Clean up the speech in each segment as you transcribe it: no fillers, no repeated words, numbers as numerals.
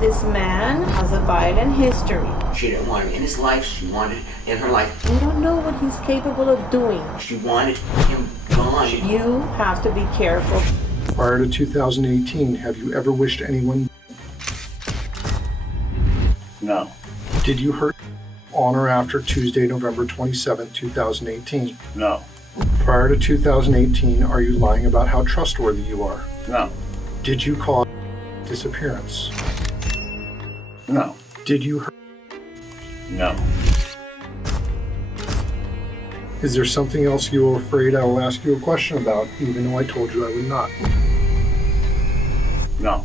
This man has a violent history. She didn't want him in his life. She wanted in her life. We don't know what he's capable of doing. She wanted him gone. You have to be careful. Prior to 2018, have you ever wished anyone? No. Did you hurt on or after Tuesday, November 27, 2018? No. Prior to 2018, are you lying about how trustworthy you are? No. Did you cause disappearance? No. Did you hurt? No. Is there something else you are afraid I will ask you a question about, even though I told you I would not? No.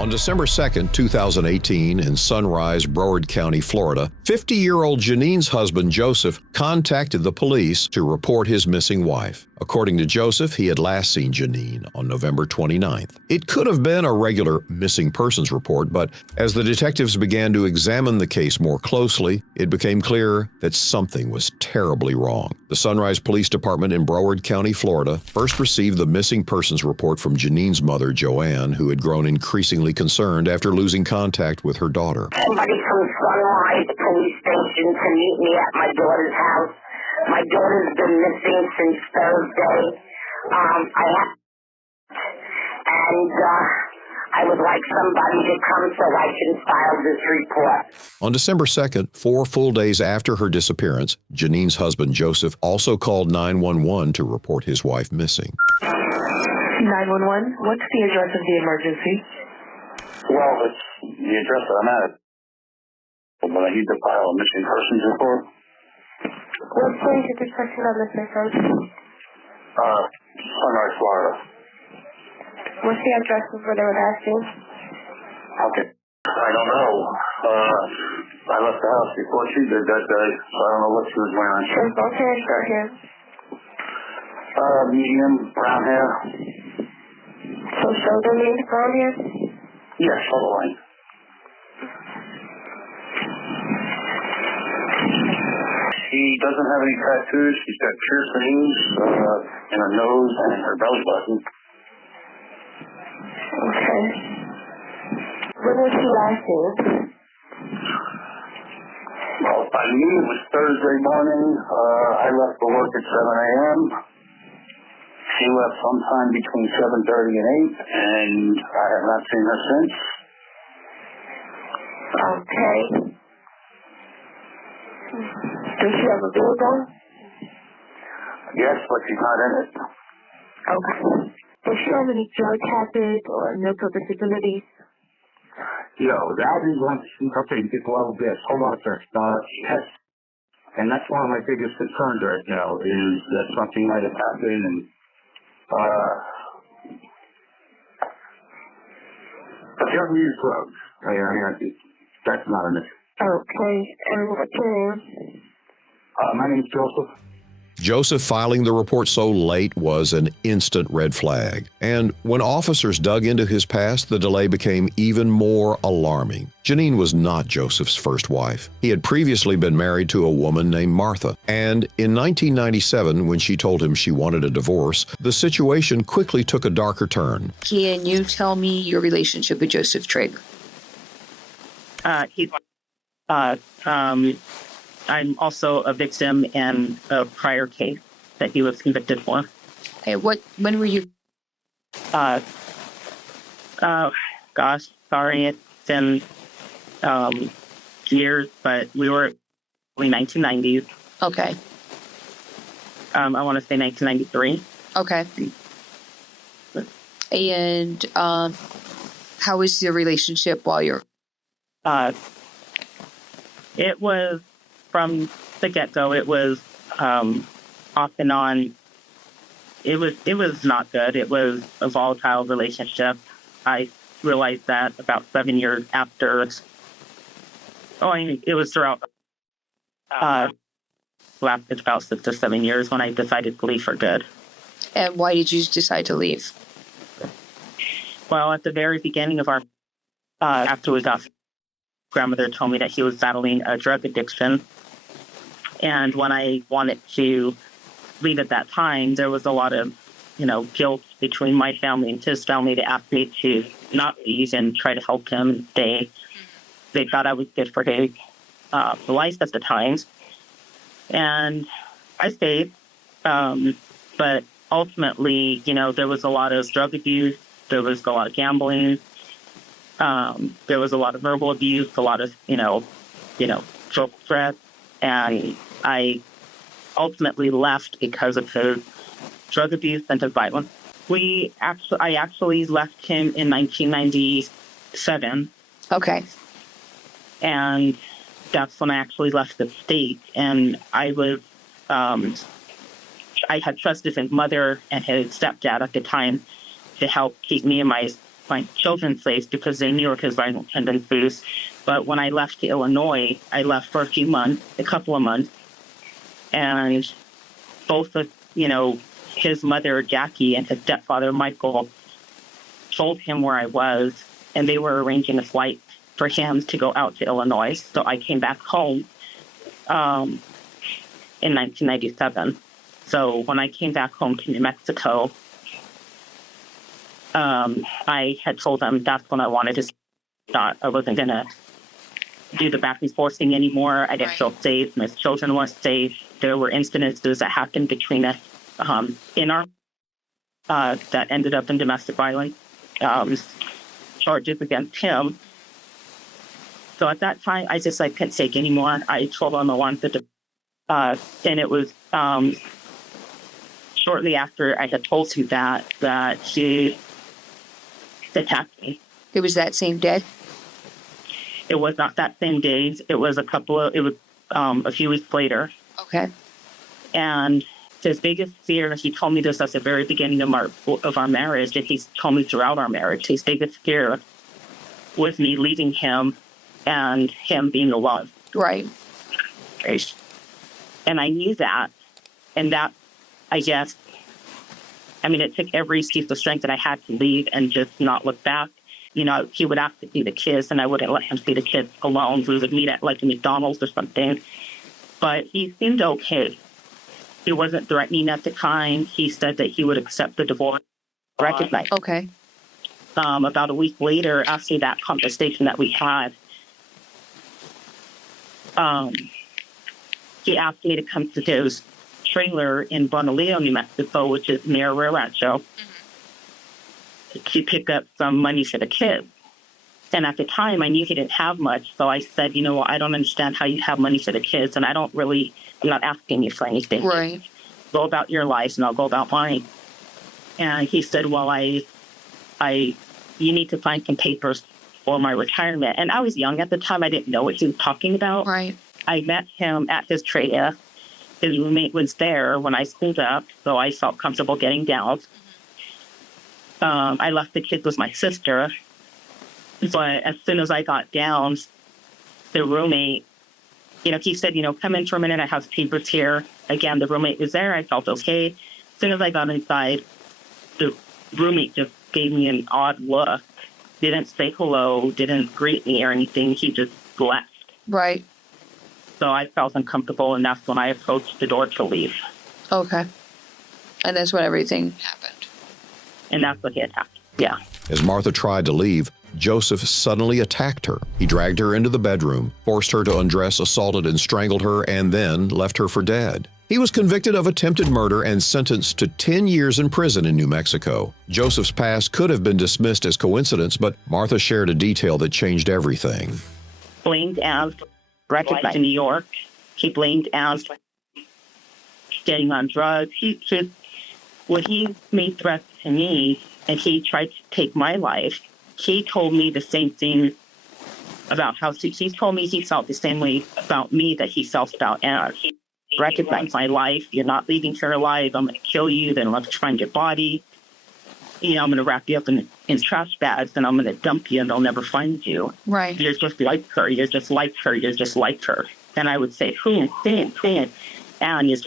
On December 2nd, 2018, in Sunrise, Broward County, Florida, 50-year-old Jeneen's husband, Joseph, contacted the police to report his missing wife. According to Joseph, he had last seen Jeneen on November 29th. It could have been a regular missing persons report, but as the detectives began to examine the case more closely, it became clear that something was terribly wrong. The Sunrise Police Department in Broward County, Florida, first received the missing persons report from Jeneen's mother, Joanne, who had grown increasingly concerned after losing contact with her daughter. Somebody from Sunrise Police Station to meet me at my daughter's house. My daughter's been missing since Thursday. I would like somebody to come so I can file this report. On December 2nd, 4 full days after her disappearance, Jeneen's husband, Joseph, also called 911 to report his wife missing. 911, what's the address of the emergency? Well, it's the address that I'm at. But I need to file a missing persons report. What place is this person on missing from? Sunrise, Florida. What's the address of where they were asking? Okay. I don't know. I left the house before she did that day, so I don't know what she was wearing. Is both hair short hair? Medium, brown hair. So shoulder length brown hair? Yes, shoulder length. She doesn't have any tattoos. She's got piercings in her nose and her belly button. Okay. When was she last seen? Well, by me, it was Thursday morning. I left for work at 7 a.m. She left sometime between 7:30 and 8, and I have not seen her since. Okay. Does she have a vehicle? Yes, but she's not in it. Okay. Does she have any drug habits or mental disabilities? Yo, that is one. Okay, you get the level this. Hold on, sir. Yes. And that's one of my biggest concerns right now is that something might have happened and if you ever use drugs, that's not an issue. Okay. And what's your name? My name is Joseph. Joseph filing the report so late was an instant red flag. And when officers dug into his past, the delay became even more alarming. Jeneen was not Joseph's first wife. He had previously been married to a woman named Martha. And in 1997, when she told him she wanted a divorce, the situation quickly took a darker turn. Can you tell me your relationship with Joseph Traeger? I'm also a victim in a prior case that he was convicted for. Hey, when were you? Gosh, sorry, it's been years, but we were early 1990s. Okay. I want to say 1993. Okay. And how was your relationship while you're? It was from the get-go. It was off and on. It was not good. It was a volatile relationship. I realized that about 7 years after. It was throughout. Lasted about 6 to 7 years when I decided to leave for good. And why did you decide to leave? Well, at the very beginning of our, after we got, grandmother told me that he was battling a drug addiction. And when I wanted to believe at that time there was a lot of, guilt between my family and his family to ask me to not leave and try to help him stay. They thought I was good for his life at the time. And I stayed. But ultimately, there was a lot of drug abuse. There was a lot of gambling. There was a lot of verbal abuse, a lot of, drug threats. And I ultimately left because of his drug abuse and his violence. I actually left him in 1997. Okay. And that's when I actually left the state. And I was, I had trusted his mother and his stepdad at the time to help keep me and my children safe because they knew of his violent tendencies. But when I left to Illinois, I left for a couple of months, and both of, his mother, Jackie, and his stepfather, Michael, told him where I was, and they were arranging a flight for him to go out to Illinois. So I came back home in 1997. So when I came back home to New Mexico, I had told them that's when I wanted to start. I wasn't going to do the back and forth thing anymore. I didn't feel safe. My children weren't safe. There were incidences that happened between us in our that ended up in domestic violence charges against him. So at that time, I couldn't take anymore. I told them I wanted to, and it was shortly after I had told you that she attacked me. It was that same day? It was not that same day. It was a few weeks later. Okay. And his biggest fear, he told me this at the very beginning of our marriage, and he's told me throughout our marriage, his biggest fear was me leaving him and him being alone. Right. And I knew that. And that, I guess, it took every piece of strength that I had to leave and just not look back. He would ask to see the kids, and I wouldn't let him see the kids alone. We would meet at a McDonald's or something. But he seemed okay. He wasn't threatening at the time. He said that he would accept the divorce. Recognized. Okay. About a week later, after that conversation that we had, he asked me to come to his trailer in Bonaleo, New Mexico, which is near Rio Rancho, to pick up some money for the kids. And at the time, I knew he didn't have much, so I said, I don't understand how you have money for the kids, and I'm not asking you for anything. Right. Go about your lives, and I'll go about mine. And he said, well, you need to find some papers for my retirement. And I was young at the time. I didn't know what he was talking about. Right. I met him at his trailer. His roommate was there when I stood up, so I felt comfortable getting down. I left the kids with my sister. But as soon as I got down, the roommate, he said, come in for a minute. I have papers here. Again, the roommate was there. I felt okay. As soon as I got inside, the roommate just gave me an odd look. Didn't say hello, didn't greet me or anything. He just left. Right. So I felt uncomfortable, and that's when I approached the door to leave. Okay. And that's when everything happened. And that's what he attacked. Yeah. As Martha tried to leave, Joseph suddenly attacked her. He dragged her into the bedroom, forced her to undress, assaulted and strangled her, and then left her for dead. He was convicted of attempted murder and sentenced to 10 years in prison in New Mexico. Joseph's past could have been dismissed as coincidence, but Martha shared a detail that changed everything. Blamed as recognized in New York. He blamed as getting on drugs. When he made threats to me and he tried to take my life, he told me the same thing about how he told me he felt the same way about me that he felt about Anna. He recognized my life. You're not leaving her alive. I'm going to kill you. Then I'm going to find your body. I'm going to wrap you up in trash bags, and I'm going to dump you, and they'll never find you. Right. You're just like her. You're just like her. You're just like her. And I would say, who? And you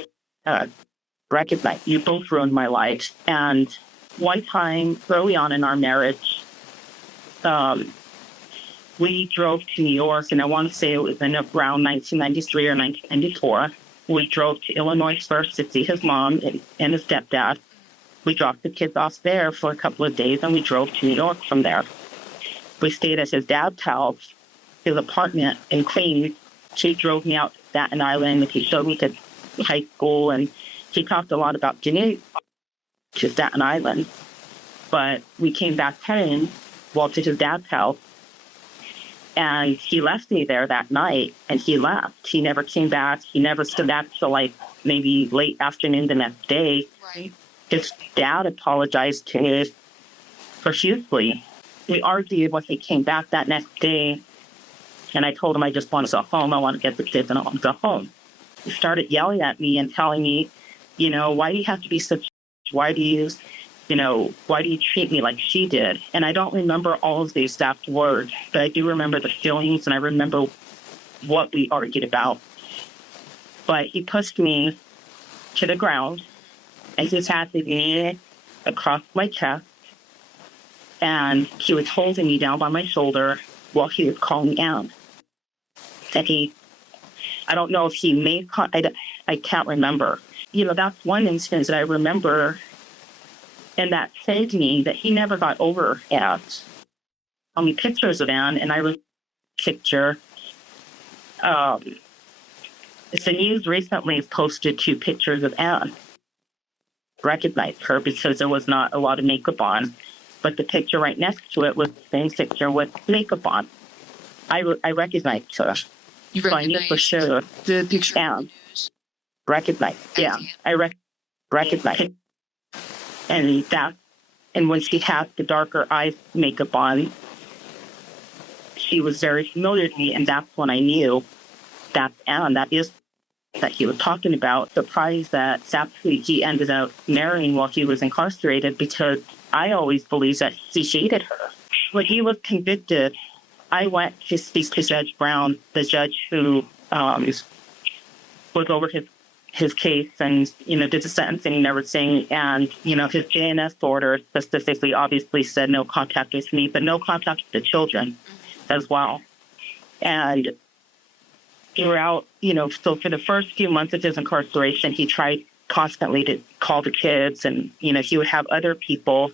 recognize you both ruined my life. And one time, early on in our marriage, we drove to New York, and I want to say it was in around 1993 or 1994. We drove to Illinois first to see his mom and his stepdad. We dropped the kids off there for a couple of days, and we drove to New York from there. We stayed at his dad's house, his apartment in Queens. She drove me out to Staten Island, and he showed me to high school, and he talked a lot about Jeneen to Staten Island. But we came back home, to his dad's house, and he left me there that night, and he left. He never came back. He never stood back till like maybe late afternoon the next day. Right. His dad apologized to me profusely. We argued when he came back that next day, and I told him I just want to go home. I want to get the kids, and I want to go home. He started yelling at me and telling me, why do you have to be such, why do you treat me like she did? And I don't remember all of the exact words, but I do remember the feelings, and I remember what we argued about. But he pushed me to the ground, and his hand was across my chest, and he was holding me down by my shoulder while he was calling me out. And I don't know if he made, I can't remember. That's one instance that I remember, and that said to me that he never got over it. Pictures of Anne, and I was picture. The news recently posted 2 pictures of Anne. Recognized her because there was not a lot of makeup on, but the picture right next to it was the same picture with makeup on. I recognized her. You so I knew for sure. The picture. Anne. Recognized. Yeah, I recognized. And when she had the darker eyes makeup on, she was very familiar to me, and that's when I knew that's Anne. That is that he was talking about. Surprised that sadly he ended up marrying while he was incarcerated, because I always believed that he hated her. When he was convicted, I went to speak to Judge Brown, the judge who was over his case and, did the sentencing and everything. And, his JNS order specifically obviously said no contact with me, but no contact with the children as well. And throughout, so for the first few months of his incarceration, he tried constantly to call the kids, and, he would have other people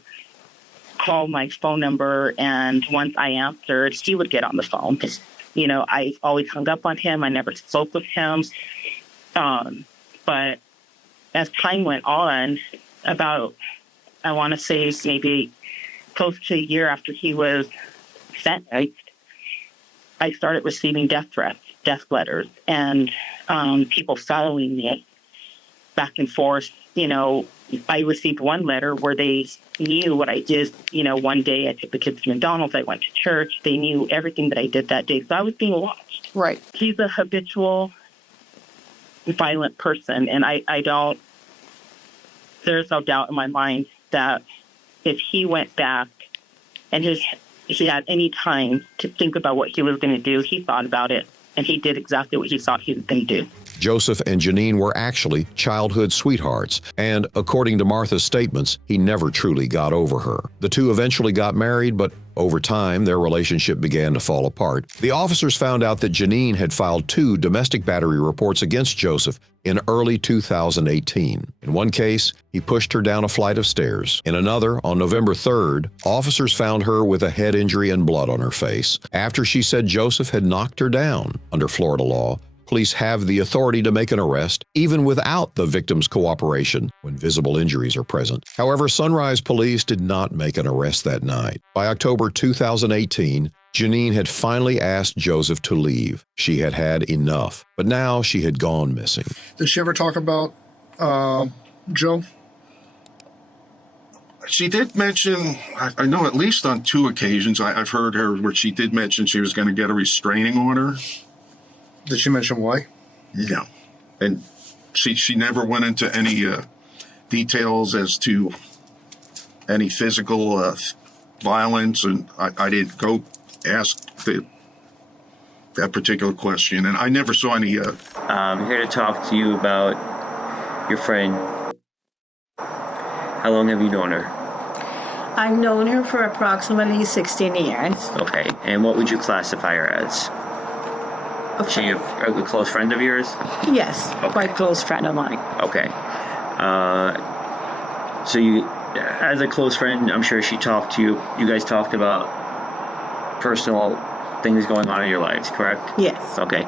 call my phone number, and once I answered, he would get on the phone. I always hung up on him. I never spoke with him. But as time went on, about, I want to say maybe close to a year after he was sentenced, I started receiving death threats, death letters, and people following me back and forth. I received one letter where they knew what I did. One day I took the kids to McDonald's, I went to church. They knew everything that I did that day. So I was being watched. Right. He's a habitual violent person, and I don't, there's no doubt in my mind that if he went back and if he had any time to think about what he was going to do, he thought about it, and he did exactly what he thought he was going to do. Joseph and Jeneen were actually childhood sweethearts, and according to Martha's statements, he never truly got over her. The two eventually got married, but over time, their relationship began to fall apart. The officers found out that Jeneen had filed 2 domestic battery reports against Joseph in early 2018. In one case, he pushed her down a flight of stairs. In another, on November 3rd, officers found her with a head injury and blood on her face after she said Joseph had knocked her down. Under Florida law, police have the authority to make an arrest even without the victim's cooperation when visible injuries are present. However, Sunrise Police did not make an arrest that night. By October 2018, Jeneen had finally asked Joseph to leave. She had had enough, but now she had gone missing. Did she ever talk about Joe? She did mention, I know at least on 2 occasions, I've heard her where she did mention she was going to get a restraining order. Did she mention why? No. And she never went into any details as to any physical violence, and I didn't go ask that particular question, and I never saw any... I'm here to talk to you about your friend. How long have you known her? I've known her for approximately 16 years. Okay, and what would you classify her as? She a close friend of yours? Yes, quite close friend of mine. Okay. So you, as a close friend, I'm sure she talked to you. You guys talked about personal things going on in your lives, correct? Yes. Okay.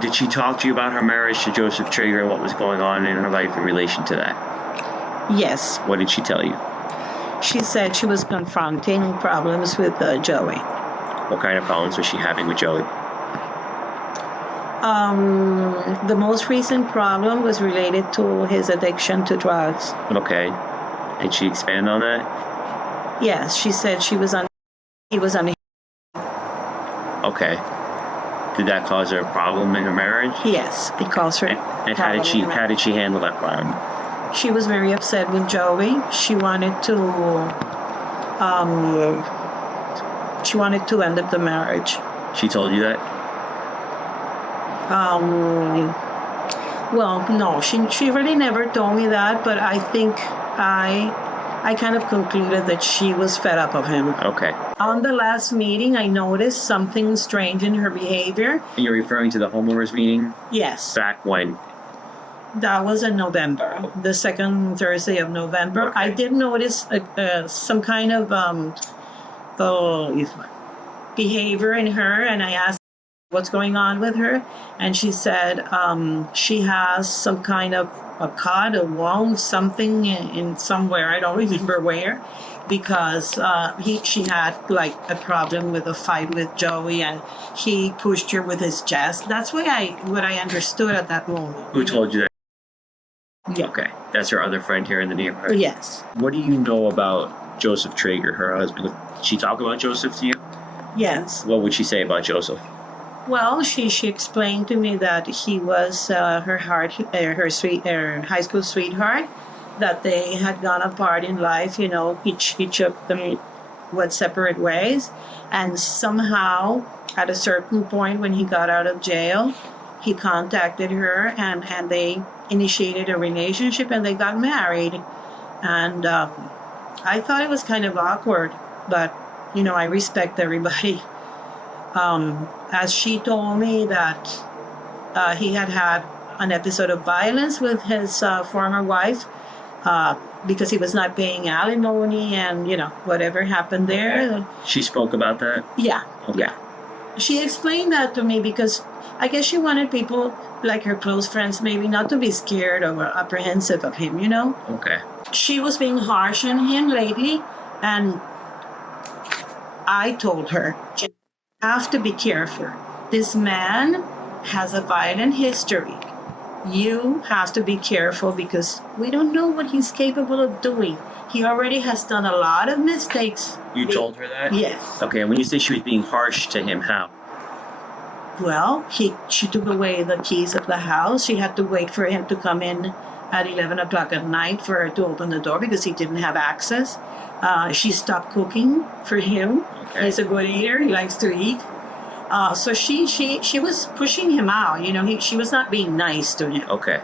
Did she talk to you about her marriage to Joseph Traeger and what was going on in her life in relation to that? Yes. What did she tell you? She said she was confronting problems with Joey. What kind of problems was she having with Joey? The most recent problem was related to his addiction to drugs. Okay. Did she expand on that? Yes, she said he was on. Okay. Did that cause her a problem in her marriage? Yes, it caused her. And how did she handle that problem? She was very upset with Joey. She wanted to end up the marriage. She told you that? Well, no, she really never told me that, but I think I kind of concluded that she was fed up of him. Okay. On the last meeting, I noticed something strange in her behavior. You're referring to the homeowners meeting? Yes. Back when? That was in November, the second Thursday of November. Okay. I did notice some kind of behavior in her, and I asked what's going on with her, and she said she has some kind of a cut, a wound, something in somewhere, I don't remember where, because she had like a problem with a fight with Joey, and he pushed her with his chest. That's what I understood at that moment. Who told you that? Yeah. Okay. That's her other friend here in the neighborhood? Yes. What do you know about Joseph Traeger, her husband? Did she talk about Joseph to you? Yes. What would she say about Joseph? Well, she explained to me that he was her high school sweetheart, that they had gone apart in life, each of them went separate ways, and somehow at a certain point when he got out of jail, he contacted her and they initiated a relationship and they got married. And I thought it was kind of awkward, but I respect everybody. As she told me that he had an episode of violence with his former wife because he was not paying alimony, and whatever happened there. She spoke about that? Yeah. Okay. Yeah. She explained that to me because I guess she wanted people like her close friends maybe not to be scared or apprehensive of him, Okay. She was being harsh on him lately, and I told her, you have to be careful. This man has a violent history. You have to be careful because we don't know what he's capable of doing. He already has done a lot of mistakes. You told her that? Yes. Okay, and when you say she was being harsh to him, how? Well, she took away the keys of the house. She had to wait for him to come in at 11 o'clock at night for her to open the door because he didn't have access. She stopped cooking for him. Okay. He's a good eater. He likes to eat. So she was pushing him out. She was not being nice to him. Okay.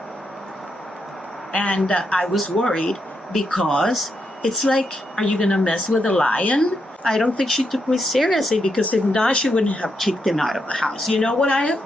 And I was worried because it's like, are you going to mess with a lion? I don't think she took me seriously because if not, she wouldn't have kicked him out of the house. You know what I am?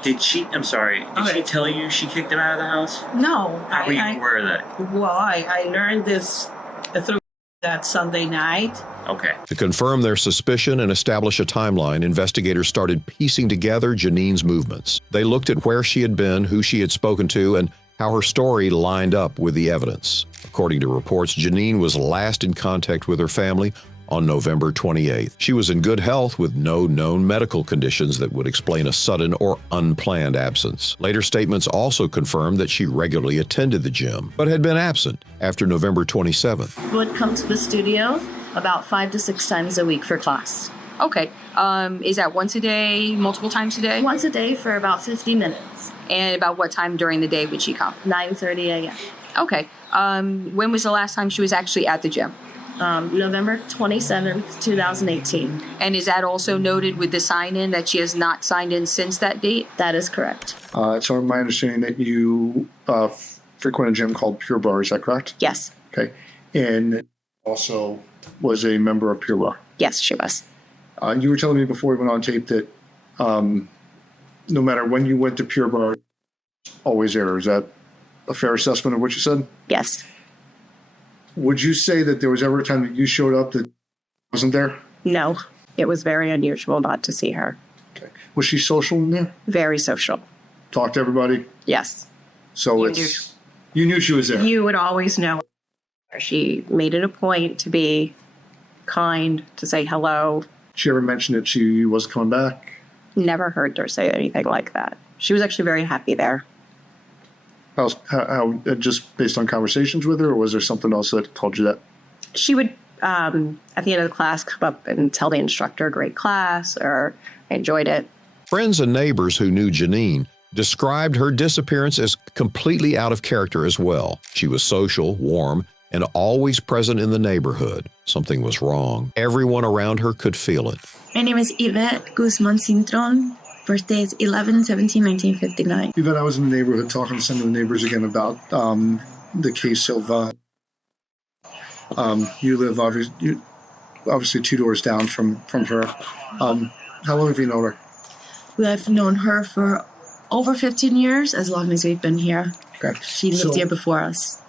Did she, I'm sorry, did she tell you she kicked him out of the house? No. How were you aware of that? Well, I learned this through that Sunday night. Okay. To confirm their suspicion and establish a timeline, investigators started piecing together Jeneen's movements. They looked at where she had been, who she had spoken to, and how her story lined up with the evidence. According to reports, Jeneen was last in contact with her family on November 28th. She was in good health with no known medical conditions that would explain a sudden or unplanned absence. Later statements also confirmed that she regularly attended the gym, but had been absent after November 27th. Would come to the studio about 5 to 6 times a week for class. Okay. Is that once a day, multiple times a day? Once a day for about 50 minutes. And about what time during the day would she come? 9:30 a.m. Okay. When was the last time she was actually at the gym? November 27th, 2018. And is that also noted with the sign-in that she has not signed in since that date? That is correct. So my understanding that you frequent a gym called Pure Bar, is that correct? Yes. Okay. And also was a member of Pure Bar. Yes, she was. You were telling me before we went on tape that No matter when you went to Pure Bar, always there. Is that a fair assessment of what you said? Yes. Would you say that there was ever a time that you showed up that wasn't there? No. It was very unusual not to see her. Okay. Was she social in there? Very social. Talk to everybody? Yes. So you knew she was there? You would always know. She made it a point to be kind, to say hello. She ever mentioned that she wasn't coming back? Never heard her say anything like that. She was actually very happy there. How just based on conversations with her, or was there something else that told you that? She would, at the end of the class, come up and tell the instructor, great class, or I enjoyed it. Friends and neighbors who knew Jeneen described her disappearance as completely out of character as well. She was social, warm, and always present in the neighborhood. Something was wrong. Everyone around her could feel it. My name is Yvette Guzman Cintron. Birthday is 11/17/1959. Yvette, I was in the neighborhood talking to some of the neighbors again about the case of, you live obviously 2 doors down from her. How long have you known her? We have known her for over 15 years, as long as we've been here. Okay. She lived here before us.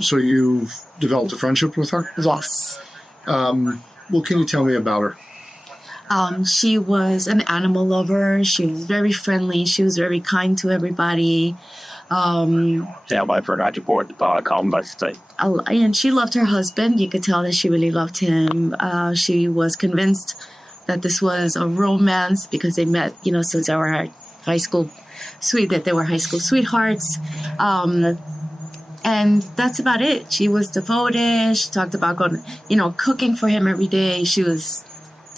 So you've developed a friendship with her? Yes. What can you tell me about her? She was an animal lover. She was very friendly. She was very kind to everybody. Yeah, I forgot to board the Bodycam, but and she loved her husband. You could tell that she really loved him. She was convinced that this was a romance because they met, since they were high school sweethearts. And that's about it. She was devoted. She talked about going, cooking for him every day. She was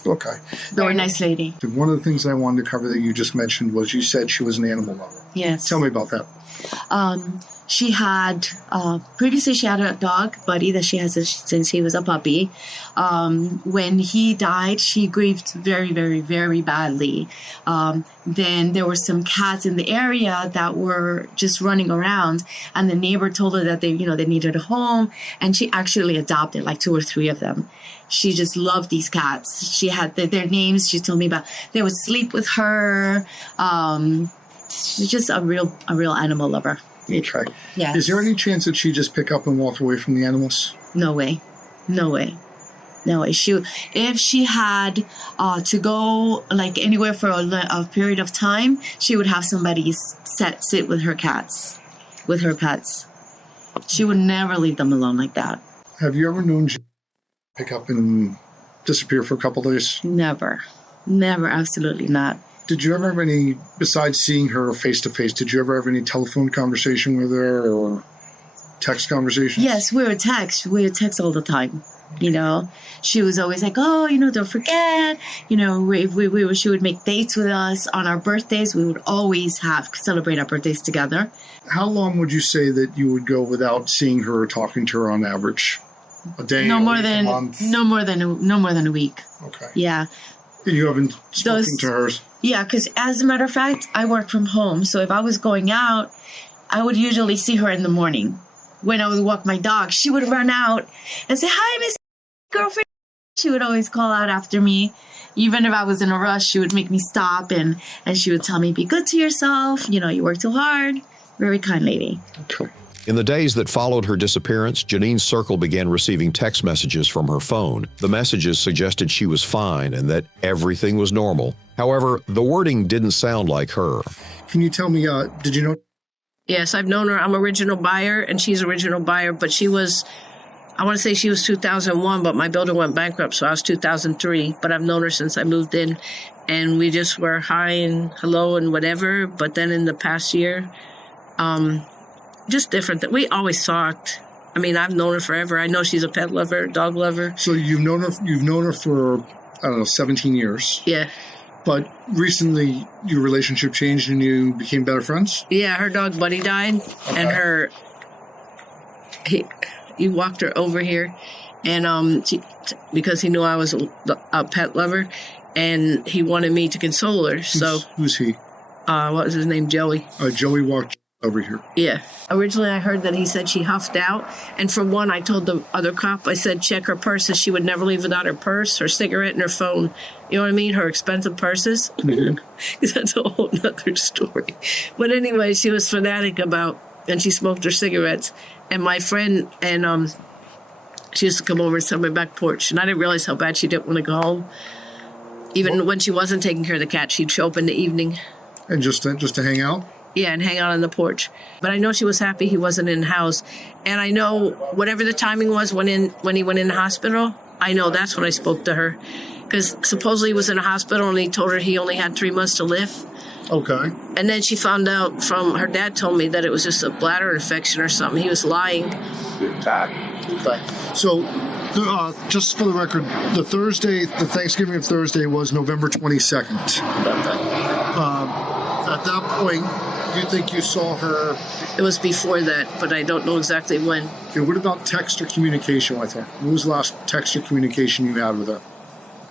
okay. Very nice lady. One of the things I wanted to cover that you just mentioned was you said she was an animal lover. Yes. Tell me about that. She had, previously she had a dog, Buddy, that she has since he was a puppy. When he died, she grieved very, very, very badly. Then there were some cats in the area that were just running around, and the neighbor told her that they needed a home, and she actually adopted like 2 or 3 of them. She just loved these cats. She had their names. She told me about. They would sleep with her. Just a real animal lover. Okay. Yes. Is there any chance that she just pick up and walk away from the animals? No way. If she had to go like anywhere for a period of time, she would have somebody sit with her cats, with her pets. She would never leave them alone like that. Have you ever known Jeneen pick up and disappear for a couple of days? Never, absolutely not. Did you ever have any, besides seeing her face to face, did you ever have any telephone conversation with her or text conversations? Yes, we would text. We would text all the time. She was always like, "Oh, don't forget." She would make dates with us on our birthdays. We would always celebrate our birthdays together. How long would you say that you would go without seeing her or talking to her on average? A day? No more than a week. Okay. Yeah. You haven't spoken to her? Yeah, because as a matter of fact, I work from home. So if I was going out, I would usually see her in the morning. When I would walk my dog, she would run out and say, "Hi, Miss Girlfriend." She would always call out after me. Even if I was in a rush, she would make me stop and she would tell me, "Be good to yourself. You work too hard." Very kind lady. Okay. In the days that followed her disappearance, Jeneen's circle began receiving text messages from her phone. The messages suggested she was fine and that everything was normal. However, the wording didn't sound like her. Can you tell me, did you know? Yes, I've known her. I'm original buyer and she's original buyer, but she was 2001, but my builder went bankrupt, so I was 2003. But I've known her since I moved in, and we just were hi and hello and whatever. But then in the past year, just different. We always talked. I mean, I've known her forever. I know she's a pet lover, dog lover. So you've known her for, 17 years. Yeah. But recently your relationship changed and you became better friends? Yeah, her dog Buddy died, and he walked her over here, and because he knew I was a pet lover, and he wanted me to console her. So who's he? What was his name? Joey. Joey walked over here. Yeah. Originally, I heard that he said she huffed out. And for one, I told the other cop, I said, check her purses. She would never leave without her purse, her cigarette, and her phone. You know what I mean? Her expensive purses. Because that's a whole nother story. But anyway, she was fanatic about, and she smoked her cigarettes. And my friend, and she used to come over and sit on my back porch. And I didn't realize how bad she didn't want to go home. Even when she wasn't taking care of the cat, she'd show up in the evening. And just to hang out? Yeah, and hang out on the porch. But I know she was happy he wasn't in the house. And I know whatever the timing was when he went in the hospital, I know that's when I spoke to her. Because supposedly he was in a hospital and he told her he only had 3 months to live. Okay. And then she found out from her dad told me that it was just a bladder infection or something. He was lying. But so, just for the record, the Thanksgiving of Thursday was November 22nd. At that point, you think you saw her? It was before that, but I don't know exactly when. Okay, what about text or communication with her? When was the last text or communication you had with her?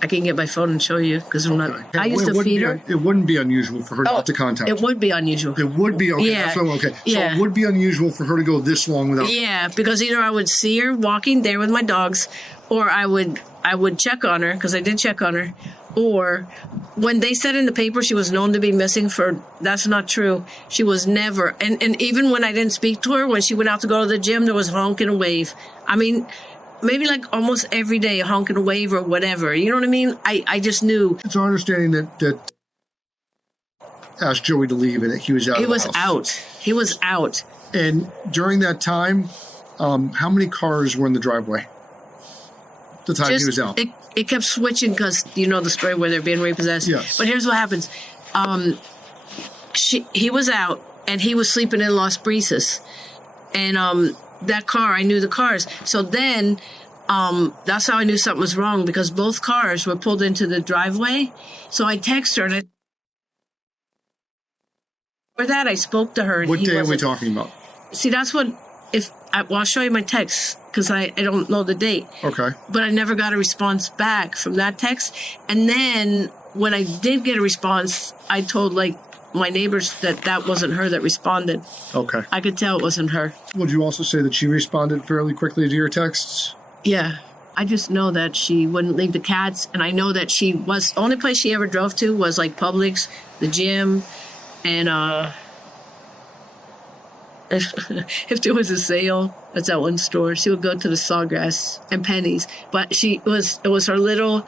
I can get my phone and show you because I'm not. Okay. I used to feed her. It wouldn't be unusual for her not to contact you. It would be unusual. It would be okay. Yeah. Okay. So Yeah. it would be unusual for her to go this long without. Yeah, because either I would see her walking there with my dogs, or I would check on her because I did check on her. Or when they said in the paper she was known to be missing that's not true. She was never. And even when I didn't speak to her, when she went out to go to the gym, there was honk and a wave. I mean, maybe like almost every day, a honk and a wave or whatever. You know what I mean? I just knew. It's our understanding that asked Joey to leave and that he was out. He was out. He was out. And during that time, how many cars were in the driveway? The time he was out. It kept switching because you know the story where they're being repossessed. Yes. But here's what happens. He was out and he was sleeping in Las Brisas, and that car, I knew the cars. So then, that's how I knew something was wrong because both cars were pulled into the driveway. So I texted her and for that I spoke to her. And what day are we talking about? See, that's what. I'll show you my text because I don't know the date. Okay. But I never got a response back from that text. And then when I did get a response, I told like my neighbors that wasn't her that responded. Okay. I could tell it wasn't her. Would you also say that she responded fairly quickly to your texts? Yeah. I just know that she wouldn't leave the cats. And I know that the only place she ever drove to was like Publix, the gym, and if there was a sale, that's that one store, she would go to the Sawgrass and Penny's. But it was her little,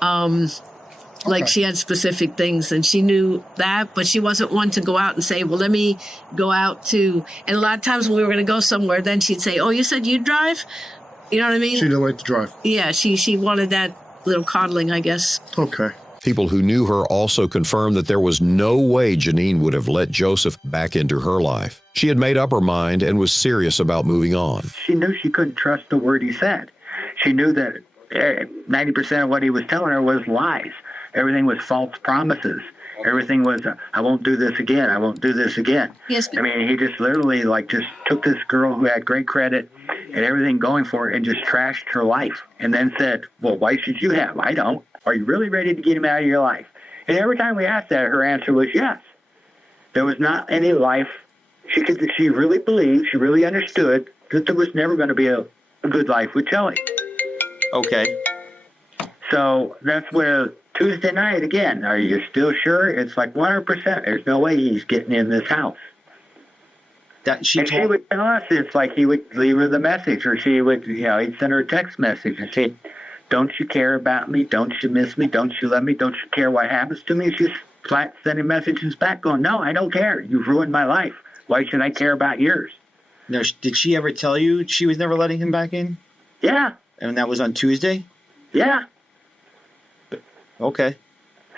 like she had specific things and she knew that, but she wasn't one to go out and say, well, let me go out to, and a lot of times when we were going to go somewhere, then she'd say, oh, you said you drive? You know what I mean? She didn't like to drive. Yeah, she wanted that little coddling, I guess. Okay. People who knew her also confirmed that there was no way Jeneen would have let Joseph back into her life. She had made up her mind and was serious about moving on. She knew she couldn't trust the word he said. She knew that 90% of what he was telling her was lies. Everything was false promises. Everything was, I won't do this again. I won't do this again. Yes. I mean, he just literally just took this girl who had great credit and everything going for her and just trashed her life. And then said, well, why should you have? I don't. Are you really ready to get him out of your life? And every time we asked that, her answer was yes. There was not any life. She really believed, she really understood that there was never going to be a good life with Joey. Okay. So that's where Tuesday night, again, are you still sure? It's like 100%. There's no way he's getting in this house. She would tell us, it's like he would leave her the message, or she would, he'd send her a text message and say, don't you care about me? Don't you miss me? Don't you love me? Don't you care what happens to me? She's flat sending messages back going, no, I don't care. You've ruined my life. Why should I care about yours? Now, did she ever tell you she was never letting him back in? Yeah. And that was on Tuesday? Yeah. Okay.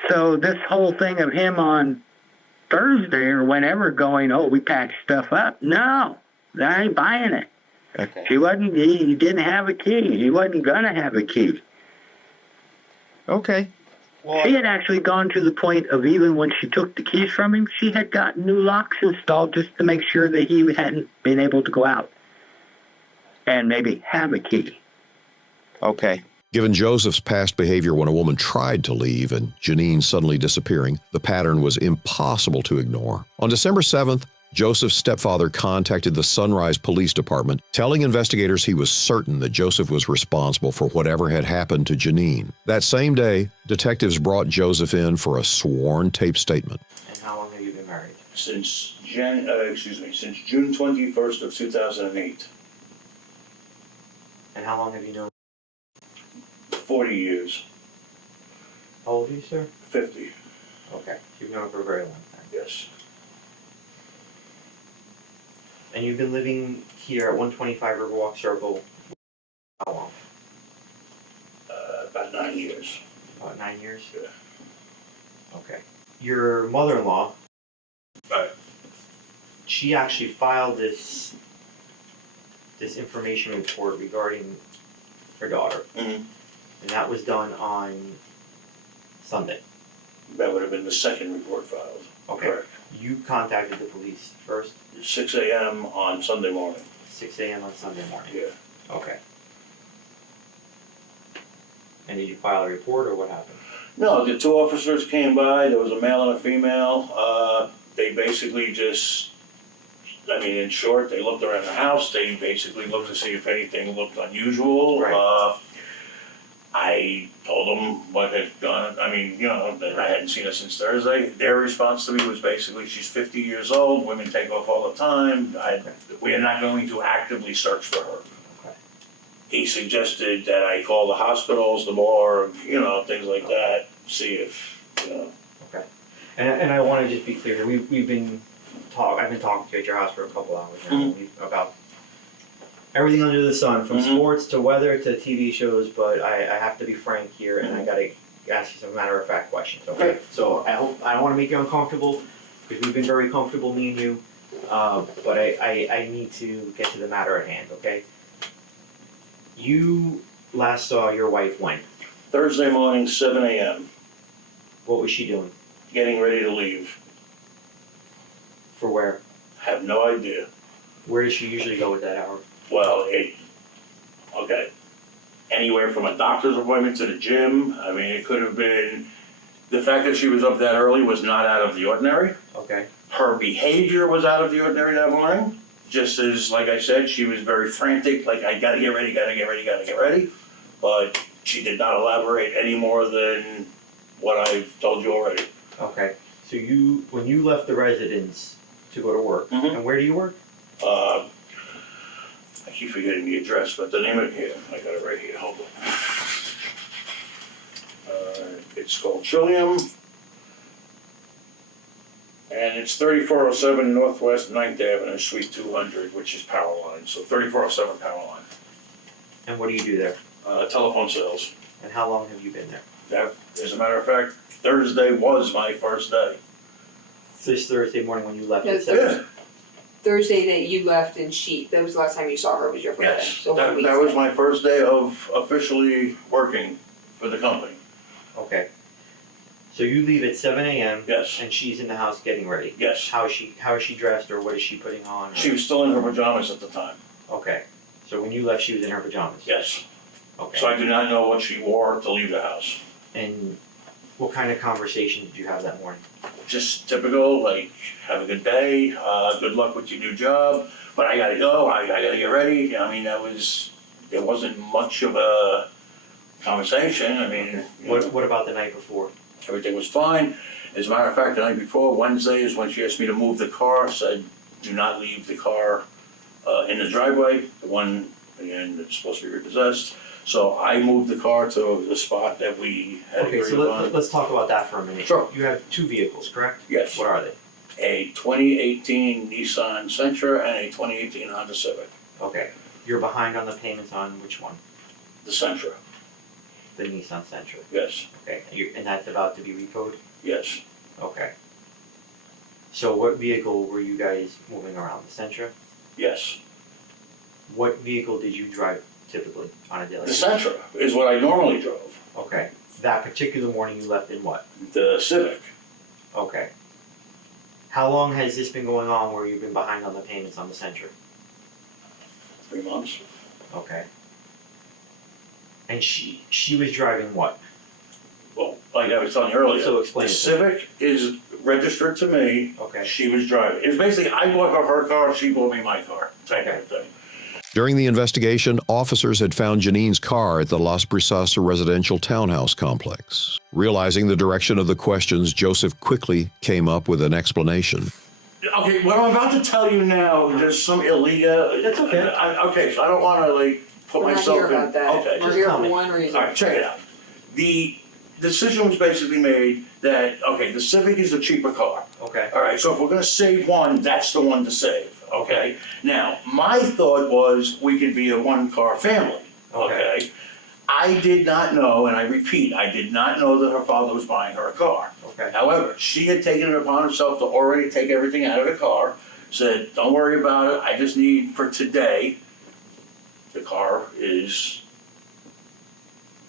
So this whole thing of him on Thursday or whenever going, oh, we patched stuff up. No, I ain't buying it. Okay. He didn't have a key. He wasn't going to have a key. Okay. Well, she had actually gone to the point of even when she took the keys from him, she had gotten new locks installed just to make sure that he hadn't been able to go out and maybe have a key. Okay. Given Joseph's past behavior when a woman tried to leave and Jeneen suddenly disappearing, the pattern was impossible to ignore. On December 7th, Joseph's stepfather contacted the Sunrise Police Department, telling investigators he was certain that Joseph was responsible for whatever had happened to Jeneen. That same day, detectives brought Joseph in for a sworn tape statement. And how long have you been married? Since June 21st of 2008. And how long have you known? 40 years. How old are you, sir? 50. Okay. You've known him for a very long time. Yes. And you've been living here at 125 Riverwalk Circle how long? About 9 years. About 9 years? Yeah. Okay. Your mother-in-law, Right. she actually filed this information report regarding her daughter. Mm-hmm. And that was done on Sunday. That would have been the second report filed. Okay. Correct. You contacted the police first? 6 a.m. on Sunday morning. 6 a.m. on Sunday morning? Yeah. Okay. And did you file a report or what happened? No, the two officers came by. There was a male and a female. They basically just, in short, they looked around the house. They basically looked to see if anything looked unusual. Right. I told them what had gone. That I hadn't seen her since Thursday. Their response to me was basically, she's 50 years old. Women take off all the time. We are not going to actively search for her. Okay. He suggested that I call the hospitals, the morgue, things like that, see if, Okay. And I want to just be clear, I've been talking to you at your house for a couple hours now about everything under the sun, from sports to weather to TV shows, but I have to be frank here, and I gotta ask you some matter-of-fact questions, okay? So I don't want to make you uncomfortable, because we've been very comfortable, me and you, but I need to get to the matter at hand, okay? You last saw your wife when? Thursday morning, 7 a.m. What was she doing? Getting ready to leave. For where? Have no idea. Where does she usually go at that hour? Well, anywhere from a doctor's appointment to the gym. It could have been, the fact that she was up that early was not out of the ordinary. Okay. Her behavior was out of the ordinary that morning. Just as, like I said, she was very frantic, like, I gotta get ready, gotta get ready, gotta get ready. But she did not elaborate any more than what I've told you already. Okay. So when you left the residence to go to work, and where do you work? I keep forgetting the address, but the name of it here, I got it right here, hold on. It's called Trillium, and it's 3407 Northwest 9th Avenue, Suite 200, which is Power Line, so 3407 Power Line. And what do you do there? Telephone sales. And how long have you been there? That, as a matter of fact, Thursday was my first day. This Thursday morning when you left? No, Yeah. Thursday that you left and that was the last time you saw her, was your first day. Yes, So 1 week. that was my first day of officially working for the company. Okay. So you leave at 7 a.m. Yes. And she's in the house getting ready. Yes. How is she dressed, or what is she putting on? Or? She was still in her pajamas at the time. Okay. So when you left, she was in her pajamas. Yes. Okay. So I do not know what she wore to leave the house. And what kind of conversation did you have that morning? Just typical, like, have a good day, good luck with your new job, but I gotta go, I gotta get ready. There wasn't much of a conversation. What about the night before? Everything was fine. As a matter of fact, the night before, Wednesday, is when she asked me to move the car, said, do not leave the car in the driveway, the one, again, that's supposed to be repossessed. So I moved the car to the spot that we had agreed Okay, so on. let's talk about that for a minute. Sure. You have two vehicles, correct? Yes. What are they? A 2018 Nissan Sentra and a 2018 Honda Civic. Okay. You're behind on the payments on which one? The Sentra. The Nissan Sentra. Yes. Okay. And that's about to be repoed? Yes. Okay. So what vehicle were you guys moving around? The Sentra? Yes. What vehicle did you drive typically on a daily The basis? Sentra is what I normally drove. Okay. That particular morning you left in what? The Civic. Okay. How long has this been going on where you've been behind on the payments on the Sentra? 3 months. Okay. And she was driving what? Well, like I was telling you earlier, So explain the it. Civic is registered to me. Okay. She was driving. It was basically, I bought her car, she bought me my car, type of thing. During the investigation, officers had found Jeneen's car at the Las Brisas residential townhouse complex. Realizing the direction of the questions, Joseph quickly came up with an explanation. Okay, what I'm about to tell you now, there's some illegal. That's okay. Okay, so I don't want to like put We're not myself here in. about that. Okay. We're here for one reason. All right, check it out. The decision was basically made that, okay, the Civic is the cheaper car. Okay. All right, so if we're going to save one, that's the one to save. Okay. Now, my thought was we could be a one-car family. Okay. I did not know, and I repeat, I did not know that her father was buying her a car. Okay. However, she had taken it upon herself to already take everything out of the car, said, don't worry about it, I just need for today, the car is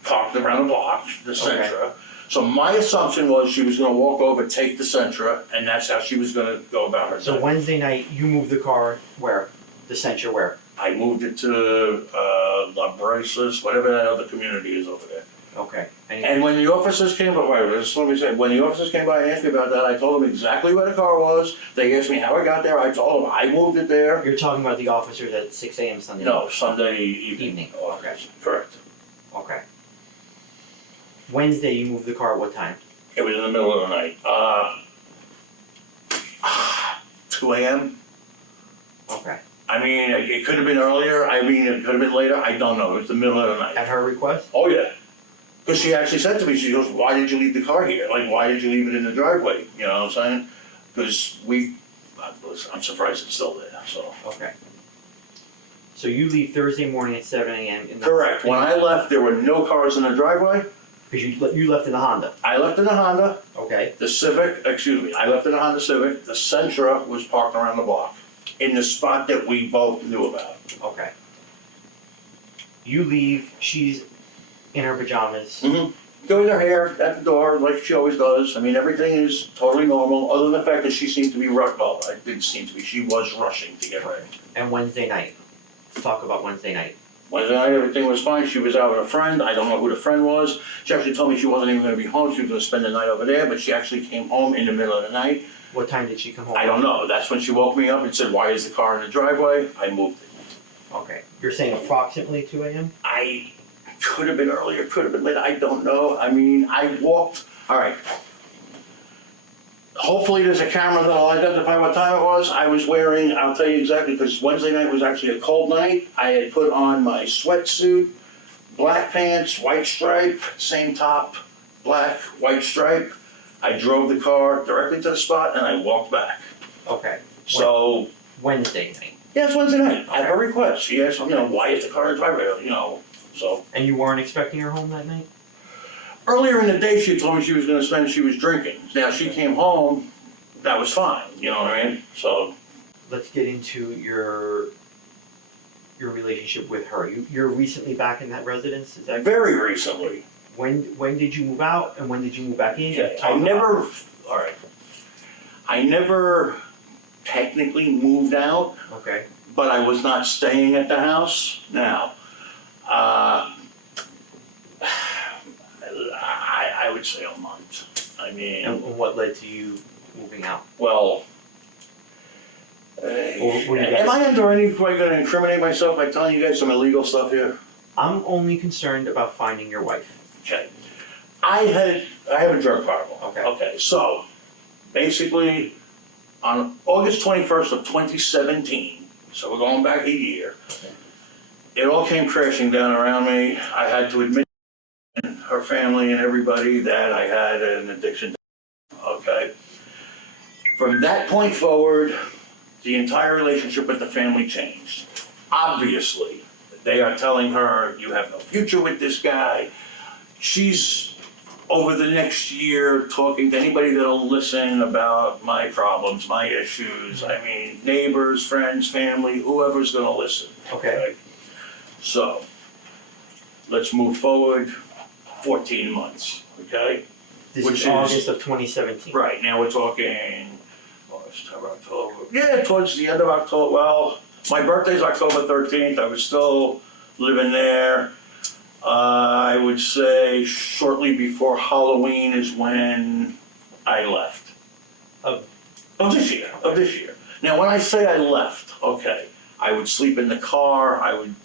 parked around the block, the Sentra. So my assumption was she was gonna walk over, take the Sentra, and that's how she was gonna go about her So day. Wednesday night, you moved the car where? The Sentra where? I moved it to La Brisas, whatever that other community is over there. Okay. And when the officers came by, just let me say, when the officers came by and asked me about that, I told them exactly where the car was. They asked me how I got there. I told them I moved it there. You're talking about the officers at 6 a.m. Sunday No, night? Sunday evening. Okay. Correct. Okay. Wednesday, you moved the car at what time? It was in the middle of the night. 2 a.m. Okay. I mean, it could have been earlier. I mean, it could have been later. I don't know. It was the middle of the night. At her request? Oh, yeah. Because she actually said to me, she goes, why did you leave the car here? Like, why did you leave it in the driveway? You know what I'm saying? Because I'm surprised it's still there, so. Okay. So you leave Thursday morning at 7 a.m. Correct. When I left, there were no cars in the driveway. Because you left in the Honda? I left in the Honda. Okay. The Civic, excuse me, I left in the Honda Civic. The Sentra was parked around the block in the spot that we both knew about. Okay. You leave, she's in her pajamas. Mm-hmm. Doing her hair at the door like she always does. I mean, everything is totally normal, other than the fact that she seemed to be I didn't seem to be. She was rushing to get ready. And Wednesday night. Let's talk about Wednesday night. Wednesday night, everything was fine. She was out with a friend. I don't know who the friend was. She actually told me she wasn't even going to be home. She was going to spend the night over there, but she actually came home in the middle of the night. What time did she come home? I don't know. That's when she woke me up and said, why is the car in the driveway? I moved it. Okay. You're saying approximately 2 a.m.? I could have been earlier, could have been later. I don't know. I mean, I walked. All right. Hopefully there's a camera that'll identify what time it was. I was wearing, I'll tell you exactly, because Wednesday night was actually a cold night. I had put on my sweatsuit, black pants, white stripe, same top, black, white stripe. I drove the car directly to the spot and I walked back. Okay. So. Wednesday night? Yeah, it's Wednesday night. At her request. She asked, why is the car in the driveway? So. And you weren't expecting her home that night? Earlier in the day, she told me she was going to spend, she was drinking. Now, she came home, that was fine, you know what I mean? So. Let's get into your relationship with her. You're recently back in that residence, is that Very recently. When did you move out and when did you move back in? Okay, I never technically moved out. Okay. But I was not staying at the house. Now, I would say a month. I mean. And what led to you moving out? Well, am I under any way going to incriminate myself by telling you guys some illegal stuff here? I'm only concerned about finding your wife. Okay. I have a drug problem. Okay. Okay, so basically on August 21st of 2017, so we're going back a year, it all came crashing down around me. I had to admit to her family and everybody that I had an addiction. Okay. From that point forward, the entire relationship with the family changed. Obviously, they are telling her, you have no future with this guy. She's, over the next year, talking to anybody that'll listen about my problems, my issues. I mean, neighbors, friends, family, whoever's gonna listen. Okay. Right? So, let's move forward 14 months, okay? This is August of 2017. Right, now we're talking October. Yeah, towards the end of October. Well, my birthday's October 13th. I was still living there. I would say shortly before Halloween is when I left. Of this year. Now, when I say I left, okay, I would sleep in the car, I would,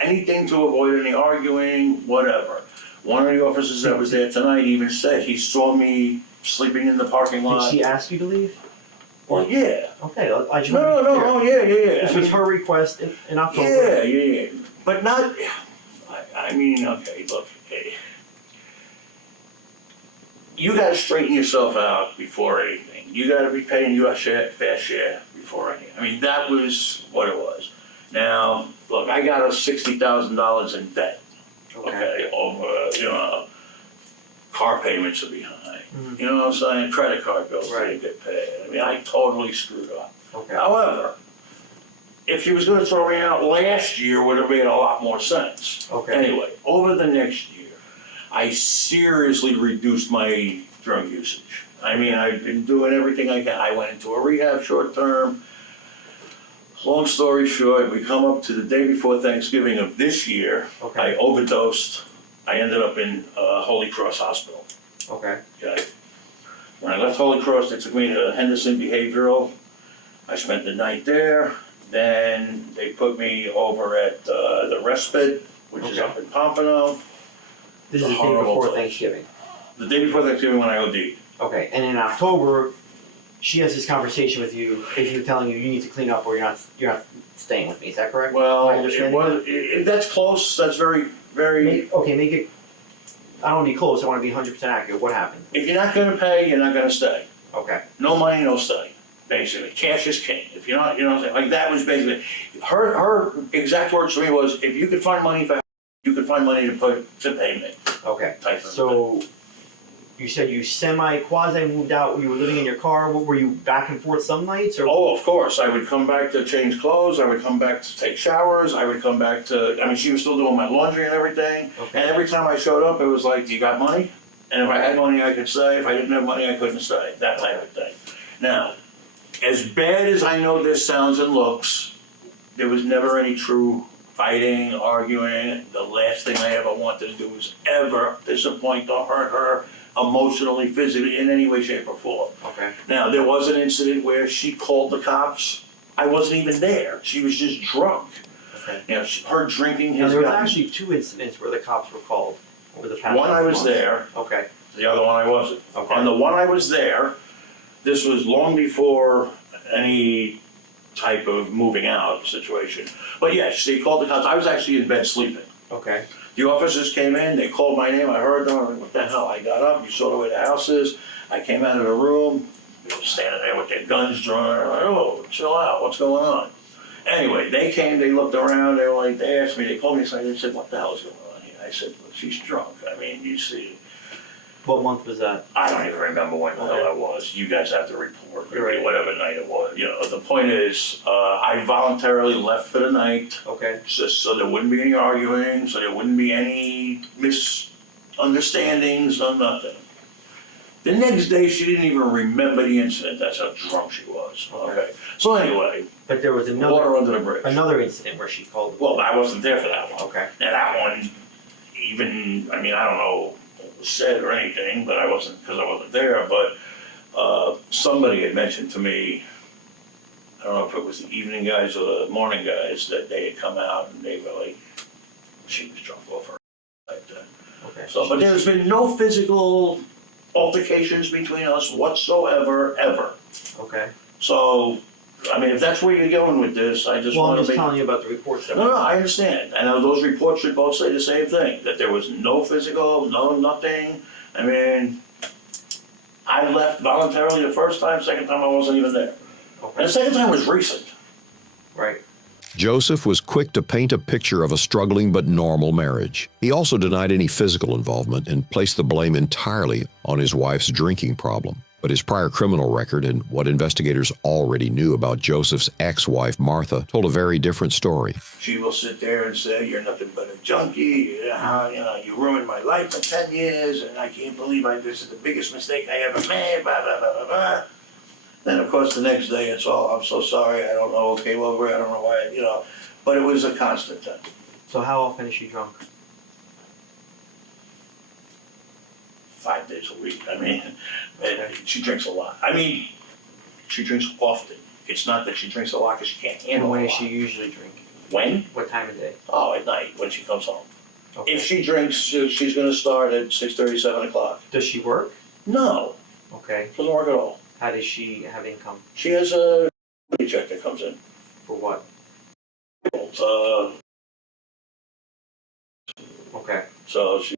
anything to avoid any arguing, whatever. One of the officers that was there tonight even said he saw me sleeping in the parking lot. Did she ask you to leave? Well, yeah. Okay, I just No, yeah. This was her request in October. Yeah. But not, okay, look, you gotta straighten yourself out before anything. You gotta be paying your fair share before anything. I mean, that was what it was. Now, look, I got us $60,000 in debt. Okay, over, car payments are behind. Mm-hmm. You know what I'm saying? Credit card bills didn't get paid. I mean, I totally screwed up. Okay. However, if she was going to throw me out last year, would have made a lot more sense. Okay. Anyway, over the next year, I seriously reduced my drug usage. I mean, I've been doing everything I can. I went into a rehab short term. Long story short, we come up to the day before Thanksgiving of this year. Okay. I overdosed. I ended up in Holy Cross Hospital. Okay. When I left Holy Cross, they took me to Henderson Behavioral. I spent the night there. Then they put me over at the Respite, which is up in Pompano. This is the day before Thanksgiving. The day before Thanksgiving when I OD'd. Okay, and in October, she has this conversation with you, basically telling you need to clean up or you're not staying with me. Is that correct? Well, Am that's close. That's very. Make it. I don't want to be close. I want to be 100% accurate. What happened? If you're not going to pay, you're not going to stay. Okay. No money, no stay. Basically, cash is king. If you're not, like that was basically her exact words to me was, if you could find money for, you could find money to pay me. Okay. Type of so. You said you quasi moved out. You were living in your car. Were you back and forth some nights? Or? Oh, of course. I would come back to change clothes. I would come back to take showers. I would come back to. I mean, she was still doing my laundry and everything. Okay. And every time I showed up, it was like, "You got money?" And if I had money, I could stay. If I didn't have money, I couldn't stay. That type of thing. Now, as bad as I know this sounds and looks, there was never any true fighting, arguing. The last thing I ever wanted to do was ever disappoint or hurt her. Emotionally, physically, in any way, shape, or form. Okay. Now, there was an incident where she called the cops. I wasn't even there. She was just drunk. Okay. Her drinking Now, has there was gotten... actually 2 incidents where the cops were called over the past One I was months. there. Okay. The other one I wasn't. Okay. On the one I was there, this was long before any type of moving out situation. But yes, they called the cops. I was actually in bed sleeping. Okay. The officers came in, they called my name, I heard them, I went, what the hell? I got up, you saw the way the house is. I came out of the room, they were standing there with their guns drawn, I'm like, oh, chill out, what's going on? Anyway, they came, they looked around, they were like, they asked me, they called me aside, they said, what the hell is going on here? I said, look, she's drunk. I mean, you see. What month was that? I don't even remember when the hell that was. You guys have to report, whatever night it was. The point is, I voluntarily left for the night. Okay. So there wouldn't be any arguing, so there wouldn't be any misunderstandings, or nothing. The next day, she didn't even remember the incident. That's how drunk she was. Okay. So anyway. But there was water under the bridge. Another incident where she called. Well, I wasn't there for that one. Okay. Now that one, even, I mean, I don't know what was said or anything, but I wasn't, because I wasn't there, but somebody had mentioned to me, I don't know if it was the evening guys or the morning guys, that they had come out and they were like, she was drunk off her. Okay. So, but there's been no physical altercations between us whatsoever, ever. Okay. So, I mean, if that's where you're going with this, I just Well, want I'm to just telling you about the reports. No, I understand. And those reports should both say the same thing, that there was no physical, no nothing. I mean, I left voluntarily the first time, second time I wasn't even there. Okay. And the second time was recent. Right. Joseph was quick to paint a picture of a struggling but normal marriage. He also denied any physical involvement and placed the blame entirely on his wife's drinking problem. But his prior criminal record and what investigators already knew about Joseph's ex-wife, Martha, told a very different story. She will sit there and say, you're nothing but a junkie, you ruined my life for 10 years, and I can't believe this is the biggest mistake I ever made, blah, blah, blah, blah, blah. Then, of course, the next day it's all, I'm so sorry, I don't know, okay, well, I don't know why, but it was a constant thing. So how often is she drunk? 5 days a week. I mean, she drinks a lot. I mean, she drinks often. It's not that she drinks a lot because she can't And handle when a does lot. she usually drink? When? What time of day? Oh, at night when she comes home. Okay. If she drinks, she's going to start at 6:30, 7 o'clock. Does she work? No, Okay. doesn't work at all. How does she have income? She has a check that comes in. For what? Okay. So she,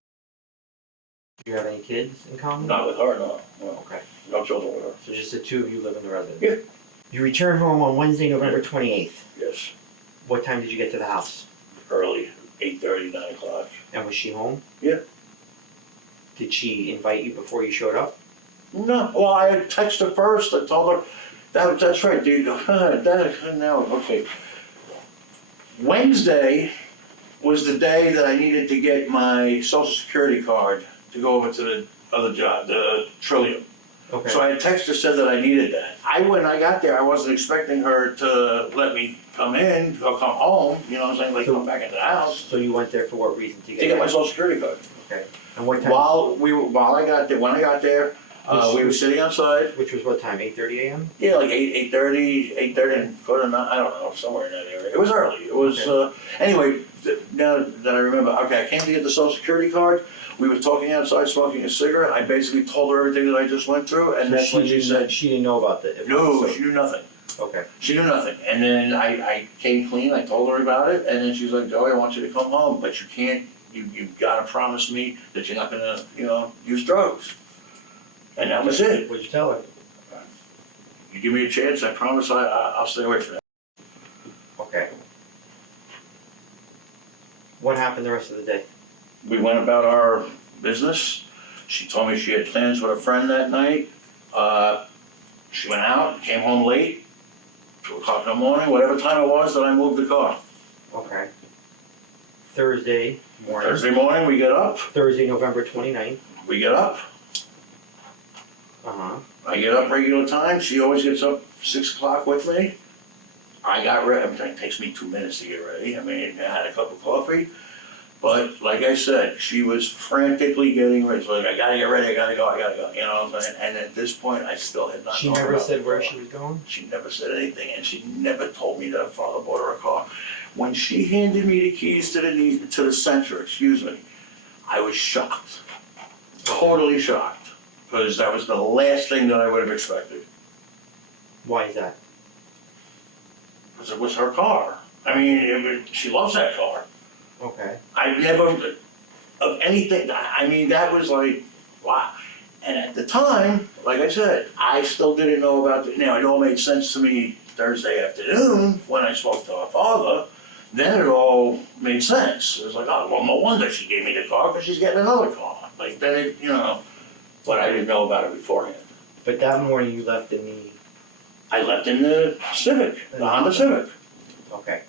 Do you have any kids in common? not with her, no. Okay. No children with her. So just the two of you live in the residence? Yeah. You returned home on Wednesday, November 28th. Yes. What time did you get to the house? Early, 8:30, 9 o'clock. And was she home? Yeah. Did she invite you before you showed up? No, well, I had texted her first. I told her, that's right, dude. Now, okay. Wednesday was the day that I needed to get my social security card to go over to the other job, the Trillium. Okay. So I had texted her, said that I needed that. When I got there, I wasn't expecting her to let me come in or come home, you know what I'm saying, like come back into the house. So you went there for what reason? To get my social security card. Okay. And what time? When I got there, we were sitting outside. Which was what time? 8:30 a.m. Yeah, like 8:30, quarter to 9. I don't know, somewhere in that area. It was early. It was anyway. Now that I remember, okay, I came to get the social security card. We were talking outside, smoking a cigarette. I basically told her everything that I just went through, and that's when she said she didn't know about that. No, she knew nothing. Okay. She knew nothing. And then I came clean. I told her about it, and then she was like, "Joey, I want you to come home, but you can't. You've got to promise me that you're not gonna, use drugs." And that was it. What'd you tell her? You give me a chance, I promise I'll stay away from that. Okay. What happened the rest of the day? We went about our business. She told me she had plans with a friend that night. She went out, came home late, 2 o'clock in the morning, whatever time it was that I moved the car. Okay. Thursday morning. Thursday morning, we get up. Thursday, November 29th. We get up. Uh-huh. I get up regular time. She always gets up 6 o'clock with me. I got ready. It takes me 2 minutes to get ready. I mean, I had a cup of coffee. But like I said, she was frantically getting ready. So like, I gotta get ready, I gotta go. You know what I'm saying? And at this point, I still had not. She never said where she was going? She never said anything, and she never told me that her father bought her a car. When she handed me the keys to the Sentra, I was shocked. Totally shocked. Because that was the last thing that I would have expected. Why is that? Because it was her car. I mean, she loves that car. Okay. I never, of anything, I mean, that was like, wow. And at the time, like I said, I still didn't know about it. Now, it all made sense to me Thursday afternoon when I spoke to her father. Then it all made sense. It was like, oh, well, no wonder she gave me the car because she's getting another car. Like, then it, but I didn't know about it beforehand. But that morning you left in the... I left in the Civic, the Honda Civic. Okay.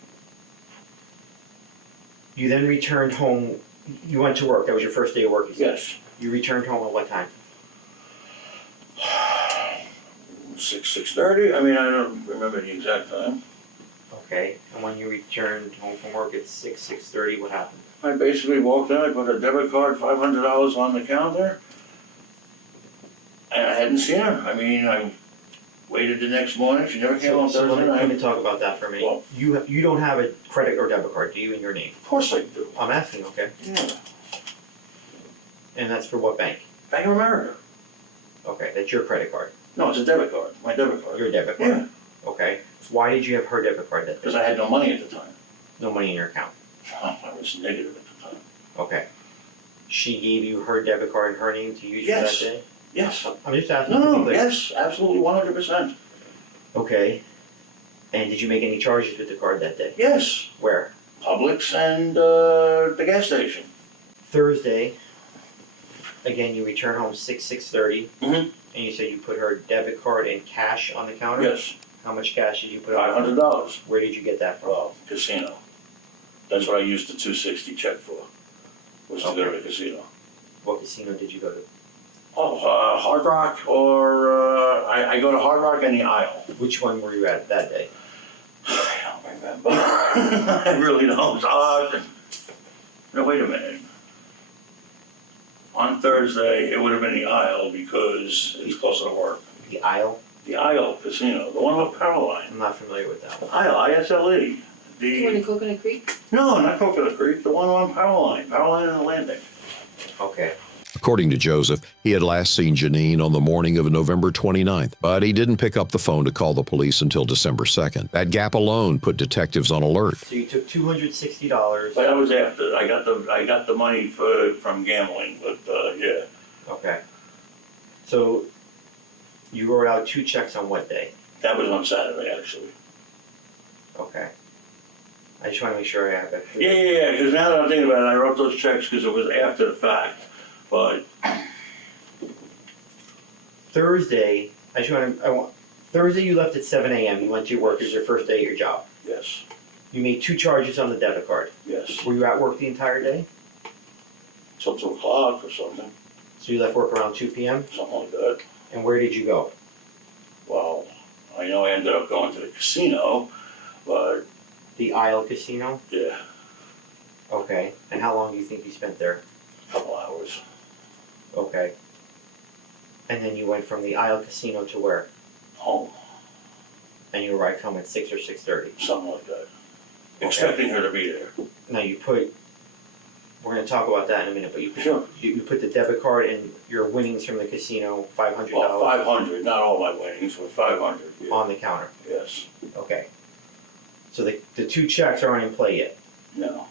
You then returned home, you went to work, that was your first day of work, you said? Yes. You returned home at what time? 6:30, I mean, I don't remember the exact time. Okay, and when you returned home from work at 6:30, what happened? I basically walked in, I put a debit card, $500 on the counter, and I hadn't seen her. I mean, I waited the next morning, she never came on So Thursday let night. me talk about that for a minute. Well, You don't have a credit or debit card, do you, in your name? of course I do. I'm asking, okay. Yeah. And that's for what bank? Bank of America. Okay, that's your credit card. No, it's a debit card, my debit card. Your debit card? Yeah, Okay. So why did you have her debit card that day? because I had no money at the time. No money in your account? I was negative at the time. Okay. She gave you her debit card in her name to use Yes. for that day? Yes. I'm just asking. to be No, clear. yes, absolutely, 100%. Okay. And did you make any charges with the card that day? Yes, Where? Publix and the gas station. Thursday. Again, you return home 6:30. Mhm. And you said you put her debit card and cash on the counter? Yes, How much cash did you put on? $500. Where did you get that from? Well, casino. That's what I used the 260 check for, was to go to the casino. What casino did you go to? Oh, Hard Rock or, I go to Hard Rock and the Isle. Which one were you at that day? I don't remember. I really don't. No, wait a minute. On Thursday, it would have been the Isle because it's closer to work. The Isle? The Isle Casino, the one with power line. I'm not familiar with that one. Isle, I-S-L-E. The one in Coconut Creek? No, not Coconut Creek, the one on power line in the landing. Okay. According to Joseph, he had last seen Jeneen on the morning of November 29th, but he didn't pick up the phone to call the police until December 2nd. That gap alone put detectives on alert. So you took $260. But that was after I got the money from gambling, but yeah. Okay. So you wrote out 2 checks on what day? That was on Saturday, actually. Okay. I just want to make sure I have it. Yeah, because now that I'm thinking about it, I wrote those checks because it was after the fact. But Thursday, Thursday you left at 7 a.m. You went to your work. It was your first day at your job. Yes. You made 2 charges on the debit card. Yes. Were you at work the entire day? Till 2 o'clock or something. So you left work around 2 p.m.? Something like that. And where did you go? Well, I know I ended up going to the casino, but... The Isle Casino? Yeah. Okay. And how long do you think you spent there? A couple hours. Okay. And then you went from the Isle Casino to where? Home. And you arrived home at 6 or 6:30? Something like that. Okay. Expecting her to be there. Now we're going to talk about that in a minute, but you put the debit card and your winnings from the casino, $500. Well, 500, not all my winnings, but 500. Yeah. On the counter? Yes. Okay. So the 2 checks aren't in play yet? No.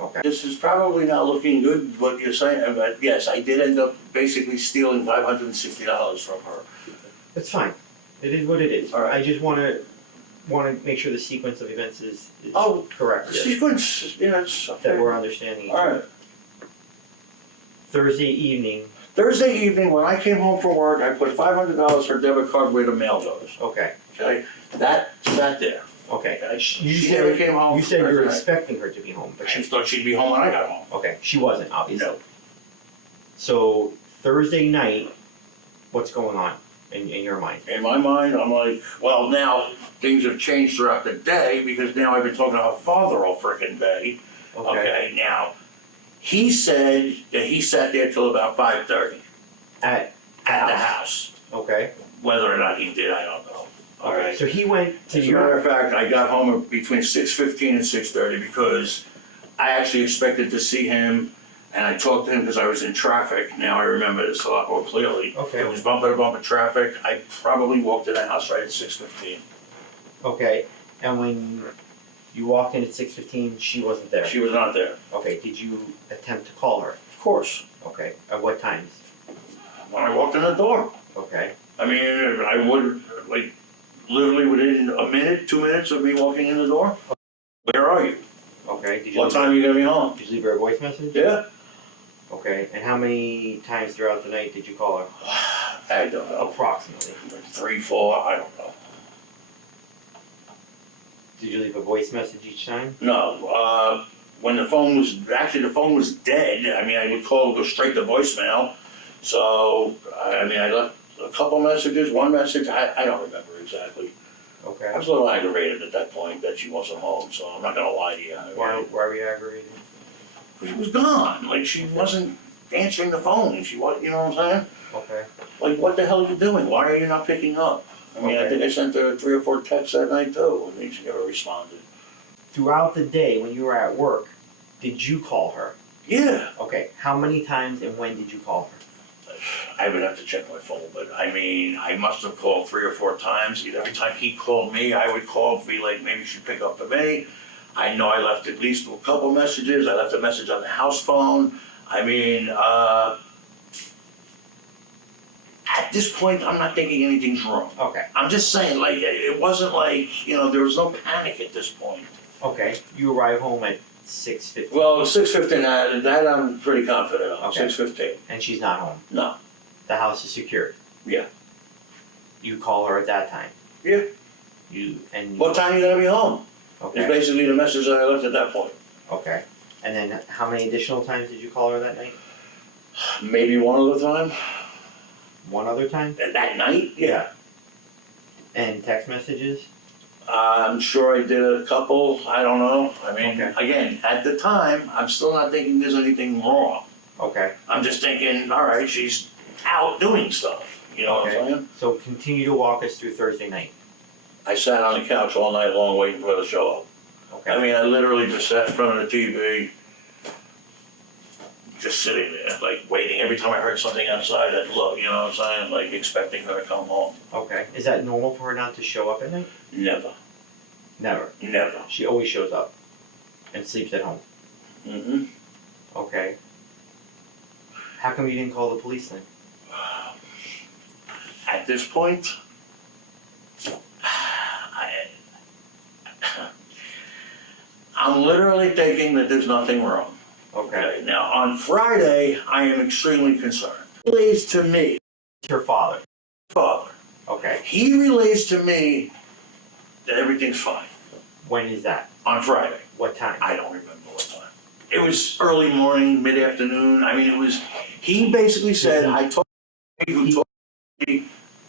Okay. This is probably not looking good, what you're saying, but yes, I did end up basically stealing $560 from her. That's fine. It is what it is. All right. I just want to make sure the sequence of events is correct. The sequence, yeah, it's okay. That we're understanding. All right. Thursday evening, when I came home from work, I put $500 her debit card where the mail goes. Okay. Okay? That sat there. Okay. She never came home. You said you were Thursday night. expecting her to be home, but I thought she'd be home when I got home. Okay, she wasn't, obviously. No. So Thursday night, what's going on in your mind? In my mind, I'm like, well, now things have changed throughout the day because now I've been talking to her father all frickin' day. Okay. Now, he said that he sat there till about 5:30 at the house. Okay. Whether or not he did, I don't know. All Okay. right. So he went to As a matter of fact, I got home between 6:15 and 6:30 because I actually expected to see him, and I talked to him because I was in traffic. Now I remember this a lot more clearly. Okay. It was bumper to bumper traffic. I probably walked in the house right at 6:15. Okay. And when you walked in at 6:15, she wasn't there? She was not there. Okay. Did you attempt to call her? Of course. Okay. At what times? When I walked in the door. Okay. I mean, I would, like, literally within a minute, 2 minutes of me walking in the door. Where are you? Okay. Did you What time are you gonna be home? Did you leave her a voice message? Yeah. Okay. And how many times throughout the night did you call her? I don't know. Approximately. 3, 4, I don't know. Did you leave a voice message each time? No. When the phone was dead. I mean, I would go straight to voicemail. So, I mean, I left a couple messages, one message, I don't remember exactly. Okay. I was a little aggravated at that point that she wasn't home, so I'm not gonna lie to you. Why were you aggravated? She was gone, like she wasn't answering the phone, she was, you know what I'm saying? Okay. Like, what the hell are you doing? Why are you not picking up? I mean, I think I sent her 3 or 4 texts that night too, and she never responded. Throughout the day when you were at work, did you call her? Yeah. Okay. How many times and when did you call her? I would have to check my phone, but I mean, I must have called 3 or 4 times. Every time he called me, I would call, be like, maybe she'd pick up for me. I know I left at least a couple messages. I left a message on the house phone. I mean, at this point, I'm not thinking anything's wrong. Okay. I'm just saying, like, it wasn't like, you know, there was no panic at this point. Okay. You arrive home at 6:15. Well, 6:15, that I'm pretty confident on. Okay. 6:15. And she's not home. No. The house is secured. Yeah. You call her at that time. Yeah. What time are you gonna be home? Okay. Is basically the message that I left at that point. Okay. And then how many additional times did you call her that night? Maybe one other time. One other time? And that night? Yeah. And text messages? I'm sure I did a couple. I don't know. I mean, again, at the time, I'm still not thinking there's anything wrong. Okay. I'm just thinking, all right, she's out doing stuff. You know what I'm saying? So continue to walk us through Thursday night. I sat on the couch all night long waiting for her to show up. Okay. I mean, I literally just sat in front of the TV, just sitting there, like waiting. Every time I heard something outside, I'd look, you know what I'm saying? Like expecting her to come home. Okay. Is that normal for her not to show up at night? Never. Never. Never. She always shows up and sleeps at home. Mm-hmm. Okay. How come you didn't call the police then? At this point, I'm literally thinking that there's nothing wrong. Okay. Now, on Friday, I am extremely concerned. He relays to me. Your father. Father. Okay. He relays to me that everything's fine. When is that? On Friday. What time? I don't remember what time. It was early morning, mid-afternoon. I mean, it was, he basically said, I told you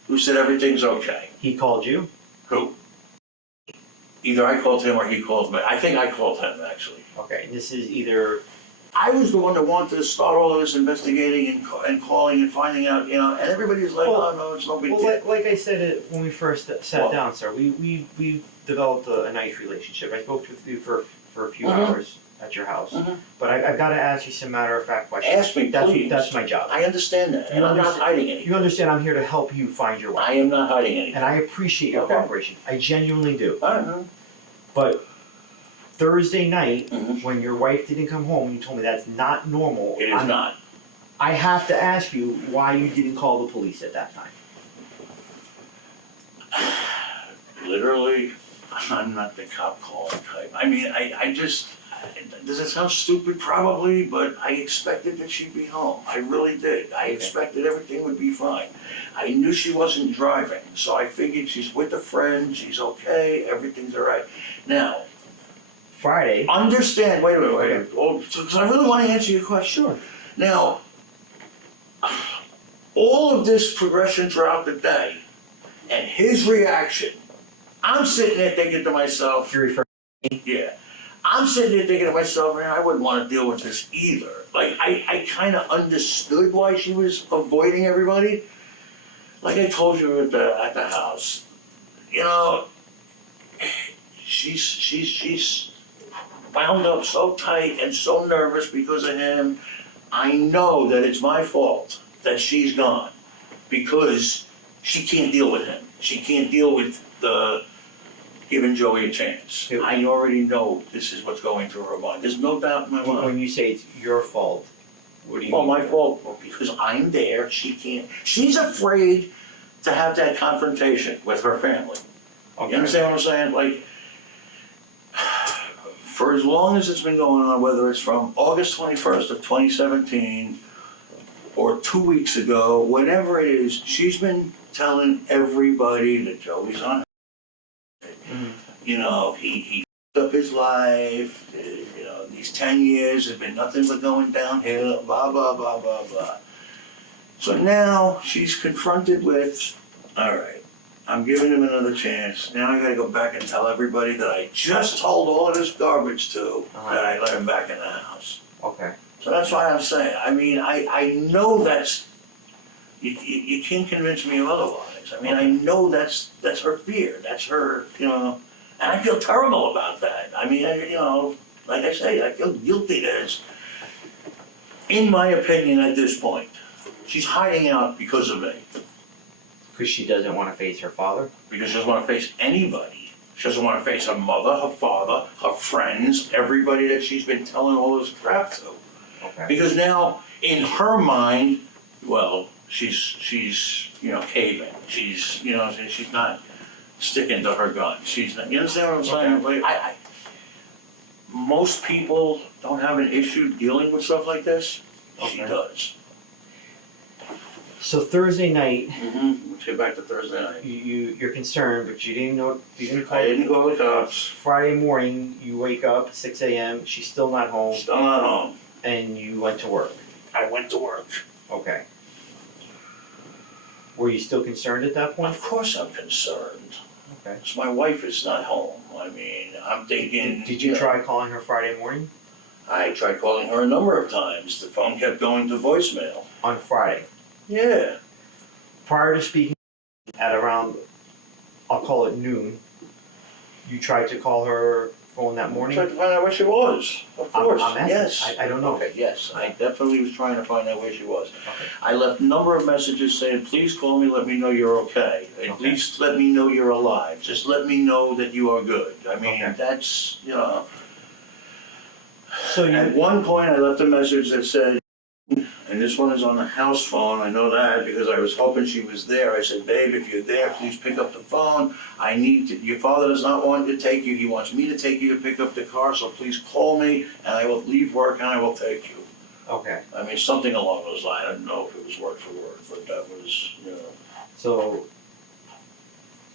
who said everything's okay. He called you? Who? Either I called him or he called me. I think I called him, actually. Okay, this is either... I was the one that wanted to start all of this investigating and calling and finding out, you know, and everybody's like, oh, no, it's no big deal. Like I said when we first sat down, sir, we developed a nice relationship. I spoke with you for a few hours at your house. But I've got to ask you some matter-of-fact questions. Ask me, please. That's my job. I understand that, and I'm not hiding anything. You understand I'm here to help you find your wife. I am not hiding anything. And I appreciate your cooperation. I genuinely do. I don't know. But Thursday night, when your wife didn't come home, you told me that's not normal. It is not. I have to ask you why you didn't call the police at that time. Literally, I'm not the cop calling type. I mean, I just, does it sound stupid? Probably, but I expected that she'd be home. I really did. I expected everything would be fine. I knew she wasn't driving, so I figured she's with a friend, she's okay, everything's all right. Now, Friday. Understand, wait a minute. Because I really want to answer your question. Sure. Now, all of this progression throughout the day and his reaction, I'm sitting there thinking to myself, you're referring to me? Yeah. I'm sitting there thinking to myself, man, I wouldn't want to deal with this either. Like, I kind of understood why she was avoiding everybody. Like I told you at the house, you know, she's wound up so tight and so nervous because of him. I know that it's my fault that she's gone because she can't deal with him. She can't deal with giving Joey a chance. I already know this is what's going through her mind. There's no doubt in my mind. When you say it's your fault, what do you mean? Well, my fault because I'm there. She can't. She's afraid to have that confrontation with her family. Okay. You understand what I'm saying? Like, for as long as it's been going on, whether it's from August 21st of 2017 or 2 weeks ago, whatever it is, she's been telling everybody that Joey's on her. You know, he f***ed up his life, you know, these 10 years have been nothing but going downhill, blah, blah, blah, blah, blah. So now she's confronted with, all right, I'm giving him another chance. Now I gotta go back and tell everybody that I just told all of this garbage to, that I let him back in the house. Okay. So that's why I'm saying, I mean, I know that's, you can't convince me of otherwise. I mean, I know that's her fear, that's her, you know, and I feel terrible about that. I mean, you know, like I say, I feel guilty that it's, in my opinion at this point, she's hiding out because of me. Because she doesn't want to face her father? Because she doesn't want to face anybody. She doesn't want to face her mother, her father, her friends, everybody that she's been telling all this crap to. Okay. Because now, in her mind, well, she's you know, caving. She's, you know, she's not sticking to her gun. She's not, you understand what I'm saying? Okay. Like, most people don't have an issue dealing with stuff like this. Okay. She does. So Thursday night, Let's get back to Thursday night. You're concerned, but you didn't know. You didn't call. I didn't call the cops. Friday morning, you wake up 6 a.m. She's still not home. Still not home. And you went to work. I went to work. Okay. Were you still concerned at that point? Of course I'm concerned. Okay. So my wife is not home. I mean, I'm thinking. Did you try calling her Friday morning? I tried calling her a number of times. The phone kept going to voicemail. On Friday? Yeah. prior to speaking at around, I'll call it noon, you tried to call her phone that morning? Tried to find out where she was, of course, I'm asking. yes. I don't know. Okay, yes, I definitely was trying to find out where she was. Okay. I left a number of messages saying, please call me, let me know you're okay. At least let me know you're alive. Just let me know that you are good. I mean, that's, you know. So at one point, I left a message that said, and this one is on the house phone, I know that because I was hoping she was there. I said, babe, if you're there, please pick up the phone. I need to, your father does not want to take you. He wants me to take you to pick up the car, so please call me and I will leave work and I will take you. Okay. I mean, something along those lines. I don't know if it was word for word, but that was, you know. So,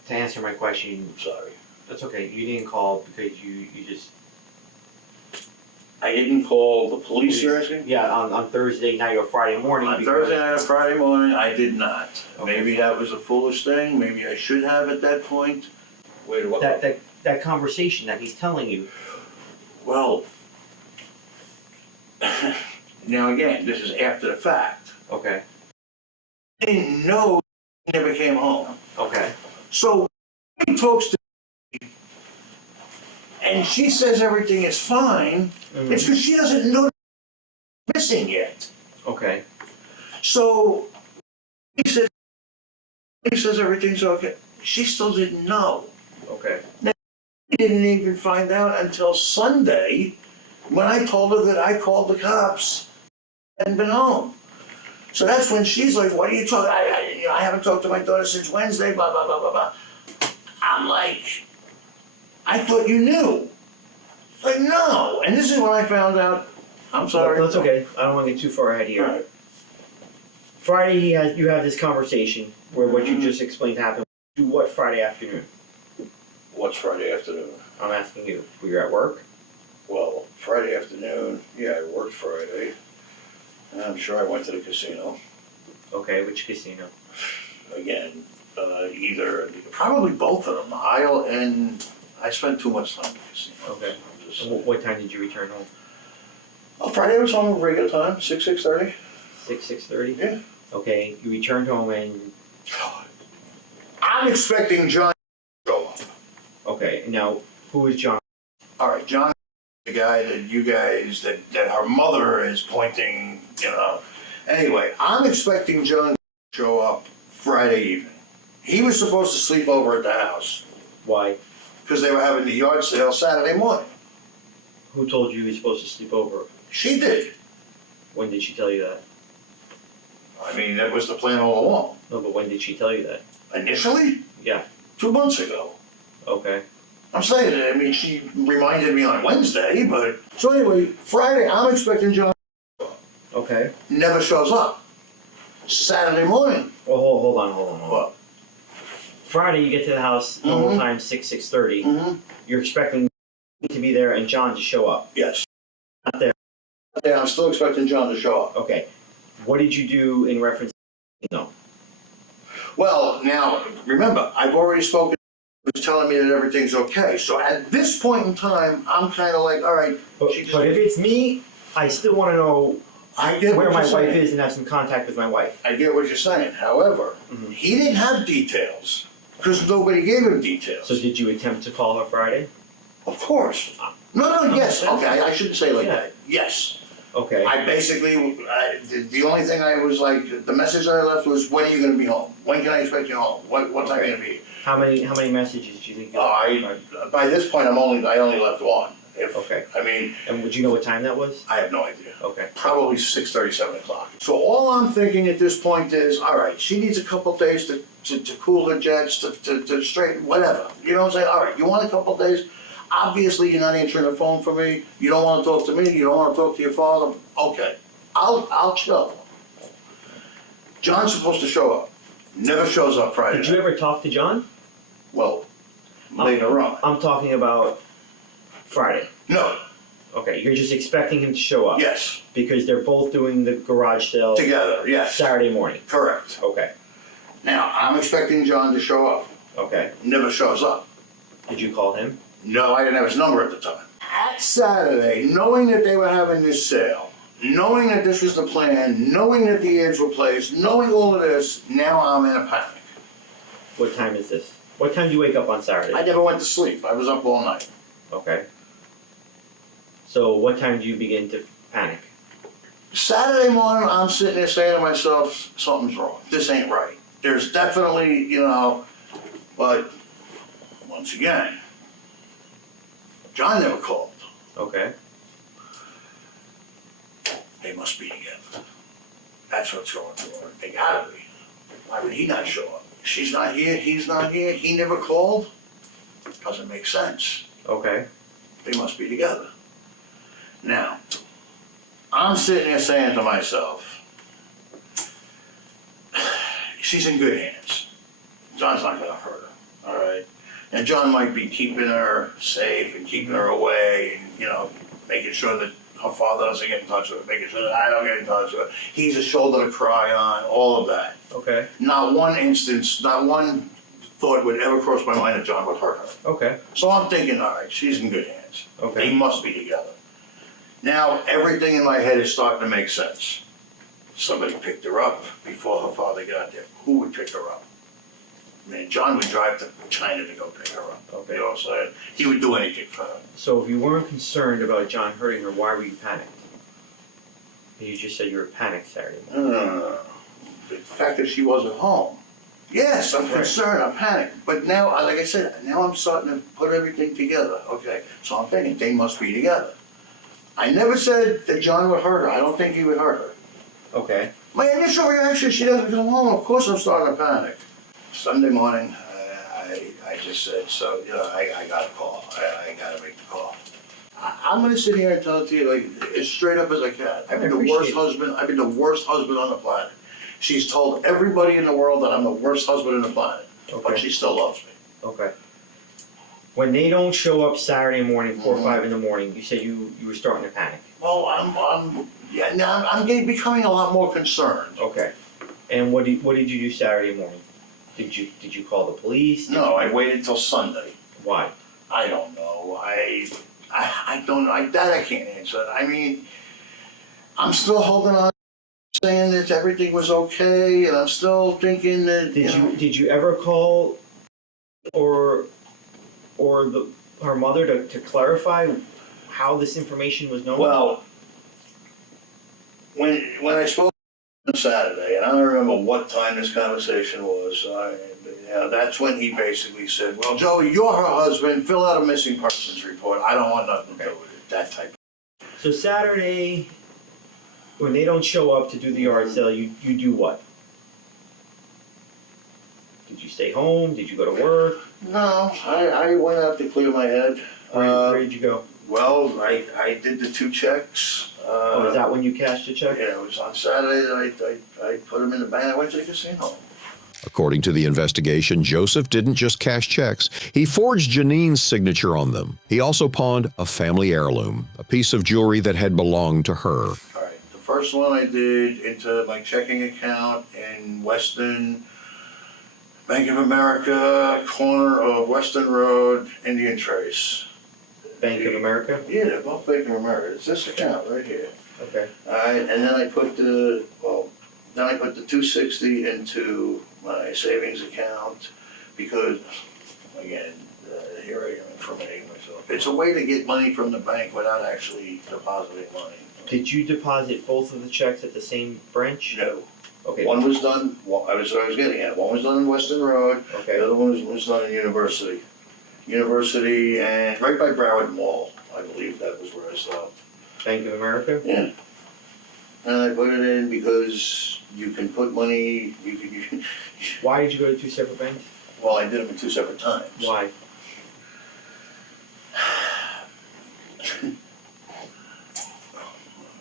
to answer my question, sorry. That's okay. You didn't call because you just. I didn't call the police, you're asking? Yeah, on Thursday night or Friday morning. On Thursday night or Friday morning, I did not. Maybe that was a foolish thing. Maybe I should have at that point. Wait, what? That conversation that he's telling you. Well, now again, this is after the fact. Okay. I didn't know he never came home. Okay. So he talks to me, and she says everything is fine. Mm-hmm. It's because she doesn't know missing yet. Okay. So he says everything's okay. She still didn't know. Okay. Now, she didn't even find out until Sunday when I told her that I called the cops and been home. So that's when she's like, what are you talking? I haven't talked to my daughter since Wednesday, blah, blah, blah, blah, blah. I'm like, I thought you knew. Like, no. And this is when I found out, I'm sorry. That's okay. I don't want to get too far ahead here. Right. Friday, you have this conversation where what you just explained happened. What Friday afternoon? What's Friday afternoon? I'm asking you. Were you at work? Well, Friday afternoon, yeah, I worked Friday. And I'm sure I went to the casino. Okay, which casino? Again, probably both of them. Isle and I spent too much time at the casino. Okay. And what time did you return home? Friday I was home at regular time, 6:30. 6:30? Yeah. Okay, you returned home and... I'm expecting John to show up. Okay, now, who is John? All right, John, the guy that you guys, that her mother is pointing, you know. Anyway, I'm expecting John to show up Friday evening. He was supposed to sleep over at the house. Why? Because they were having the yard sale Saturday morning. Who told you he was supposed to sleep over? She did. When did she tell you that? I mean, that was the plan all along. No, but when did she tell you that? Initially? Yeah. 2 months ago. Okay. I'm saying, I mean, she reminded me on Wednesday, but... So anyway, Friday, I'm expecting John. Okay. Never shows up. Saturday morning. Well, hold on. What? Friday, you get to the house, normal time, 6:30. Mm-hmm. You're expecting to be there and John to show up. Yes. Not there. Yeah, I'm still expecting John to show up. Okay. What did you do in reference to no? Well, now, remember, I've already spoken. He was telling me that everything's okay. So at this point in time, I'm kind of like, all right. But if it's me, I still want to know where my wife is and have some contact with my wife. I get what you're saying. However, he didn't have details because nobody gave him details. So did you attempt to call her Friday? Of course. No, yes. Okay, I shouldn't say it like that. Yes. Okay. I basically, the only thing I was like, the message I left was, when are you going to be home? When can I expect you home? What time are you going to be? How many messages do you think? By this point, I only left one. Okay. I mean. And would you know what time that was? I have no idea. Okay. Probably 6:30, 7 o'clock. So all I'm thinking at this point is, all right, she needs a couple days to cool her jets, to straighten, whatever. You know what I'm saying? All right, you want a couple days? Obviously, you're not answering the phone for me. You don't want to talk to me. You don't want to talk to your father. Okay, I'll chill. John's supposed to show up. Never shows up Friday Did you ever talk to John? Well, later on. I'm talking about Friday. No. Okay, you're just expecting him to show up. Yes. Because they're both doing the garage sale together. Yes. Saturday morning. Correct. Okay. Now I'm expecting John to show up. Okay. Never shows up. Did you call him? No, I didn't have his number at the time. At Saturday, knowing that they were having this sale, knowing that this was the plan, knowing that the ads were placed, knowing all of this, now I'm in a panic. What time is this? What time do you wake up on Saturday? I never went to sleep. I was up all night. Okay. So what time do you begin to panic? Saturday morning, I'm sitting there saying to myself, something's wrong. This ain't right. There's definitely, but once again, John never called. Okay. They must be together. That's what's going on. They gotta be. Why would he not show up? She's not here, he's not here, he never called? Doesn't make sense. Okay. They must be together. Now, I'm sitting there saying to myself, she's in good hands. John's not gonna hurt her, all right? And John might be keeping her safe and keeping her away and, making sure that her father doesn't get in touch with her, making sure that I don't get in touch with her. He's a shoulder to cry on, all of that. Okay. Not one instance, not one thought would ever cross my mind that John would hurt her. Okay. So I'm thinking, all right, she's in good hands. Okay. They must be together. Now, everything in my head is starting to make sense. Somebody picked her up before her father got there. Who would pick her up? Man, John would drive to China to go pick her up. Okay. You know what I'm saying? He would do anything for her. So if you weren't concerned about John hurting her, why were you panicked? You just said you were panicked Saturday morning. The fact that she wasn't home. Yes, I'm concerned, I'm panicked. But now, like I said, now I'm starting to put everything together. Okay, so I'm thinking they must be together. I never said that John would hurt her. I don't think he would hurt her. Okay. My initial reaction, she doesn't come home. Of course I'm starting to panic. Sunday morning, I just said, so, I got to call. I got to make the call. I'm going to sit here and tell it to you like as straight up as I can. I've been the worst husband. I've been the worst husband on the planet. She's told everybody in the world that I'm the worst husband on the planet, but she still loves me. Okay. When they don't show up Saturday morning, 4 or 5 in the morning, you said you were starting to panic. Well, I'm becoming a lot more concerned. Okay. And what did you do Saturday morning? Did you call the police? No, I waited till Sunday. Why? I don't know. I don't know. That I can't answer. I mean, I'm still holding on, saying that everything was okay, and I'm still thinking that. Did you ever call or her mother to clarify how this information was known? Well, when I spoke on Saturday, and I don't remember what time this conversation was, that's when he basically said, well, Joey, you're her husband, fill out a missing persons report. I don't want nothing to do with it, that type of. So Saturday, when they don't show up to do the yard sale, you do what? Did you stay home? Did you go to work? No, I went out to clear my head. Where did you go? Well, I did the 2 checks. Is that when you cashed the check? Yeah, it was on Saturday. I put them in the bank. I went to the casino. According to the investigation, Joseph didn't just cash checks. He forged Jeneen's signature on them. He also pawned a family heirloom, a piece of jewelry that had belonged to her. All right, the first one I did into my checking account in Weston, Bank of America, corner of Weston Road, Indian Trace. Bank of America? Yeah, they're both Bank of America. It's this account right here. Okay. All right, and then I put the 260 into my savings account because, again, here I am incriminating myself. It's a way to get money from the bank without actually depositing money. Did you deposit both of the checks at the same branch? No. Okay. One was done, I was getting at. One was done in Weston Road. Okay. The other one was done in University. University and right by Broward Mall. I believe that was where I stopped. Bank of America? Yeah. And I put it in because you can put money, you can. Why did you go to 2 separate banks? Well, I did them in 2 separate times. Why?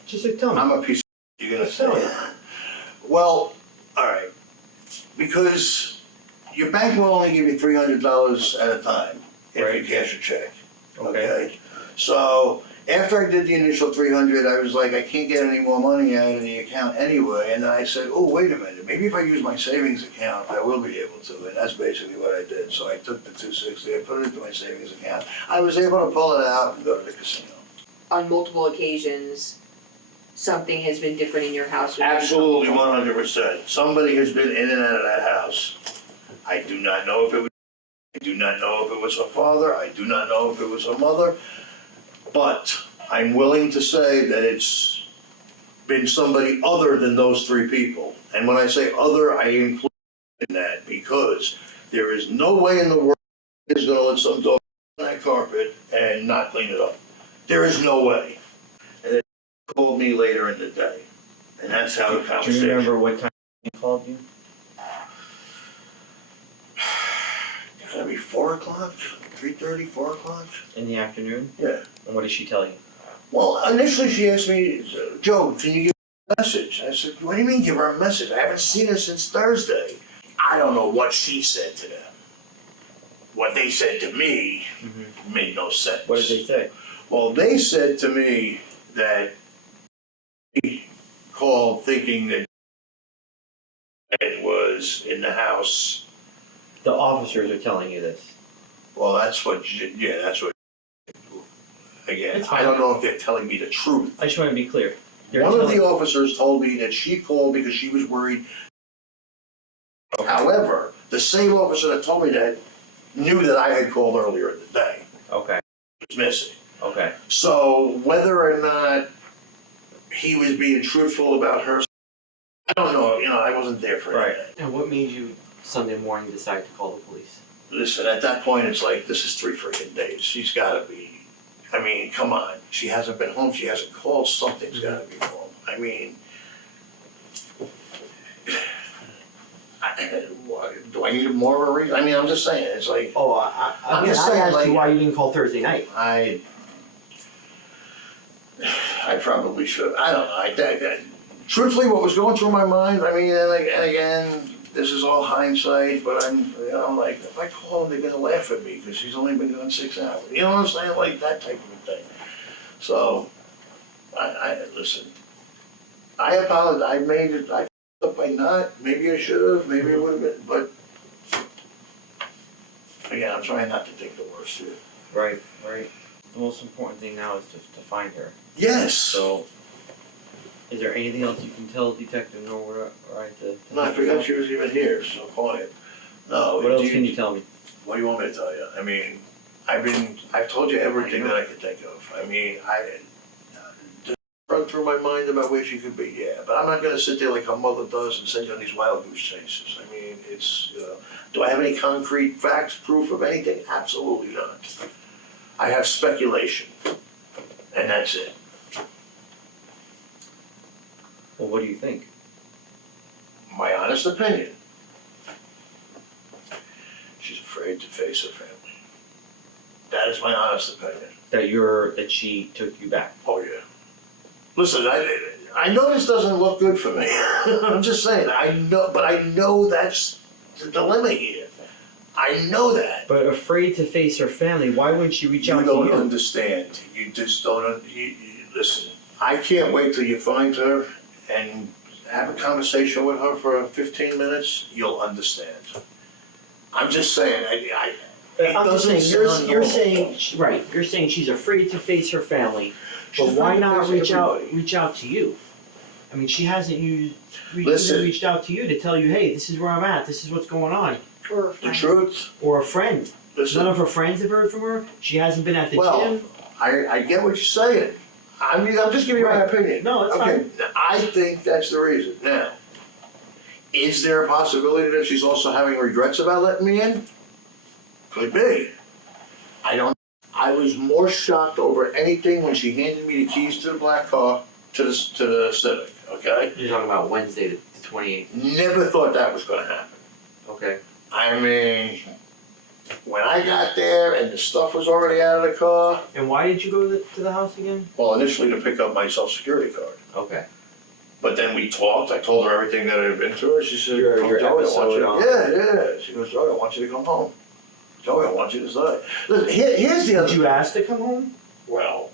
Just tell me. I'm a piece of you're gonna say. Well, all right. Because your bank will only give you $300 at a time if you cash a check. Okay. So after I did the initial 300, I was like, I can't get any more money out of the account anyway. And then I said, oh, wait a minute. Maybe if I use my savings account, I will be able to. And that's basically what I did. So I took the 260, I put it into my savings account. I was able to pull it out and go to the casino. On multiple occasions, something has been different in your house? when you come Absolutely, home? 100%. Somebody has been in and out of that house. I do not know if it was, I do not know if it was her father, I do not know if it was her mother, but I'm willing to say that it's been somebody other than those three people. And when I say other, I include in that because there is no way in the world is gonna let some dog on that carpet and not clean it up. There is no way. And they called me later in the day. And that's how the Do conversation. you remember what time he called you? It's gonna be 4 o'clock, 3:30, 4 o'clock. In the afternoon? Yeah. And what did she tell you? Well, initially she asked me, Joe, can you give her a message? I said, what do you mean give her a message? I haven't seen her since Thursday. I don't know what she said to them. What they said to me made no sense. What did they say? Well, they said to me that he called thinking that Ed was in the house. The officers are telling you this. Well, that's what, that's what, again, I don't know if they're telling me the truth. I just want to be clear. One of the officers told me that she called because she was worried. Okay. However, the same officer that told me that knew that I had called earlier in the day. Okay. He was missing. Okay. So whether or not he was being truthful about her, I don't know. You know, I wasn't there for that. And what made you Sunday morning decide to call the police? Listen, at that point, it's like, this is 3 freaking days. She's got to be, I mean, come on. She hasn't been home. She hasn't called. Something's got to be wrong. I mean, do I need more of a reason? I mean, I'm just saying, it's like. Oh, I'm just saying, asked like, you why you didn't call Thursday night. I probably should. I don't know. Truthfully, what was going through my mind, I mean, and again, this is all hindsight, but I'm like, if I call him, they're gonna laugh at me because she's only been gone 6 hours. You know what I'm saying? Like that type of thing. So, listen. I apologize. I made it. I f***ed up by not. Maybe I should have. Maybe it would have been. But again, I'm trying not to think the worst here. Right. The most important thing now is to find her. Yes. So, is there anything else you can tell Detective Norwood? No, I forgot she was even here. So quiet. No. What else can you tell me? What do you want me to tell you? I mean, I've told you everything that I could think of. I mean, just run through my mind about where she could be, yeah. But I'm not gonna sit there like her mother does and send you on these wild goose chases. I mean, it's, do I have any concrete facts, proof of anything? Absolutely not. I have speculation, and that's it. Well, what do you think? My honest opinion. She's afraid to face her family. That is my honest opinion. That she took you back. Oh yeah. Listen, I know this doesn't look good for me. I'm just saying, I know that's the dilemma here. I know that. But afraid to face her family, why wouldn't she reach out to you? You don't understand. You just don't. Listen, I can't wait till you find her and have a conversation with her for 15 minutes. You'll understand. I'm just saying. I'm just saying. You're saying right. You're saying she's afraid to face her family, but why not reach out to you? I mean, she hasn't reached out to you to tell you, hey, this is where I'm at. This is what's going on. The truth. Or a friend. Listen. None of her friends have heard from her. She hasn't been at the gym. I get what you're saying. I mean, I'm just giving you my opinion. No, it's fine. I think that's the reason. Now, is there a possibility that she's also having regrets about letting me in? Could be. I don't. I was more shocked over anything when she handed me the keys to the black car to the Civic. Okay. You're talking about Wednesday, the 28th. Never thought that was going to happen. Okay. I mean, when I got there and the stuff was already out of the car. And why did you go to the house again? Well, initially to pick up my Social Security card. Okay. But then we talked. I told her everything that had been to her. She said, Your Joey, I want you episode to, yeah. She goes, Joey, I want you to come home. Joey, I want you to stay. Listen, here's the other. Did you ask to come home? Well,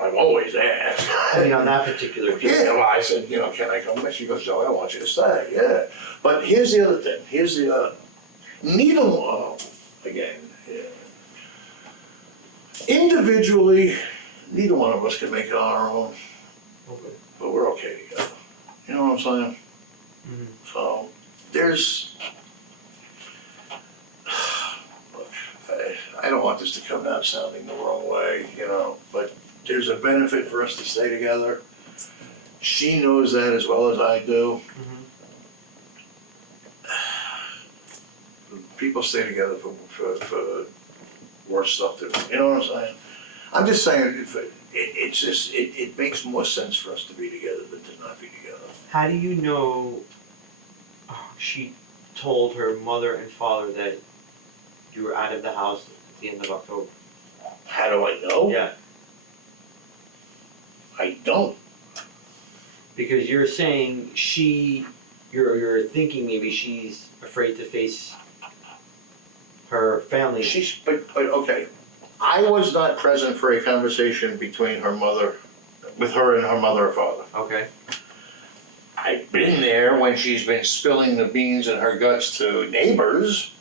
I've always asked. I mean, on that particular piece. Yeah, well, I said, can I come with? She goes, Joey, I want you to stay. Yeah. But here's the other thing. Here's the neither one, again, yeah. Individually, neither one of us can make it on our own. Okay. but we're okay together. You know what I'm saying? Mm-hmm. So there's, look, I don't want this to come out sounding the wrong way, you know, but there's a benefit for us to stay together. She knows that as well as I do. People stay together for worse stuff too. You know what I'm saying? I'm just saying, it makes more sense for us to be together than to not be together. How do you know she told her mother and father that you were out of the house at the end of October? How do I know? Yeah. I don't. Because you're saying you're thinking maybe she's afraid to face her family. But okay. I was not present for a conversation between with her and her mother or father. Okay. I've been there when she's been spilling the beans and her guts to neighbors.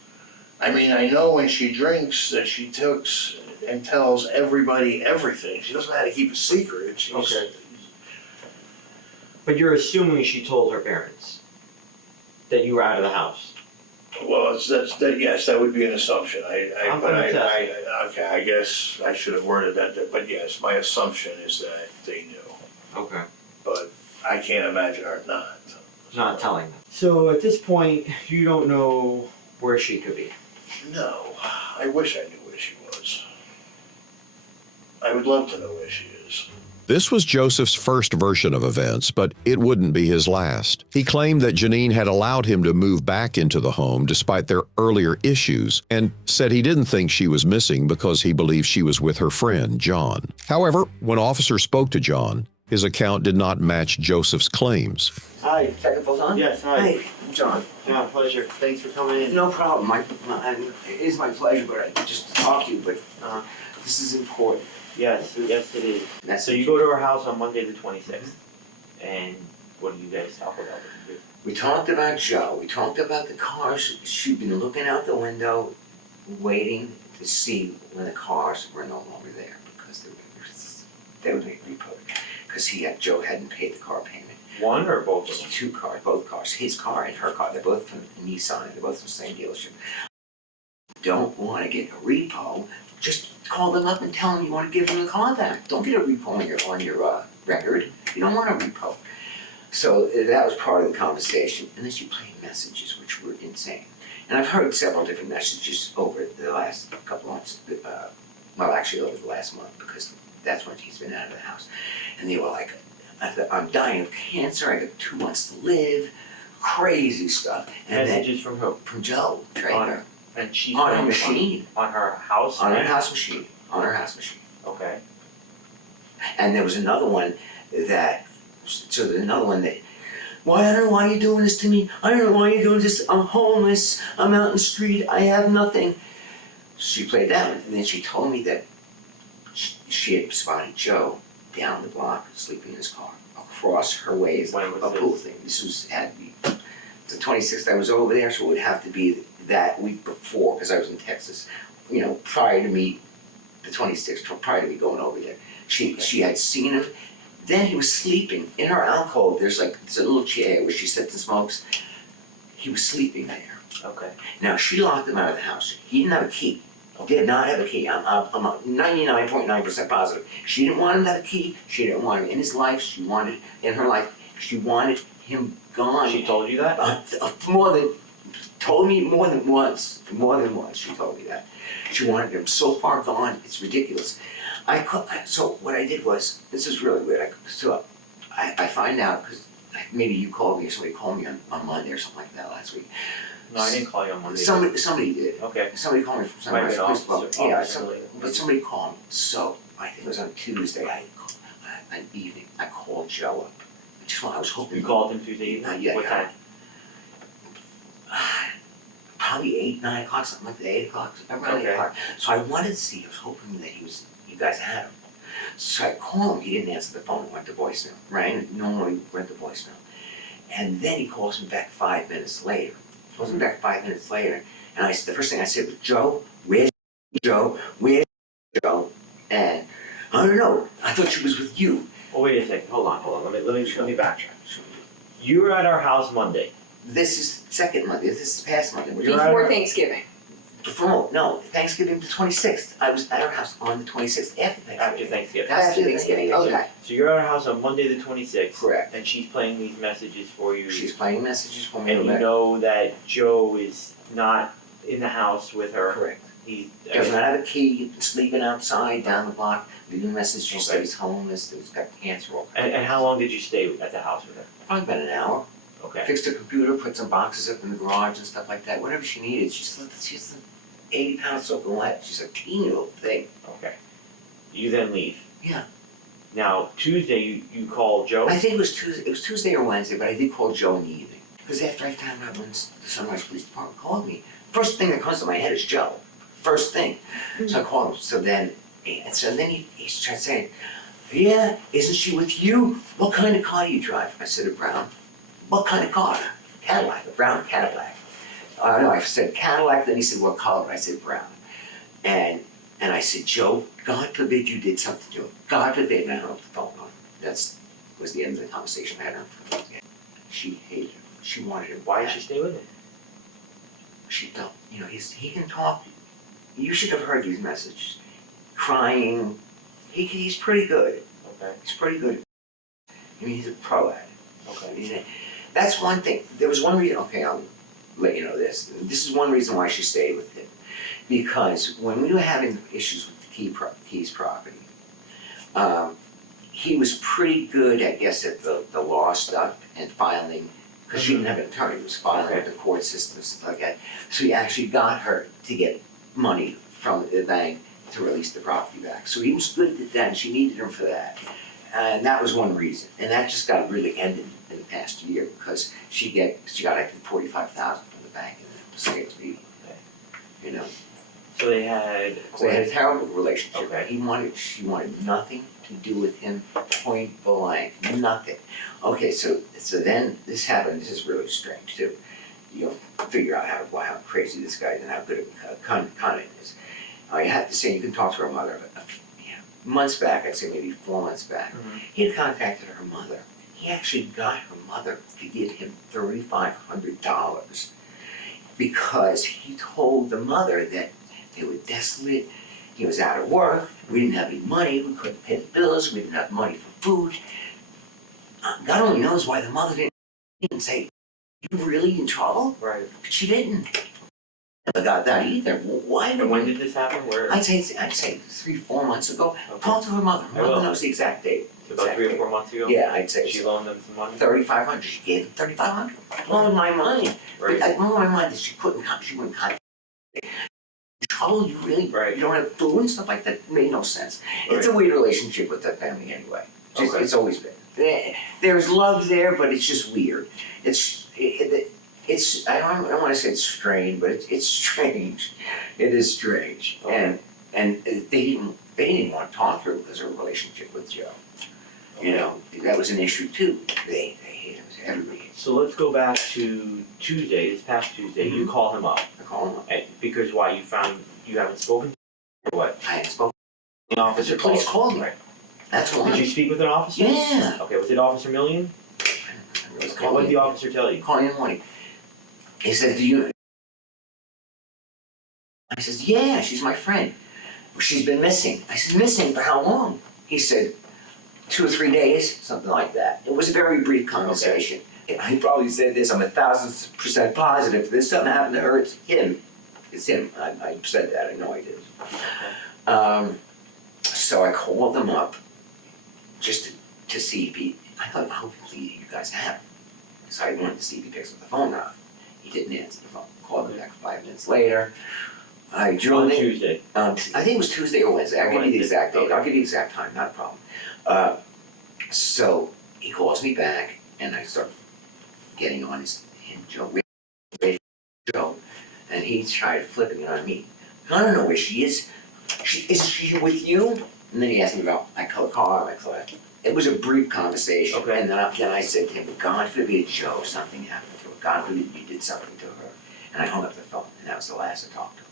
I mean, I know when she drinks that she takes and tells everybody everything. She doesn't know how to keep a secret. Okay. But you're assuming she told her parents that you were out of the house. Well, yes, that would be an assumption. I'm gonna test. Okay, I guess I should have worded that, but yes, my assumption is that they knew. Okay. But I can't imagine her not telling them. So at this point, you don't know where she could be. No, I wish I knew where she was. I would love to know where she is. This was Joseph's first version of events, but it wouldn't be his last. He claimed that Jeneen had allowed him to move back into the home despite their earlier issues, and said he didn't think she was missing because he believed she was with her friend, John. However, when officers spoke to John, his account did not match Joseph's claims. Hi, second phone's on? Yes, hi. Hi, I'm John. Yeah, pleasure. Thanks for coming in. No problem. It is my pleasure, but I just talk to you, but this is important. Yes, it is. So you go to her house on Monday the 26th, and what do you guys talk about? We talked about Joe. We talked about the cars. She'd been looking out the window, waiting to see when the cars were no longer there because they would make repo. Because Joe hadn't paid the car payment. One or both of them? Two cars, both cars. His car and her car. They're both from Nissan. They're both from the same dealership. Don't want to get a repo. Just call them up and tell them you want to give them a contact. Don't get a repo on your record. You don't want a repo. So that was part of the conversation. And then she played messages, which were insane. And I've heard several different messages over the last couple months. Well, actually over the last month, because that's when he's been out of the house. And they were like, I'm dying of cancer. I got 2 months to live. Crazy stuff. And messages from who? From Joe Trainer. And she's on her machine. On her house? On her house machine. On her house machine. Okay. And there was another one that, why, I don't know why you're doing this to me. I don't know why you're doing this. I'm homeless. I'm out in the street. I have nothing. She played that one. And then she told me that she had spotted Joe down the block, sleeping in his car, across her ways, a pool thing. Had to be the 26th. I was over there, so it would have to be that week before, because I was in Texas, prior to me, the 26th, prior to me going over there. She had seen him. Then he was sleeping in her alcove. There's a little chair where she sits and smokes. He was sleeping there. Okay. Now, she locked him out of the house. He didn't have a key. Did not have a key. I'm 99.9% positive. She didn't want him to have a key. She didn't want him in his life. In her life, she wanted him gone. She told you that? Told me more than once. More than once, she told me that. She wanted him so far gone, it's ridiculous. So what I did was, this is really weird. I find out, because maybe you called me or somebody called me on Monday or something like that last week. No, I didn't call you on Monday. Somebody did. Okay. Somebody called me from somewhere. But somebody called me. So I think it was on Tuesday. An evening, I called Joe up. I was hoping. You called him Tuesday evening? Yeah. What time? Probably 8, 9 o'clock, something like that. 8 o'clock. Around 8 o'clock. So I wanted to see. I was hoping that you guys had him. So I called him. He didn't answer the phone. It went to voicemail. Right? Normally went to voicemail. And then he calls me back 5 minutes later. Calls me back 5 minutes later, and the first thing I said was, Joe, where's Joe? Where's Joe? And I don't know. I thought she was with you. Oh, wait a second. Hold on. Let me backtrack. You were at our house Monday. This is second Monday. This is past Monday. Before Thanksgiving. No, Thanksgiving the 26th. I was at our house on the 26th after Thanksgiving. After Thanksgiving. After Thanksgiving, okay. So you're at our house on Monday the 26th. Correct. And she's playing these messages for you. She's playing messages for me. And you know that Joe is not in the house with her. Correct. He does not have a key, sleeping outside down the block, leaving messages that he's homeless, that he's got cancer. And how long did you stay at the house with her? Probably about an hour. Okay. Fixed the computer, put some boxes up in the garage and stuff like that, whatever she needed. She's 80 pounds soaking wet. She's a teeny little thing. Okay. You then leave. Yeah. Now, Tuesday, you call Joe? I think it was Tuesday or Wednesday, but I did call Joe in the evening. Because after I found out when the Sunrise Police Department called me, first thing that comes to my head is Joe. First thing. So I called him. So then he started saying, yeah, isn't she with you? What kind of car do you drive? I said, a brown. What kind of car? Cadillac, a brown Cadillac. No, I said Cadillac, then he said, what color? I said, brown. And I said, Joe, God forbid you did something to him. God forbid. And I hung up the phone on. That was the end of the conversation I had her. She hated him. She wanted him. Why did she stay with him? She felt, he can talk. You should have heard these messages. Crying. He's pretty good. Okay. He's pretty good. I mean, he's a pro at it. Okay. That's one thing. There was one reason, okay, I'll let you know this. This is one reason why she stayed with him. Because when we were having issues with the Keys property, he was pretty good, I guess, at the law stuff and filing, because she didn't have an attorney, he was filing with the court system and stuff like that. So he actually got her to get money from the bank to release the property back. So he was good at that, and she needed him for that. And that was one reason. And that just got really ended in the past year, because she got I think $45,000 from the bank in the sales meeting. So they had a terrible relationship. Okay. She wanted nothing to do with him, point blank, nothing. Okay, so then this happened. This is really strange too. You'll figure out how crazy this guy is and how good a con is. I have to say, you can talk to her mother. Months back, I'd say maybe 4 months back, he had contacted her mother. He actually got her mother to give him $3,500 because he told the mother that they were desolate. He was out of work. We didn't have any money. We couldn't pay the bills. We didn't have money for food. God only knows why the mother didn't say, "You really in trouble?" Right. But she didn't. Never got that either. Why? And when did this happen? Where? I'd say 3-4 months ago. Okay. Talk to her mother. Her mother knows the exact date. About 3 or 4 months ago? Yeah, I'd say. She loaned them some money? $3,500. She gave him $3,500. Blowing my mind. Right. But blowing my mind that she wouldn't contact. Trouble, you really, you don't have food and stuff like that. It made no sense. Right. It's a weird relationship with that family anyway. It's always been. There's love there, but it's just weird. It's I don't want to say it's strange, but it's strange. It is strange. Okay. And they didn't want to talk to her because of her relationship with Joe. Okay. That was an issue too. They hate him. Everybody. So let's go back to Tuesday, this past Tuesday. You call him up. I call him up. Because why? You found you haven't spoken to him, or what? I hadn't spoken. The officer police called me. Right. That's why. Did you speak with an officer? Yeah. Okay, was it Officer Million? What did the officer tell you? Call me in the morning. He said, "Do you?" I said, "Yeah, she's my friend. She's been missing." I said, "Missing for how long?" He said, 2 or 3 days, something like that. It was a very brief conversation. Okay. He probably said this, I'm 1,000% positive. If there's something happened to her, it's him. It's him. I said that, I know I did. So I called him up just to see if I thought, hopefully you guys have him. So I wanted to see if he picks up the phone now. He didn't answer the phone. Called him back 5 minutes later. I drove in. Tuesday? I think it was Tuesday or Wednesday. I'll give you the exact date. I'll give you the exact time, not a problem. So he calls me back, and I start getting on Joe, and he tried flipping it on me. I don't know where she is. Is she with you? And then he asked me about my car, my class. It was a brief conversation, and then I said to him, "God forbid, Joe, something happened to her. God forbid you did something to her." And I hung up the phone, and that was the last I talked to him.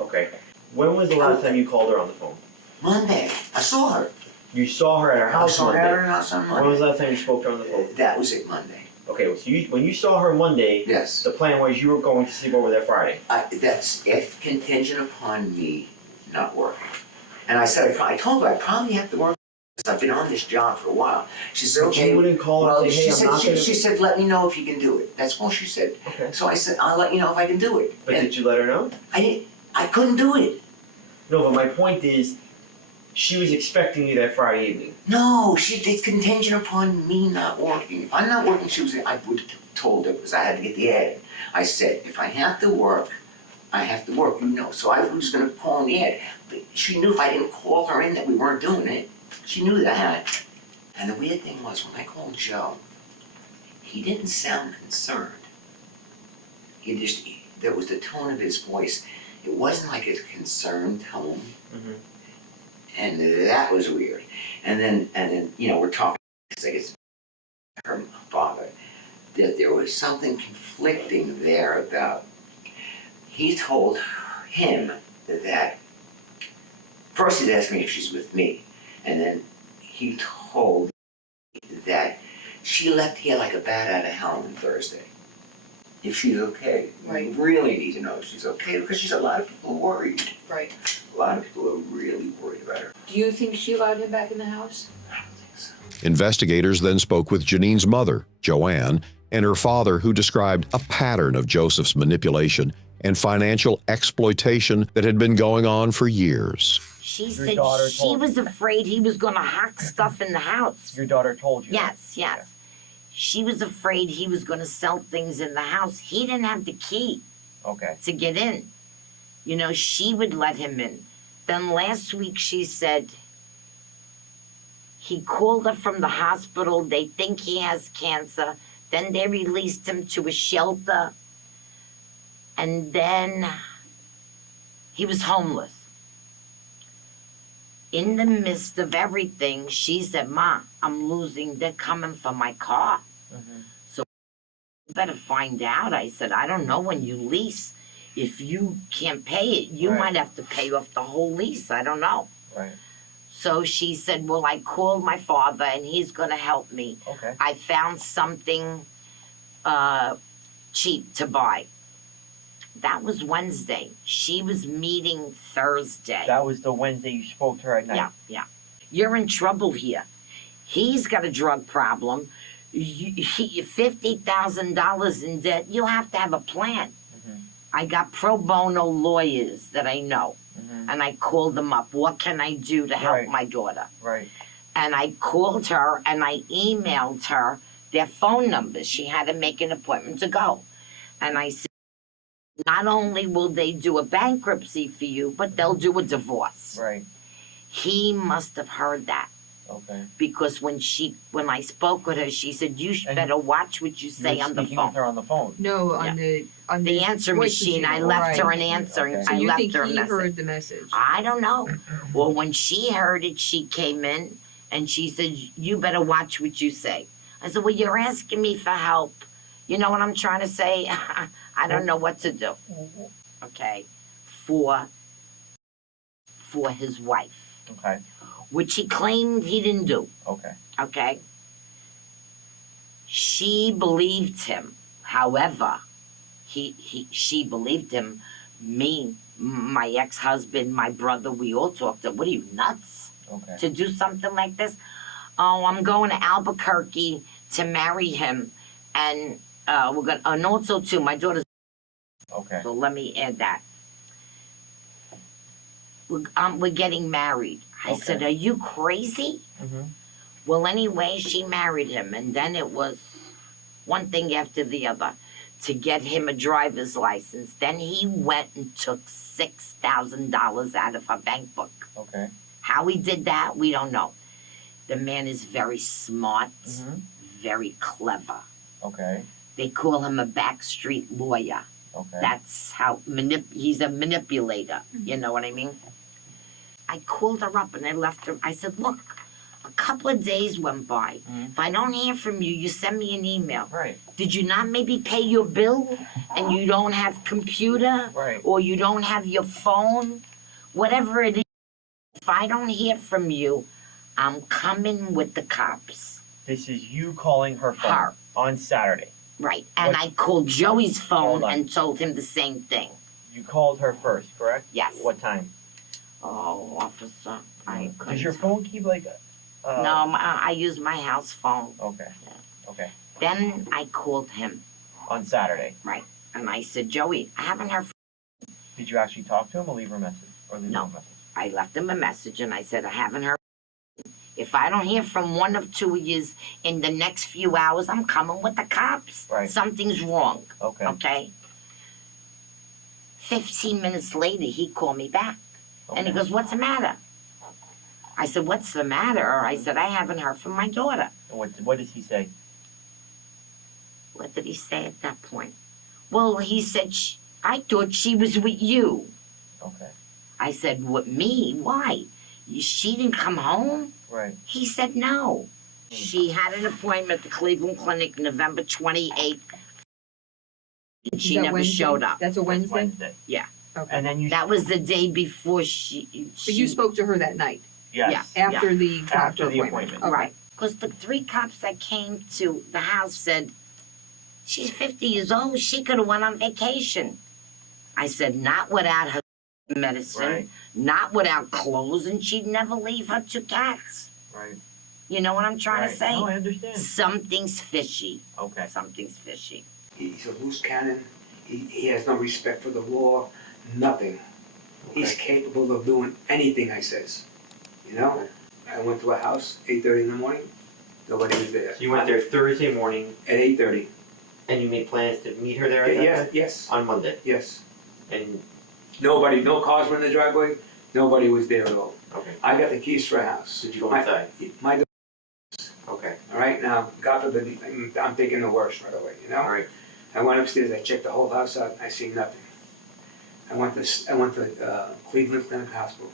Okay. When was the last time you called her on the phone? Monday. I saw her. You saw her at her house I saw Monday. her at her house on Monday. When was the last time you spoke to her on the phone? That was it Monday. Okay, so when you saw her Monday, yes, the plan was you were going to sleep over there Friday. That's if contingent upon me not working. And I said, I told her I probably have to work because I've been on this job for a while. She said, But okay. you wouldn't call her and say, hey, I'm not gonna... She said, let me know if you can do it. That's all she said. Okay. So I said, I'll let you know if I can do it. But did you let her know? I couldn't do it. No, but my point is, she was expecting you that Friday evening. No, it's contingent upon me not working. If I'm not working, I would have told her because I had to get the ad. I said, if I have to work, I have to work, you know. So I was going to call in the ad. But she knew if I didn't call her in that we weren't doing it. She knew that. And the weird thing was, when I called Joe, he didn't sound concerned. There was the tone of his voice. It wasn't like a concerned tone. Mm-hmm. And that was weird. And then, you know, we're talking, I guess, her father, that there was something conflicting there about, he told him that, first he'd asked me if she's with me, and then he told that she left here like a bat out of hell on Thursday. If she's okay. Right. We really need to know if she's okay because she's a lot of people worried. Right. A lot of people are really worried about her. Do you think she allowed him back in the house? Investigators then spoke with Jeneen's mother, Joanne, and her father, who described a pattern of Joseph's manipulation and financial exploitation that had been going on for years. She said she was afraid he was going to hack stuff in the house. Your daughter told you? Yes, yes. Yeah. She was afraid he was going to sell things in the house. He didn't have the key to get in. You know, she would let him in. Then last week she said he called her from the hospital. They think he has cancer. Then they released him to a shelter. And then he was homeless. In the midst of everything, she said, Ma, I'm losing, they're coming for my car. Mm-hmm. So you better find out. I said, I don't know when you lease. If you can't pay it, you might have to pay off the whole lease. I don't know. Right. So she said, well, I called my father and he's going to help me. Okay. I found something cheap to buy. That was Wednesday. She was meeting Thursday. That was the Wednesday you spoke to her at night? Yeah, yeah. You're in trouble here. He's got a drug problem. $50,000 in debt. You'll have to have a plan. Mm-hmm. I got pro bono lawyers that I know. Mm-hmm. And I called them up. What can I do to help my daughter? Right. And I called her and I emailed her their phone numbers. She had to make an appointment to go. And I said, not only will they do a bankruptcy for you, but they'll do a divorce. Right. He must have heard that. Okay. Because when I spoke with her, she said, you better watch what you say on the phone. With her on the phone? No, on the answer machine. I left her an answer. Okay. So I you left think her a he message. heard the message? I don't know. Well, when she heard it, she came in and she said, you better watch what you say. I said, well, you're asking me for help. You know what I'm trying to say? I don't know what to do. Okay. For his wife. Okay. Which he claimed he didn't do. Okay. Okay. She believed him. However, she believed him. Me, my ex-husband, my brother, we all talked to, what are you, nuts? Okay. To do something like this? Oh, I'm going to Albuquerque to marry him. And we're going to, and also too, my daughter's. Okay. So let me add that. We're getting married. I said, are you crazy? Mm-hmm. Well, anyway, she married him. And then it was one thing after the other to get him a driver's license. Then he went and took $6,000 out of her bank book. Okay. How he did that, we don't know. The man is very smart, very clever. Okay. They call him a backstreet lawyer. Okay. That's how he's a manipulator. You know what I mean? I called her up and I left her. I said, look, a couple of days went by. If I don't hear from you, you send me an email. Right. Did you not maybe pay your bill and you don't have computer? Right. Or you don't have your phone? Whatever it is. If I don't hear from you, I'm coming with the cops. This is you calling her phone Her. on Saturday. Right. And What- I called Joey's phone Hold on. and told him the same thing. You called her first, correct? Yes. What time? Oh, officer, I couldn't. Does your phone keep like? No, I use my house phone. Okay. Okay. Then I called him. On Saturday. Right. And I said, Joey, I haven't heard from Did you actually talk to him or leave her a message? Or leave No. her a message? I left him a message and I said, I haven't heard. If I don't hear from one of two of yous in the next few hours, I'm coming with the cops. Right. Something's wrong. Okay. Okay? 15 minutes later, he called me back. And he goes, what's the matter? I said, what's the matter? I said, I haven't heard from my daughter. What did he say? What did he say at that point? Well, he said, I thought she was with you. Okay. I said, with me? Why? She didn't come home? Right. He said no. She had an appointment at the Cleveland Clinic November 28th. Is She that never Wednesday? showed up. That's a Wednesday? Yeah. Okay. And then you. That was the day before she. But you spoke to her that night? Yes. Yeah. After the doctor After the appointment? appointment. Okay. Right. Because the 3 cops that came to the house said, she's 50 years old. She could have went on vacation. I said, not without her medicine, Right. not without clothes, and she'd never leave her 2 cats. Right. You know what I'm trying Right. to say? No, I understand. Something's fishy. Okay. Something's fishy. He's a loose cannon. He has no respect for the law, nothing. He's capable of doing anything I says. You know? I went to a house, 8:30 in the morning, nobody was there. So you went there Thursday morning. At 8:30. And you made plans to meet her there at that Yes, time? yes. On Monday. Yes. And Nobody, no cars were in the driveway, nobody was there at all. okay. I got the keys for a house. Did you go inside? My Okay. all right, now, God forbid, I'm thinking the worst right away, you know? All right. I went upstairs, I checked the whole house out, I see nothing. I went to Cleveland Clinic Hospital.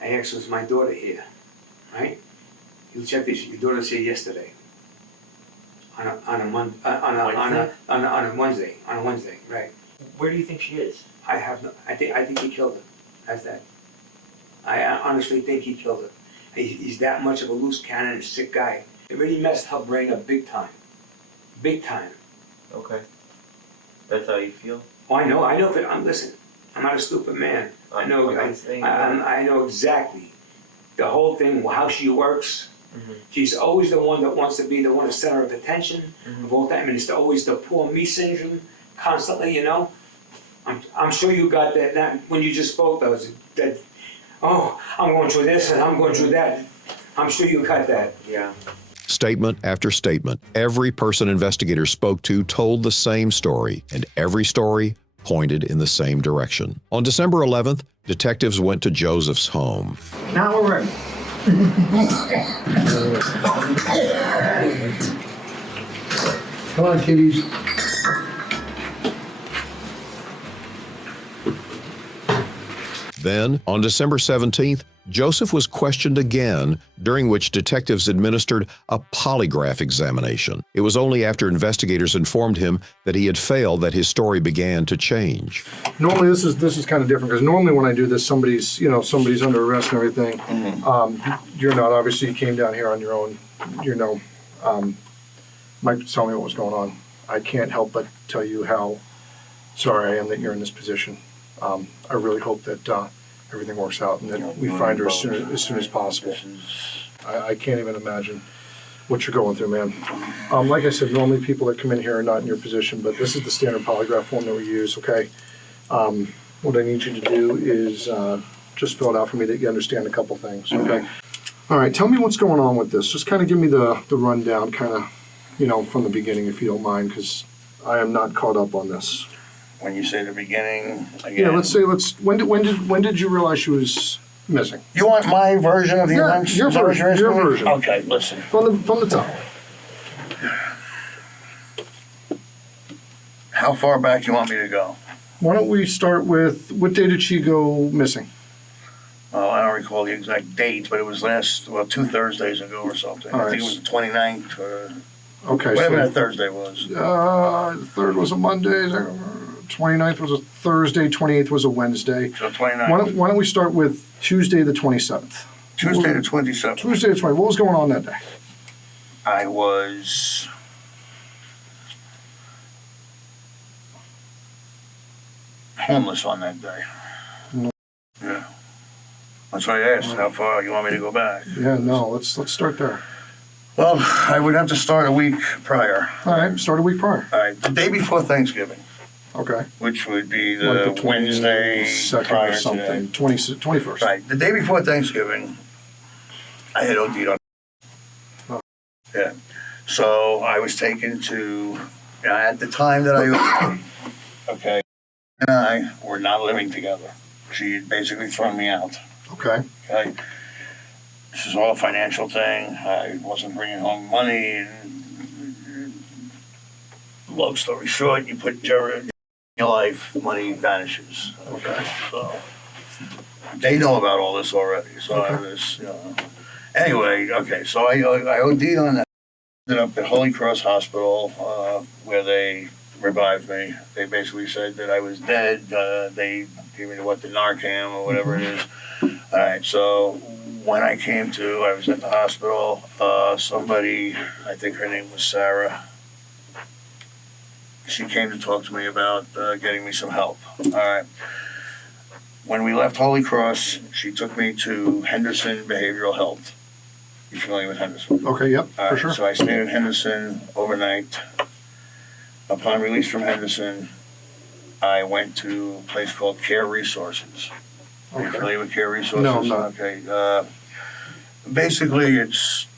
I asked, was my daughter here, right? You check this, your daughter was here yesterday. On a Wednesday, right? Where do you think she is? I think he killed her. That's that. I honestly think he killed her. He's that much of a loose cannon, sick guy. It really messed her brain up big time. Big time. Okay. That's how you feel? Oh, I know, but listen, I'm not a stupid man. I know exactly the whole thing, how she works. Mm-hmm. She's always the one that wants to be the one, the center of attention of all that. I mean, it's always the poor me syndrome, constantly, you know? I'm sure you got that when you just spoke, that, oh, I'm going through this and I'm going through that. I'm sure you got that. Yeah. Statement after statement, every person investigators spoke to told the same story, and every story pointed in the same direction. On December 11th, detectives went to Joseph's home. Now we're ready. Come on, kitties. Then, on December 17th, Joseph was questioned again, during which detectives administered a polygraph examination. It was only after investigators informed him that he had failed that his story began to change. Normally, this is kind of different because normally when I do this, somebody's under arrest and everything. You're not. Obviously, you came down here on your own. Mike, tell me what was going on. I can't help but tell you how sorry I am that you're in this position. I really hope that everything works out and that we find her as soon as possible. I can't even imagine what you're going through, man. Like I said, normally people that come in here are not in your position, but this is the standard polygraph form that we use, okay? What I need you to do is just fill it out for me that you understand a couple things, okay? All right, tell me what's going on with this. Just kind of give me the rundown, kind of, from the beginning, if you don't mind, because I am not caught up on this. When you say the beginning, again. Yeah, when did you realize she was missing? You want my version of the events? Your version. Okay, listen. From the top. How far back do you want me to go? Why don't we start with, what day did she go missing? Well, I don't recall the exact date, but it was 2 Thursdays ago or something. All I right. think it was the 29th or Okay, whatever so that Thursday was. the 3rd was a Monday, 29th was a Thursday, 28th was a Wednesday. So 29th. Why don't we start with Tuesday the 27th? Tuesday the 27th. Tuesday the 20th. What was going on that day? I was homeless on that day. No. Yeah. That's why I asked, how far you want me to go back? Yeah, no, let's start there. Well, I would have to start a week prior. All right, start a week prior. All right, the day before Thanksgiving. Okay. Which would be Like the Wednesday 22nd prior or something, to 21st. Right, the day before Thanksgiving, I had OD'd on. Oh. Yeah. So I was taken to, at the time that I OD'd, okay, and I were not living together. She had basically thrown me out. Okay. Okay. This is all a financial thing. I wasn't bringing home money. And long story short, you put terror in your life, money vanishes. Okay. So they know about all this already. So I was, Anyway, okay. So I OD'd on that. Ended up at Holy Cross Hospital, where they revived me. They basically said that I was dead. They gave me the Narcan or whatever it is. All right, so when I came to, I was at the hospital. Somebody, I think her name was Sarah, she came to talk to me about getting me some help. All right. When we left Holy Cross, she took me to Henderson Behavioral Health. You familiar with Henderson? Okay, yep, All for right, sure. So I stayed at Henderson overnight. Upon release from Henderson, I went to a place called Care Resources. Are you familiar with Care Resources? No, I'm not. Okay. Basically, it's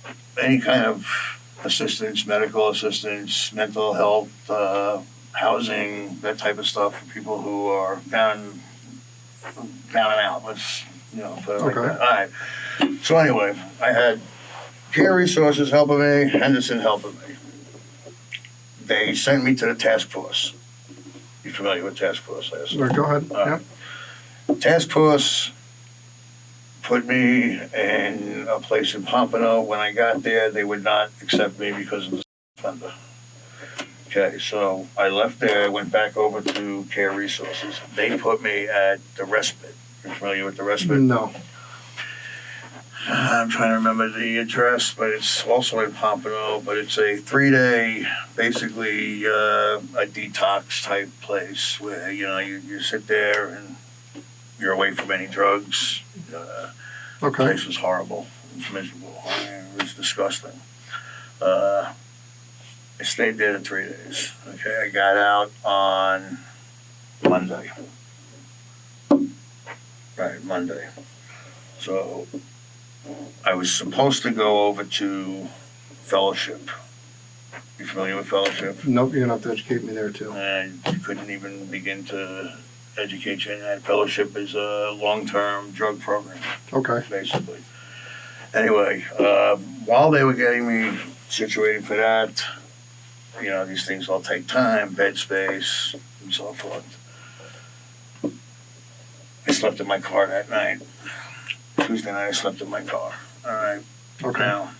any kind of assistance, medical assistance, mental health, housing, that type of stuff for people who are down and out. Let's, put it like that. All right. So anyway, I had Care Resources helping me, Henderson helping me. They sent me to the task force. You familiar with task force? Right, go ahead. Yeah. Task force put me in a place in Pompano. When I got there, they would not accept me because of the offender. Okay, so I left there, went back over to Care Resources. They put me at the respite. You familiar with the respite? No. I'm trying to remember the address, but it's also in Pompano, but it's a 3-day, basically a detox type place where, you sit there and you're away from any drugs. The place was horrible. It was miserable. It was disgusting. I stayed there for 3 days. Okay, I got out on Monday. Right, Monday. So I was supposed to go over to Fellowship. You familiar with Fellowship? Nope, you're going to have to educate me there too. And you couldn't even begin to educate you. And Fellowship is a long-term drug program. Okay. Basically. Anyway, while they were getting me situated for that, these things all take time, bed space, and so forth. I slept in my car that night. Tuesday night, I slept in my car. All right. Okay. Now,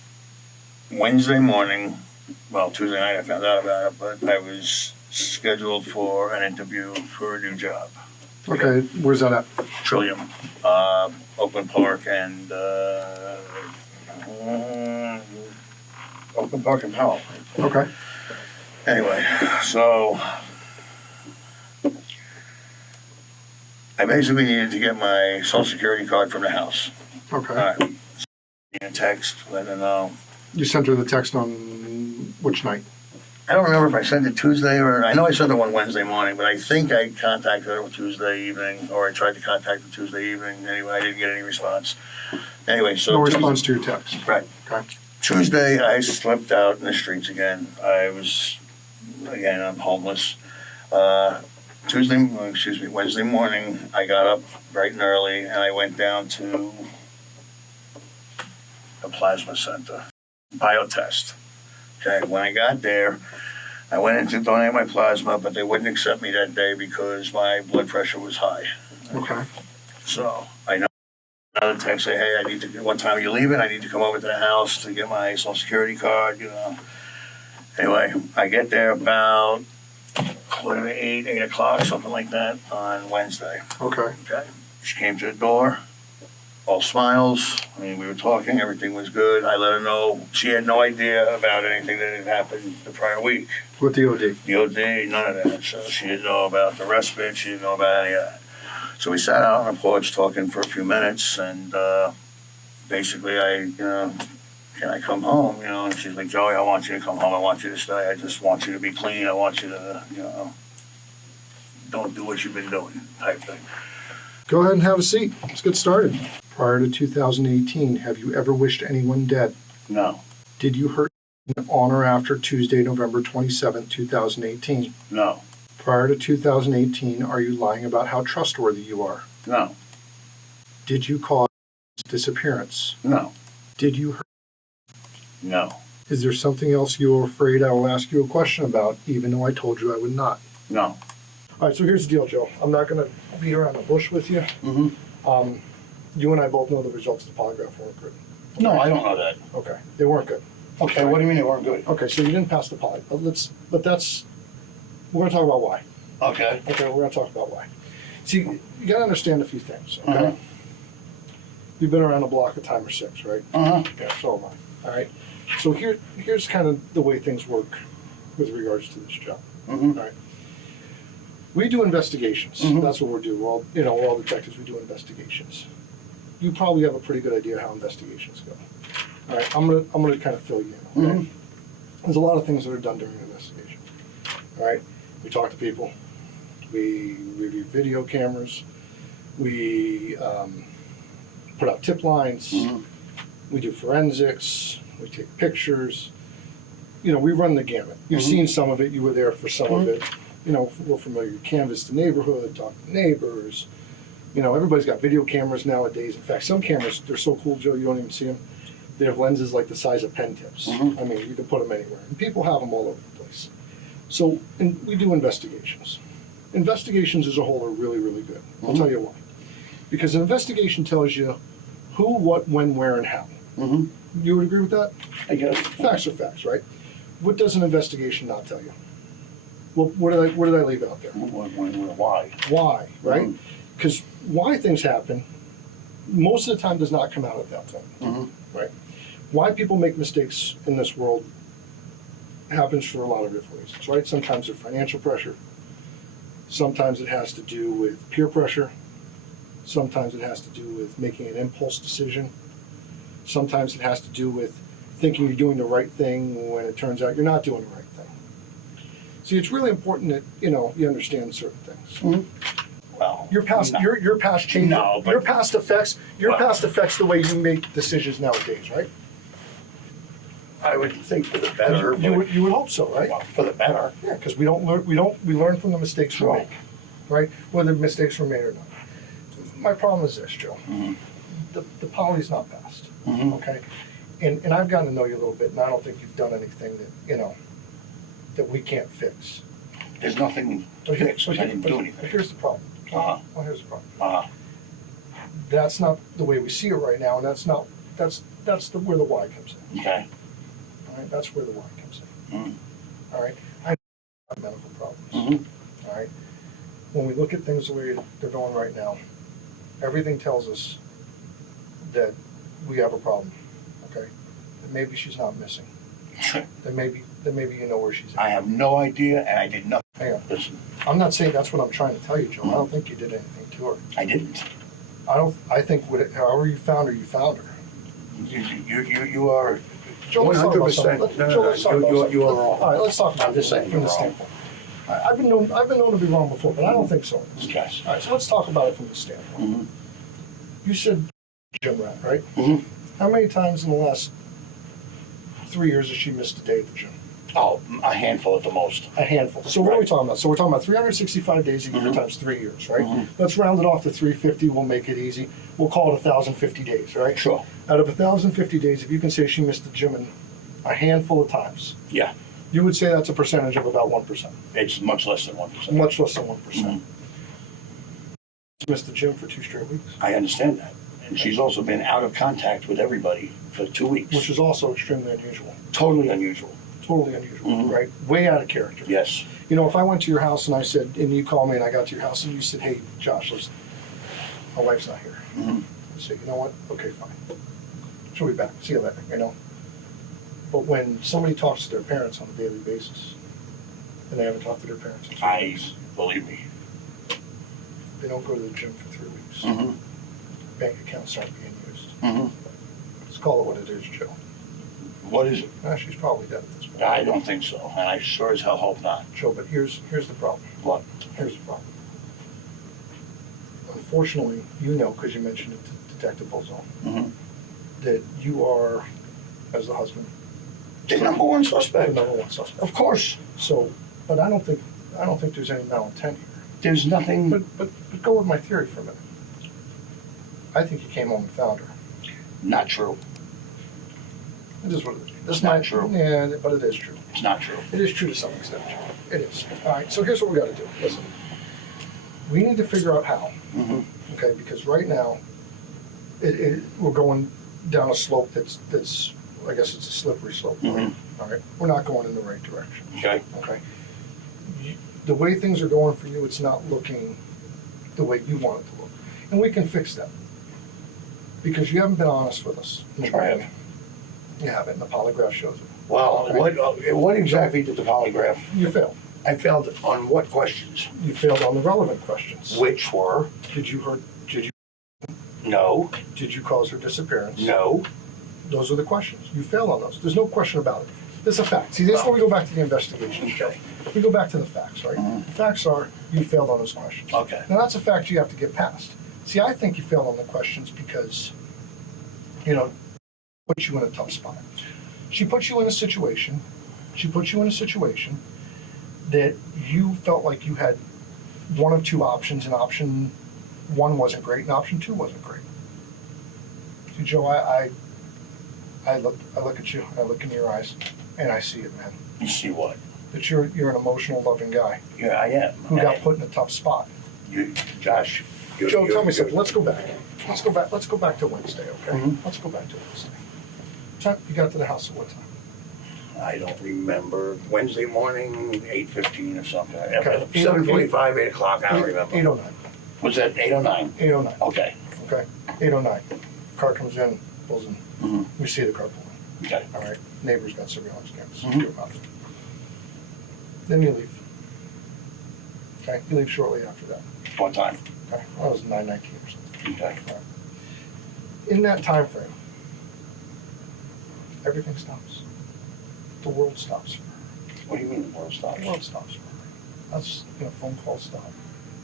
Wednesday morning, Tuesday night I found out about it, but I was scheduled for an interview for a new job. Okay, where's that at? Trillium, Oakland Park, and Oakland Park and Powell. Okay. Anyway, so I basically needed to get my Social Security card from the house. Okay. All right. A text, let her know. You sent her the text on which night? I don't remember if I sent it Tuesday or I know I sent it one Wednesday morning, but I think I contacted her Tuesday evening, or I tried to contact her Tuesday evening. Anyway, I didn't get any response. Anyway, so no response to your text. Right. Okay. Tuesday, I slept out in the streets again. I'm homeless. Wednesday morning, I got up bright and early, and I went down to the plasma center, biotest. Okay, when I got there, I went in to donate my plasma, but they wouldn't accept me that day because my blood pressure was high. Okay. So I know another text say, hey, what time are you leaving? I need to come over to the house to get my Social Security card, Anyway, I get there about 8 o'clock, something like that, on Wednesday. Okay. Okay. She came to the door, all smiles. I mean, we were talking, everything was good. I let her know she had no idea about anything that had happened the prior week. With the OD? The OD, none of that. So she didn't know about the respite, she didn't know about any of that. So we sat out on the porch talking for a few minutes, and basically can I come home, and she's like, Joey, I want you to come home, I want you to stay, I just want you to be clean, I want you to, don't do what you've been doing, type thing. Go ahead and have a seat. Let's get started. Prior to 2018, have you ever wished anyone dead? No. Did you hurt on or after Tuesday, November 27, 2018? No. Prior to 2018, are you lying about how trustworthy you are? No. Did you cause disappearance? No. Did you hurt? No. Is there something else you are afraid I will ask you a question about, even though I told you I would not? No. All right, so here's the deal, Joe. I'm not going to beat around the bush with you. Mm-hmm. You and I both know the results of the polygraph weren't good. Okay? No, I don't know that. Okay, they weren't good. Okay, what do you mean they weren't good? Okay, so you didn't pass the poly, we're going to talk about why. Okay. Okay, we're going to talk about why. See, you got to understand a few things, okay? Uh-huh. You've been around the block a time or six, right? Uh-huh. Yeah, so am I. All right. So here's kind of the way things work with regards to this job. Mm-hmm. All right. We do investigations. Mm-hmm. That's what we do. We're all detectives. We do investigations. You probably have a pretty good idea how investigations go. All right. I'm gonna kind of fill you in. Okay? Mm-hmm. There's a lot of things that are done during an investigation. All right. We talk to people. We review video cameras. We put out tip lines. Mm-hmm. We do forensics. We take pictures. We run the gamut. You've Mm-hmm. seen some of it. You were there for some of it. We're familiar. You canvass the neighborhood, talk to neighbors. Everybody's got video cameras nowadays. In fact, some cameras, they're so cool, Joe, you don't even see them. They have lenses like the size of pen tips. Mm-hmm. I mean, you can put them anywhere. And people have them all over the place. So, and we do investigations. Investigations as a whole are really, really good. I'll tell you why. Because an investigation tells you who, what, when, where, and how. Mm-hmm. You would agree with that? I guess. Facts are facts, right? What does an investigation not tell you? Well, what did I leave out there? Why? Why, right? Mm-hmm. Because why things happen, most of the time does not come out at that point, Mm-hmm. right? Why people make mistakes in this world happens for a lot of different reasons, right? Sometimes they're financial pressure. Sometimes it has to do with peer pressure. Sometimes it has to do with making an impulse decision. Sometimes it has to do with thinking you're doing the right thing when it turns out you're not doing the right thing. See, it's really important that you understand certain things. Mm-hmm. Well, Your past, no. your past changes. No, but- Your past affects the way you make decisions nowadays, right? I would think for the better. You would hope so, right? Well, for the better. Yeah, because we learn from the mistakes we Sure. make, right? Whether mistakes were made or not. My problem is this, Joe. Mm-hmm. The poly's not passed. Mm-hmm. Okay, and I've gotten to know you a little bit, and I don't think you've done anything that we can't fix. There's nothing to fix. I didn't do anything. But here's the problem. Uh-huh. Well, here's the problem. Uh-huh. That's not the way we see it right now, and that's where the why comes in. Okay. All right, that's where the why comes in. Mm-hmm. All right, I have medical problems. Mm-hmm. All right, when we look at things the way they're going right now, everything tells us that we have a problem. Okay, that maybe she's not missing. Then maybe you know where she's at. I have no idea, and I did nothing. Hang on. Listen, I'm not saying that's what I'm trying to tell you, Joe. I don't think you did anything to her. I didn't. I think however you found her, you found her. You are Joe, let's talk about 100%. something. No, Joe, let's talk about something. you are wrong. All right, let's talk about I'm this just saying from you're the wrong. standpoint. I've been known to be wrong before, but I don't think so. Okay. All right, so let's talk about it from this standpoint. Mm-hmm. You said gym rat, right? Mm-hmm. How many times in the last 3 years has she missed a day at the gym? Oh, a handful at the most. A handful. So what are we talking about? So we're talking about 365 days a year times 3 years, right? Mm-hmm. Let's round it off to 350. We'll make it easy. We'll call it 1,050 days, right? Sure. Out of 1,050 days, if you can say she missed the gym in a handful of times, Yeah. you would say that's a percentage of about 1%. It's much less than 1%. Much less than 1%. Mm-hmm. She's missed the gym for 2 straight weeks. I understand that. And she's also been out of contact with everybody for 2 weeks. Which is also extremely unusual. Totally unusual. Totally unusual, Mhm. right? Way out of character. Yes. If I went to your house and I said, and you called me and I got to your house and you said, hey, Josh, listen, my wife's not here. Mm-hmm. to say, you know what, okay, fine. She'll be back, see you later, you know? But when somebody talks to their parents on a daily basis, and they haven't talked to their parents in 3 weeks, Believe me. they don't go to the gym for 3 weeks, Mm-hmm. bank accounts aren't being used. Mm-hmm. Let's call it what it is, Joe. What is it? She's probably dead at this point. I don't think so, and I sure as hell hope not. Joe, but here's the problem. What? Here's the problem. Unfortunately, you know, because you mentioned it to Detective Bolzon, Mm-hmm. that you are, as the husband, The number one suspect. the number one suspect. Of course. So, but I don't think there's any malintent here. There's nothing. But go with my theory for a minute. I think you came home and found her. Not true. It is what it is. It's not true. Yeah, but it is true. It's not true. It is true to some extent, Joe. It is. All right, so here's what we got to do. Listen, we need to figure out how. Mm-hmm. Okay, because right now, we're going down a slope that's I guess it's a slippery slope. Right? Mm-hmm. All right, we're not going in the right direction. Okay. Okay. The way things are going for you, it's not looking the way you want it to look, and we can fix that because you haven't been honest with us. Sure I have. You haven't. And the polygraph shows it. Well, Okay. what exactly did the polygraph? You failed. I failed on what questions? You failed on the relevant questions. Which were? Did you hurt? Did you? No. Did you cause her disappearance? No. Those are the questions. You failed on those. There's no question about it. This is a fact. See, that's where we go back to the investigation. Okay. We go back to the facts, right? Mm-hmm. The facts are you failed on those questions. Okay. Now that's a fact you have to get past. See, I think you failed on the questions because, you know, put you in a tough spot. She put you in a situation. She put you in a situation that you felt like you had one of two options, and option one wasn't great, and option two wasn't great. See, Joe, I look at you, I look in your eyes, and I see it, man. You see what? That you're an emotional, loving guy. Yeah, I am. Who got put in a tough spot. Josh. Joe, tell me something. Let's go back. Let's go back to Wednesday, okay? Mm-hmm. Let's go back to Wednesday. Time you got to the house at what time? I don't remember. Wednesday morning, 8:15 or something. Okay. 7:45, 8 o'clock. I don't remember. 8:09. Was that 8:09? 8:09. Okay. Okay. 8:09. Car comes in, pulls in. Mm-hmm. We see the car pull in. Okay. All right. Neighbors got surveillance cameras. Mm-hmm. About it. Then you leave. Okay. You leave shortly after that. What time? Okay. Well, it was 9:19 or something. Okay. All right. In that time frame, everything stops. The world stops for her. What do you mean the world stops? The world stops for her. That's, phone calls stop.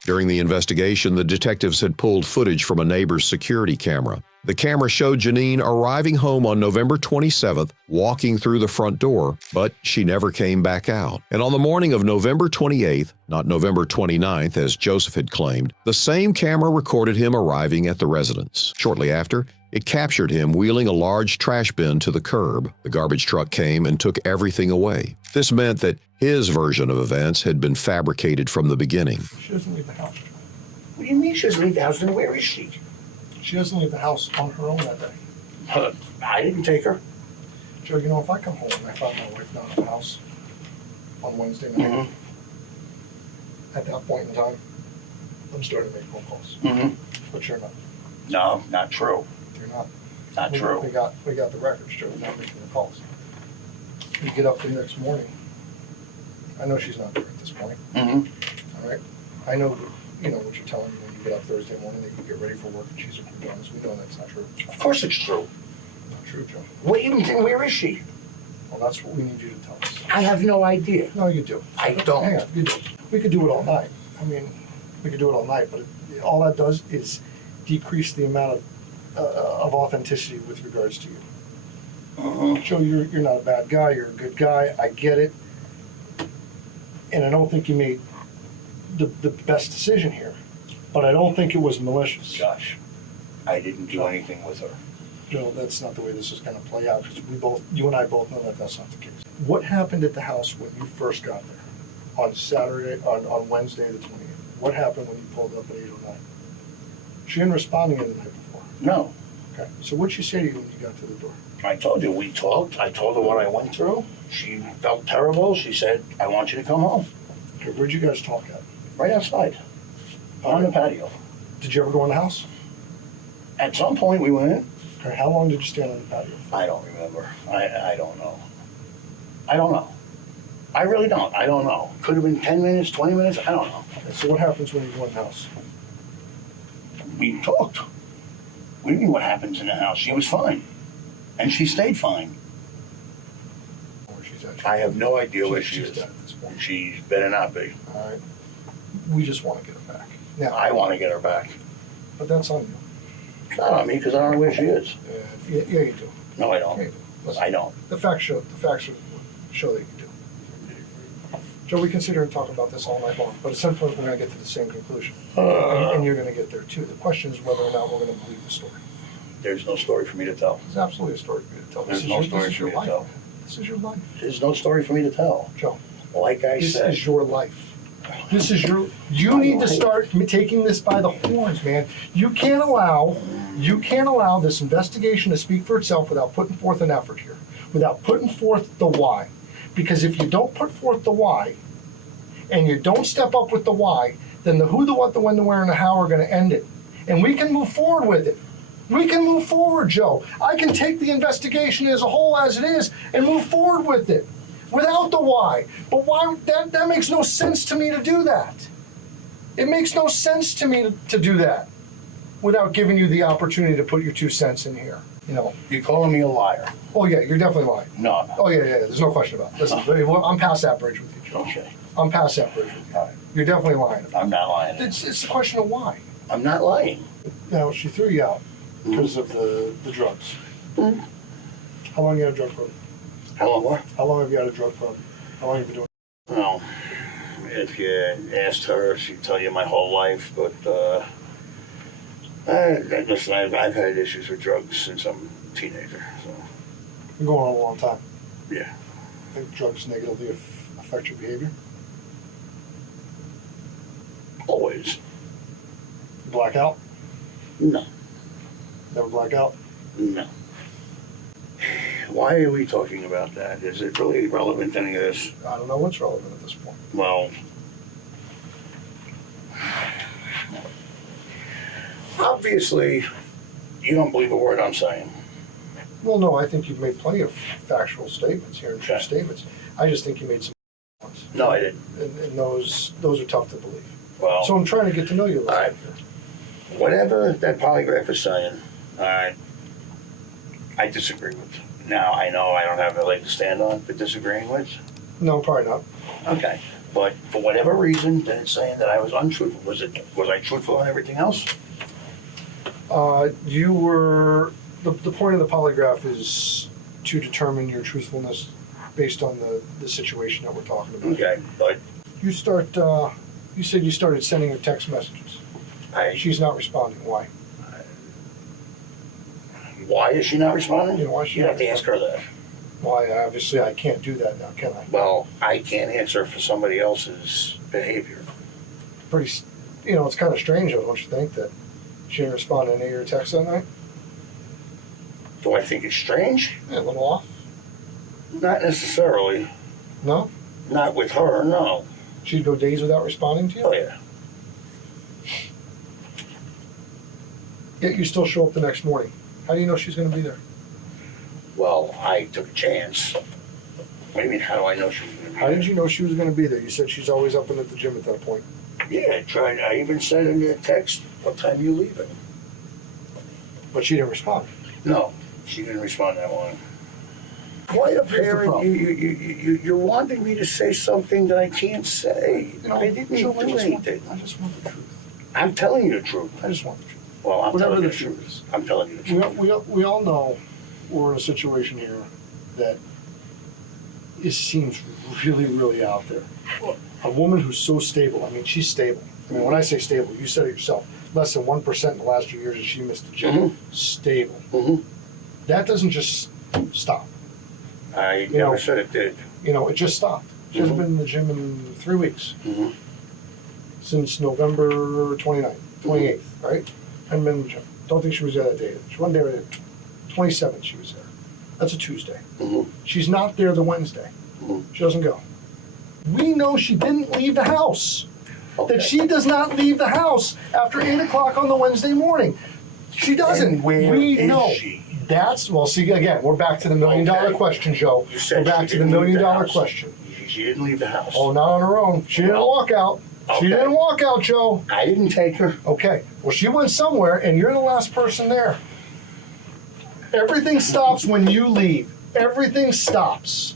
During the investigation, the detectives had pulled footage from a neighbor's security camera. The camera showed Jeneen arriving home on November 27th, walking through the front door, but she never came back out. And on the morning of November 28th, not November 29th as Joseph had claimed, the same camera recorded him arriving at the residence. Shortly after, it captured him wheeling a large trash bin to the curb. The garbage truck came and took everything away. This meant that his version of events had been fabricated from the beginning. She doesn't leave the house. What do you mean she doesn't leave the house? Then where is she? She doesn't leave the house on her own that day. I didn't take her. Joe, if I come home and I find my wife not at the house on Wednesday night, at that point in time, I'm starting to make phone calls. But you're not. No, not true. You're not. Not true. We got the records, Joe. We're not making the calls. You get up the next morning. I know she's not there at this point. All right. I know, what you're telling me when you get up Thursday morning that you get ready for work and she's in pajamas. We know that's not true. Of course it's true. Not true, Joe. What do you mean? Where is she? Well, that's what we need you to tell us. I have no idea. No, you do. I don't. Hang on, you do. We could do it all night. I mean, we could do it all night, but all that does is decrease the amount of authenticity with regards to you. Joe, you're not a bad guy. You're a good guy. I get it, and I don't think you made the best decision here, but I don't think it was malicious. Josh, I didn't do anything with her. Joe, that's not the way this is going to play out because you and I both know that that's not the case. What happened at the house when you first got there on Wednesday the 28th? What happened when you pulled up at 8:09? She didn't respond to you the night before. No. Okay. So what'd she say to you when you got to the door? I told you, we talked. I told her what I went through. She felt terrible. She said, I want you to come home. Okay, where'd you guys talk at? Right outside. On the patio. Did you ever go in the house? At some point, we went in. Okay, how long did you stand on the patio? I don't remember. I don't know. I don't know. I really don't. I don't know. Could have been 10 minutes, 20 minutes. I don't know. Okay, so what happens when you go in the house? We talked. What do you mean what happens in the house? She was fine. And she stayed fine. I have no idea where she is. Dead at this point. She's better not be. All right. We just want to get her back. Now, I want to get her back. but that's on you. It's not on me because I don't know where she is. Yeah, you do. No, I don't. Yeah, you do. Listen, I don't. The facts show that you do. Joe, we can sit here and talk about this all night long, but at some point we're going to get to the same conclusion, and you're going to get there too. The question is whether or not we're going to believe the story. There's no story for me to tell. There's absolutely a story for you to tell. There's no story this is for me your to life. tell. This is your life. There's no story for me to tell. Joe, like I said. This is your life. This is your. You need to start taking this by the horns, man. You can't allow this investigation to speak for itself without putting forth an effort here, without putting forth the why. Because if you don't put forth the why, and you don't step up with the why, then the who, the what, the when, the where, and the how are going to end it. And we can move forward with it. We can move forward, Joe. I can take the investigation as a whole as it is and move forward with it without the why. But why? That makes no sense to me to do that. It makes no sense to me to do that without giving you the opportunity to put your 2 cents in here. You know. You're calling me a liar. Oh yeah, you're definitely lying. No. Oh yeah. There's no question about it. Listen, I'm past that bridge with you, Joe. Okay. I'm past that bridge with you. You're definitely lying. I'm not lying. It's a question of why. I'm not lying. Now, she threw you out because of the drugs. Mm-hmm. How long have you had a drug problem? How long what? How long have you had a drug problem? How long have you been doing it? Well, if you asked her, she'd tell you my whole life, but listen, I've had issues with drugs since I'm a teenager, so. Been going on a long time. Yeah. Think drugs negatively affect your behavior? Always. Black out? No. Never black out? No. Why are we talking about that? Is it really relevant to any of this? I don't know what's relevant at this point. Well, obviously, you don't believe a word I'm saying. Well, no, I think you've made plenty of factual statements here and true statements. I just think you made some ones. No, I didn't. And those are tough to believe. Well, so I'm trying to get to know you a little bit. Whatever that polygraph is saying, I disagree with. Now, I know I don't have a leg to stand on for disagreeing with. No, probably not. Okay. But for whatever reason, then it's saying that I was untruthful. Was I truthful on everything else? You were, the point of the polygraph is to determine your truthfulness based on the situation that we're talking about. Okay, but you said you started sending her text messages. She's not responding. Why? Why is she not responding? You know, why she you have to ask her that. Why? Obviously, I can't do that now, can I? Well, I can't answer for somebody else's behavior. Pretty, it's kind of strange, don't you think, that she didn't respond to any of your texts that night? Do I think it's strange? Yeah, a little off. Not necessarily. No? Not with her, no. She'd go days without responding to you? Oh, yeah. Yet you still show up the next morning. How do you know she's going to be there? Well, I took a chance. What do you mean, how do I know she was going to be How there? did you know she was going to be there? You said she's always up and at the gym at that point. Yeah, I even said in the text, what time are you leaving? But she didn't respond. No, she didn't respond that long. Quite apparent, you're wanting me to say something that I can't say. I didn't do anything. I just want the truth. I'm telling you the truth. I just want the truth. Well, I'm Whatever telling you the the truth truth. is. I'm telling you the truth. We all know we're in a situation here that it seems really, really out there. A woman who's so stable, I mean, she's stable. I mean, when I say stable, you said it yourself, less than 1% in the last 2 years that she missed the gym. Mm-hmm. Stable. Mm-hmm. That doesn't just stop. I never said it did. It just stopped. She hasn't been in the gym in 3 weeks. Mm-hmm. Since November 29th, 28th, right? Hadn't been in the gym. Don't think she was there that day. She wasn't there the 27th she was there. That's a Tuesday. Mm-hmm. She's not there the Wednesday. Mm-hmm. She doesn't go. We know she didn't leave the house. Okay. That she does not leave the house after 8 o'clock on the Wednesday morning. She doesn't. And where We is know. she? That's, well, see, again, we're back to the $1 million question, Joe. You said We're back she to the $1 didn't leave million the house. question. She didn't leave the house. Oh, not on her own. She didn't walk out. She Okay. didn't walk out, Joe. I didn't take her. Okay. Well, she went somewhere, and you're the last person there. Everything stops when you leave. Everything stops.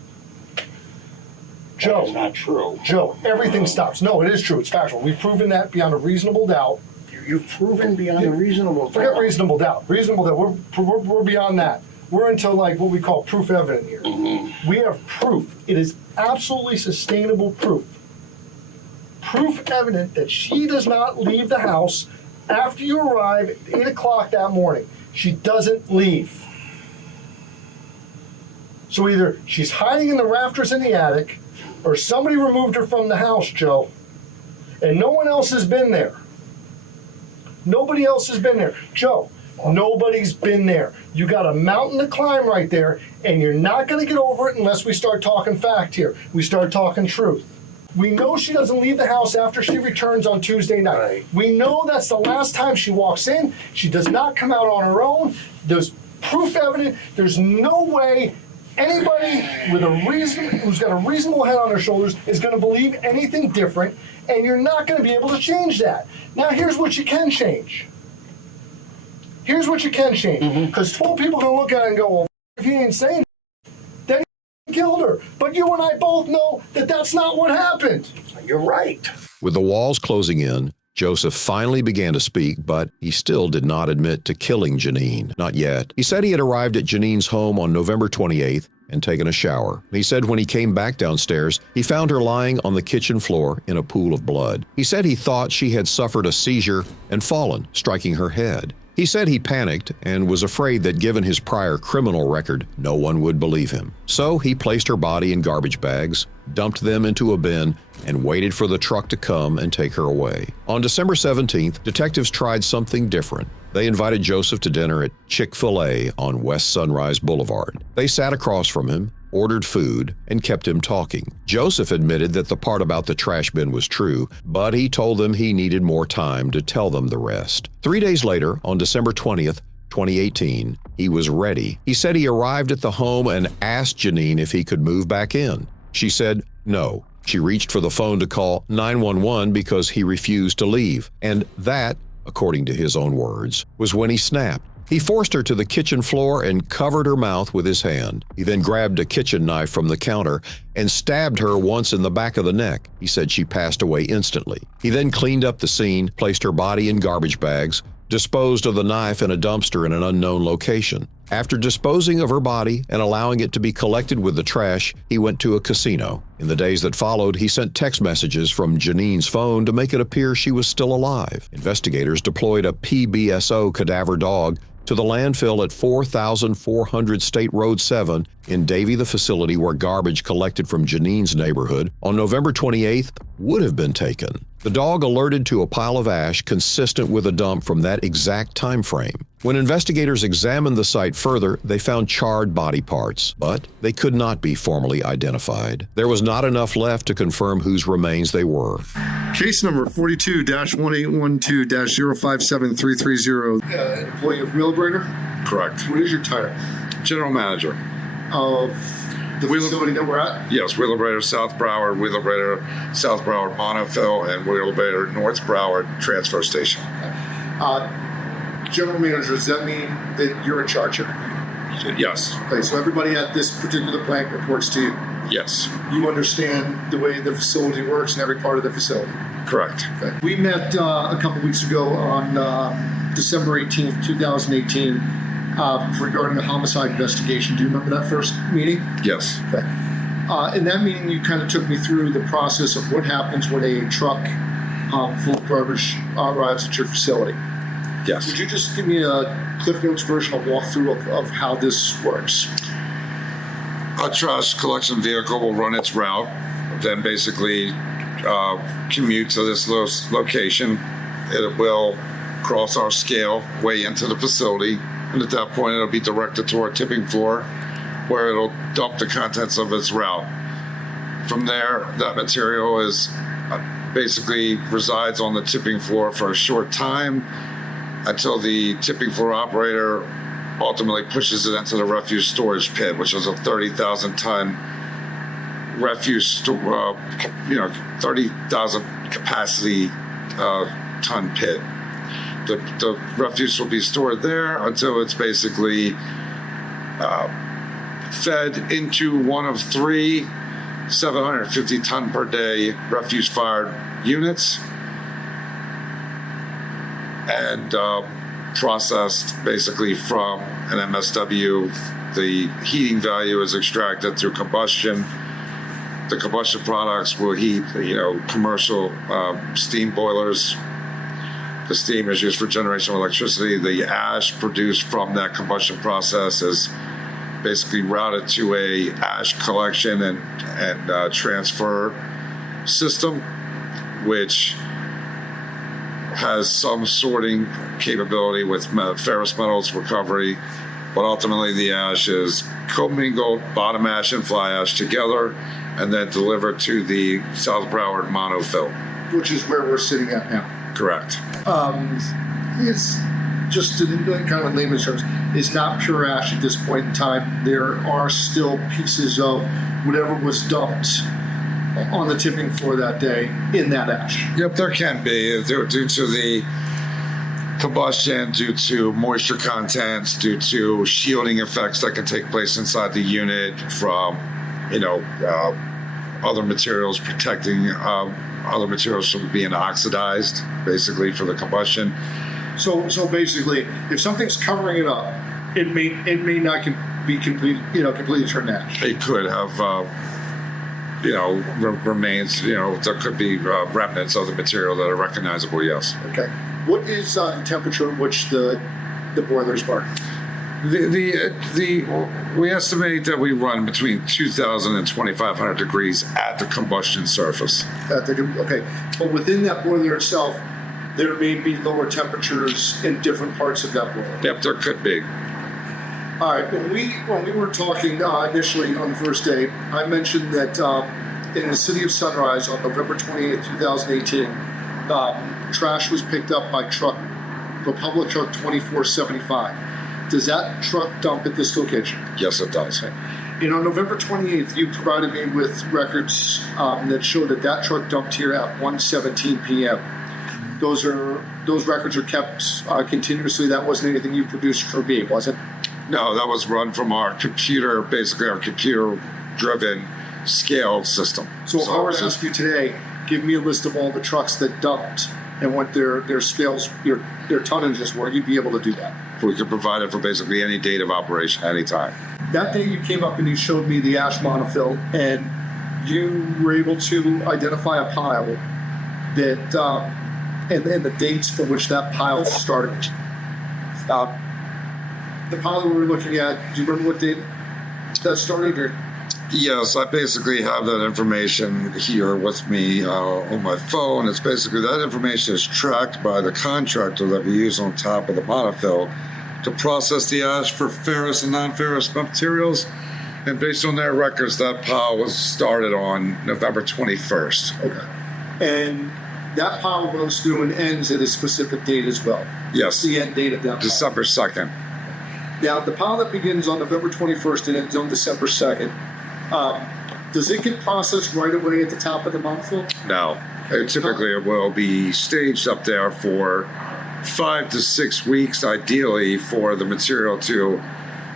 Joe. That's not true. Joe, everything stops. No, it is true. It's factual. We've proven that beyond a reasonable doubt. You've proven beyond a reasonable doubt. Forget reasonable doubt. Reasonable doubt. We're beyond that. We're into like what we call proof evident here. Mm-hmm. We have proof. It is absolutely sustainable proof. Proof evident that she does not leave the house after you arrive at 8 o'clock that morning. She doesn't leave. So either she's hiding in the rafters in the attic, or somebody removed her from the house, Joe, and no one else has been there. Nobody else has been there. Joe, nobody's been there. You got a mountain to climb right there, and you're not going to get over it unless we start talking fact here. We start talking truth. We know she doesn't leave the house after she returns on Tuesday night. Right. We know that's the last time she walks in. She does not come out on her own. There's proof evident. There's no way anybody with a reason, who's got a reasonable head on their shoulders, is going to believe anything different, and you're not going to be able to change that. Now, here's what you can change. Here's what you can change. Because 12 people are going to look at it and go, well, if he ain't saying then he killed her. But you and I both know that that's not what happened. You're right. With the walls closing in, Joseph finally began to speak, but he still did not admit to killing Jeneen. Not yet. He said he had arrived at Jeneen's home on November 28th and taken a shower. He said when he came back downstairs, he found her lying on the kitchen floor in a pool of blood. He said he thought she had suffered a seizure and fallen, striking her head. He said he panicked and was afraid that given his prior criminal record, no one would believe him. So he placed her body in garbage bags, dumped them into a bin, and waited for the truck to come and take her away. On December 17th, detectives tried something different. They invited Joseph to dinner at Chick-fil-A on West Sunrise Boulevard. They sat across from him, ordered food, and kept him talking. Joseph admitted that the part about the trash bin was true, but he told them he needed more time to tell them the rest. 3 days later, on December 20th, 2018, he was ready. He said he arrived at the home and asked Jeneen if he could move back in. She said no. She reached for the phone to call 911 because he refused to leave. And that, according to his own words, was when he snapped. He forced her to the kitchen floor and covered her mouth with his hand. He then grabbed a kitchen knife from the counter and stabbed her once in the back of the neck. He said she passed away instantly. He then cleaned up the scene, placed her body in garbage bags, disposed of the knife in a dumpster in an unknown location. After disposing of her body and allowing it to be collected with the trash, he went to a casino. In the days that followed, he sent text messages from Jeneen's phone to make it appear she was still alive. Investigators deployed a PBSO cadaver dog to the landfill at 4400 State Road 7 in Davie, the facility where garbage collected from Jeneen's neighborhood on November 28th would have been taken. The dog alerted to a pile of ash consistent with a dump from that exact time frame. When investigators examined the site further, they found charred body parts, but they could not be formally identified. There was not enough left to confirm whose remains they were. Case number 42-1812-057330. Employee of Wheelbrainer? Correct. What is your title? General manager. Of the facility that we're at? Yes, Wheelabrator South Broward, Wheelabrator South Broward Monofill, and Wheelabrator North Broward Transfer Station. General manager, does that mean that you're in charge here? Yes. Okay, so everybody at this particular plant reports to you? Yes. You understand the way the facility works in every part of the facility? Correct. Okay. We met a couple weeks ago on December 18th, 2018, regarding a homicide investigation. Do you remember that first meeting? Yes. Okay. In that meeting, you kind of took me through the process of what happens when a truck full of garbage arrives at your facility. Yes. Would you just give me a Cliff Notes version of walkthrough of how this works? A trash collection vehicle will run its route, then basically commute to this location. It will cross our scale way into the facility, and at that point it'll be directed to our tipping floor where it'll dump the contents of its route. From there, that material is basically resides on the tipping floor for a short time, until the tipping floor operator ultimately pushes it into the refuse storage pit, which is a 30,000 ton refuse, 30,000 capacity ton pit. The refuse will be stored there until it's basically fed into one of 3 750 ton per day refuse fired units and processed basically from an MSW. The heating value is extracted through combustion. The combustion products will heat, commercial steam boilers. The steam is used for generation of electricity. The ash produced from that combustion process is basically routed to a ash collection and transfer system, which has some sorting capability with ferrous metals recovery, but ultimately the ash is commingled, bottom ash and fly ash together, and then delivered to the South Broward monofill. Which is where we're sitting at now. Correct. It's just in kind of layman's terms, it's not pure ash at this point in time. There are still pieces of whatever was dumped on the tipping floor that day in that ash. Yep, there can be due to the combustion, due to moisture contents, due to shielding effects that can take place inside the unit from, other materials protecting other materials from being oxidized, basically for the combustion. So basically, if something's covering it up, it may not be completely turned ash. It could have, remains. There could be remnants of the material that are recognizable. Yes. Okay. What is the temperature at which the boilers burn? We estimate that we run between 2,000 and 2,500 degrees at the combustion surface. Okay, but within that boiler itself, there may be lower temperatures in different parts of that boiler. Yep, there could be. All right, when we were talking initially on the first day, I mentioned that in the city of Sunrise on November 28th, 2018, trash was picked up by Republic Truck 2475. Does that truck dump at this location? Yes, it does. And on November 28th, you provided me with records that showed that truck dumped here at 1:17 p.m. Those records are kept continuously. That wasn't anything you produced for me, was it? No, that was run from our computer, basically our computer-driven scale system. So if I were to ask you today, give me a list of all the trucks that dumped and what their scales, their tonnages were, you'd be able to do that. We could provide it for basically any date of operation, anytime. That day you came up and you showed me the ash monofill, and you were able to identify a pile that, and the dates for which that pile started. The pile that we were looking at, do you remember what date that started? Or? Yes, I basically have that information here with me on my phone. It's basically that information is tracked by the contractor that we use on top of the monofill to process the ash for ferrous and non-ferrous materials. And based on their records, that pile was started on November 21st. Okay. And that pile goes through and ends at a specific date as well. Yes. The end date of that pile. December 2nd. Now, the pile that begins on November 21st and ends on December 2nd, does it get processed right away at the top of the monofill? No. Typically, it will be staged up there for 5 to 6 weeks, ideally, for the material to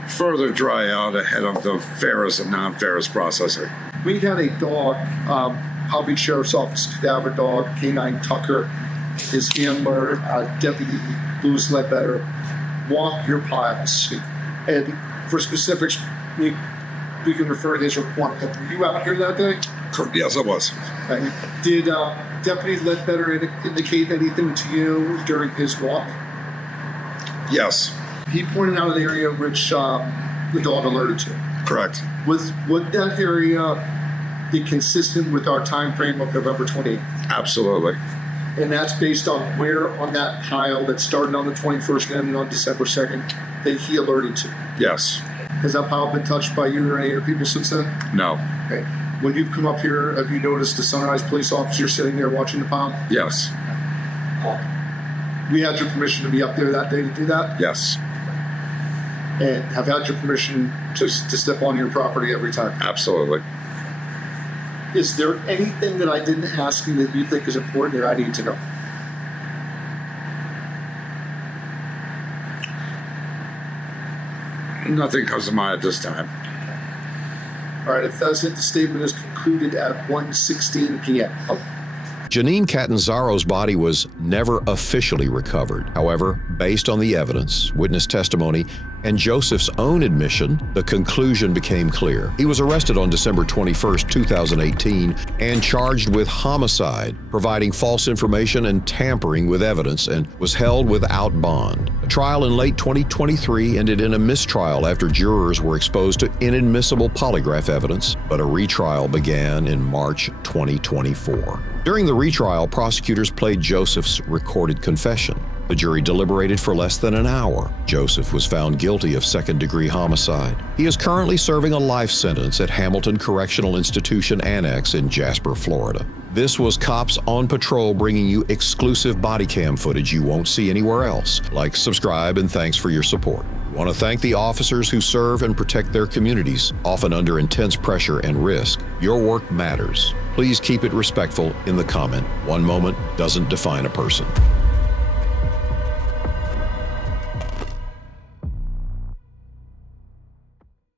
further dry out ahead of the ferrous and non-ferrous processing. We had a dog, Palm Beach Sheriff's Office cadaver dog, K9 Tucker, his handler, Deputy Louis Ledbetter, walk your piles. And for specifics, we can refer to his report. Were you out here that day? Yes, I was. Did Deputy Ledbetter indicate anything to you during his walk? Yes. He pointed out an area which the dog alerted to. Correct. Would that area be consistent with our time frame of November 28th? Absolutely. And that's based on where on that pile that started on the 21st and ended on December 2nd that he alerted to? Yes. Has that pile been touched by you or any other people since then? No. Okay. When you've come up here, have you noticed the Sunrise police officer sitting there watching the pile? Yes. We had your permission to be up there that day to do that? Yes, And have had your permission to step on your property every time? absolutely. Is there anything that I didn't ask you that you think is important that I need to know? Nothing comes to mind at this time. All right, if that's it, the statement is concluded at 1:16 p.m. Jeneen Catanzaro's body was never officially recovered. However, based on the evidence, witness testimony, and Joseph's own admission, the conclusion became clear. He was arrested on December 21, 2018, and charged with homicide, providing false information and tampering with evidence, and was held without bond. A trial in late 2023 ended in a mistrial after jurors were exposed to inadmissible polygraph evidence, but a retrial began in March 2024. During the retrial, prosecutors played Joseph's recorded confession. The jury deliberated for less than an hour. Joseph was found guilty of second-degree homicide. He is currently serving a life sentence at Hamilton Correctional Institution Annex in Jasper, Florida. This was Cops on Patrol, bringing you exclusive body cam footage you won't see anywhere else. Like, subscribe, and thanks for your support. We want to thank the officers who serve and protect their communities, often under intense pressure and risk. Your work matters. Please keep it respectful in the comment. One moment doesn't define a person.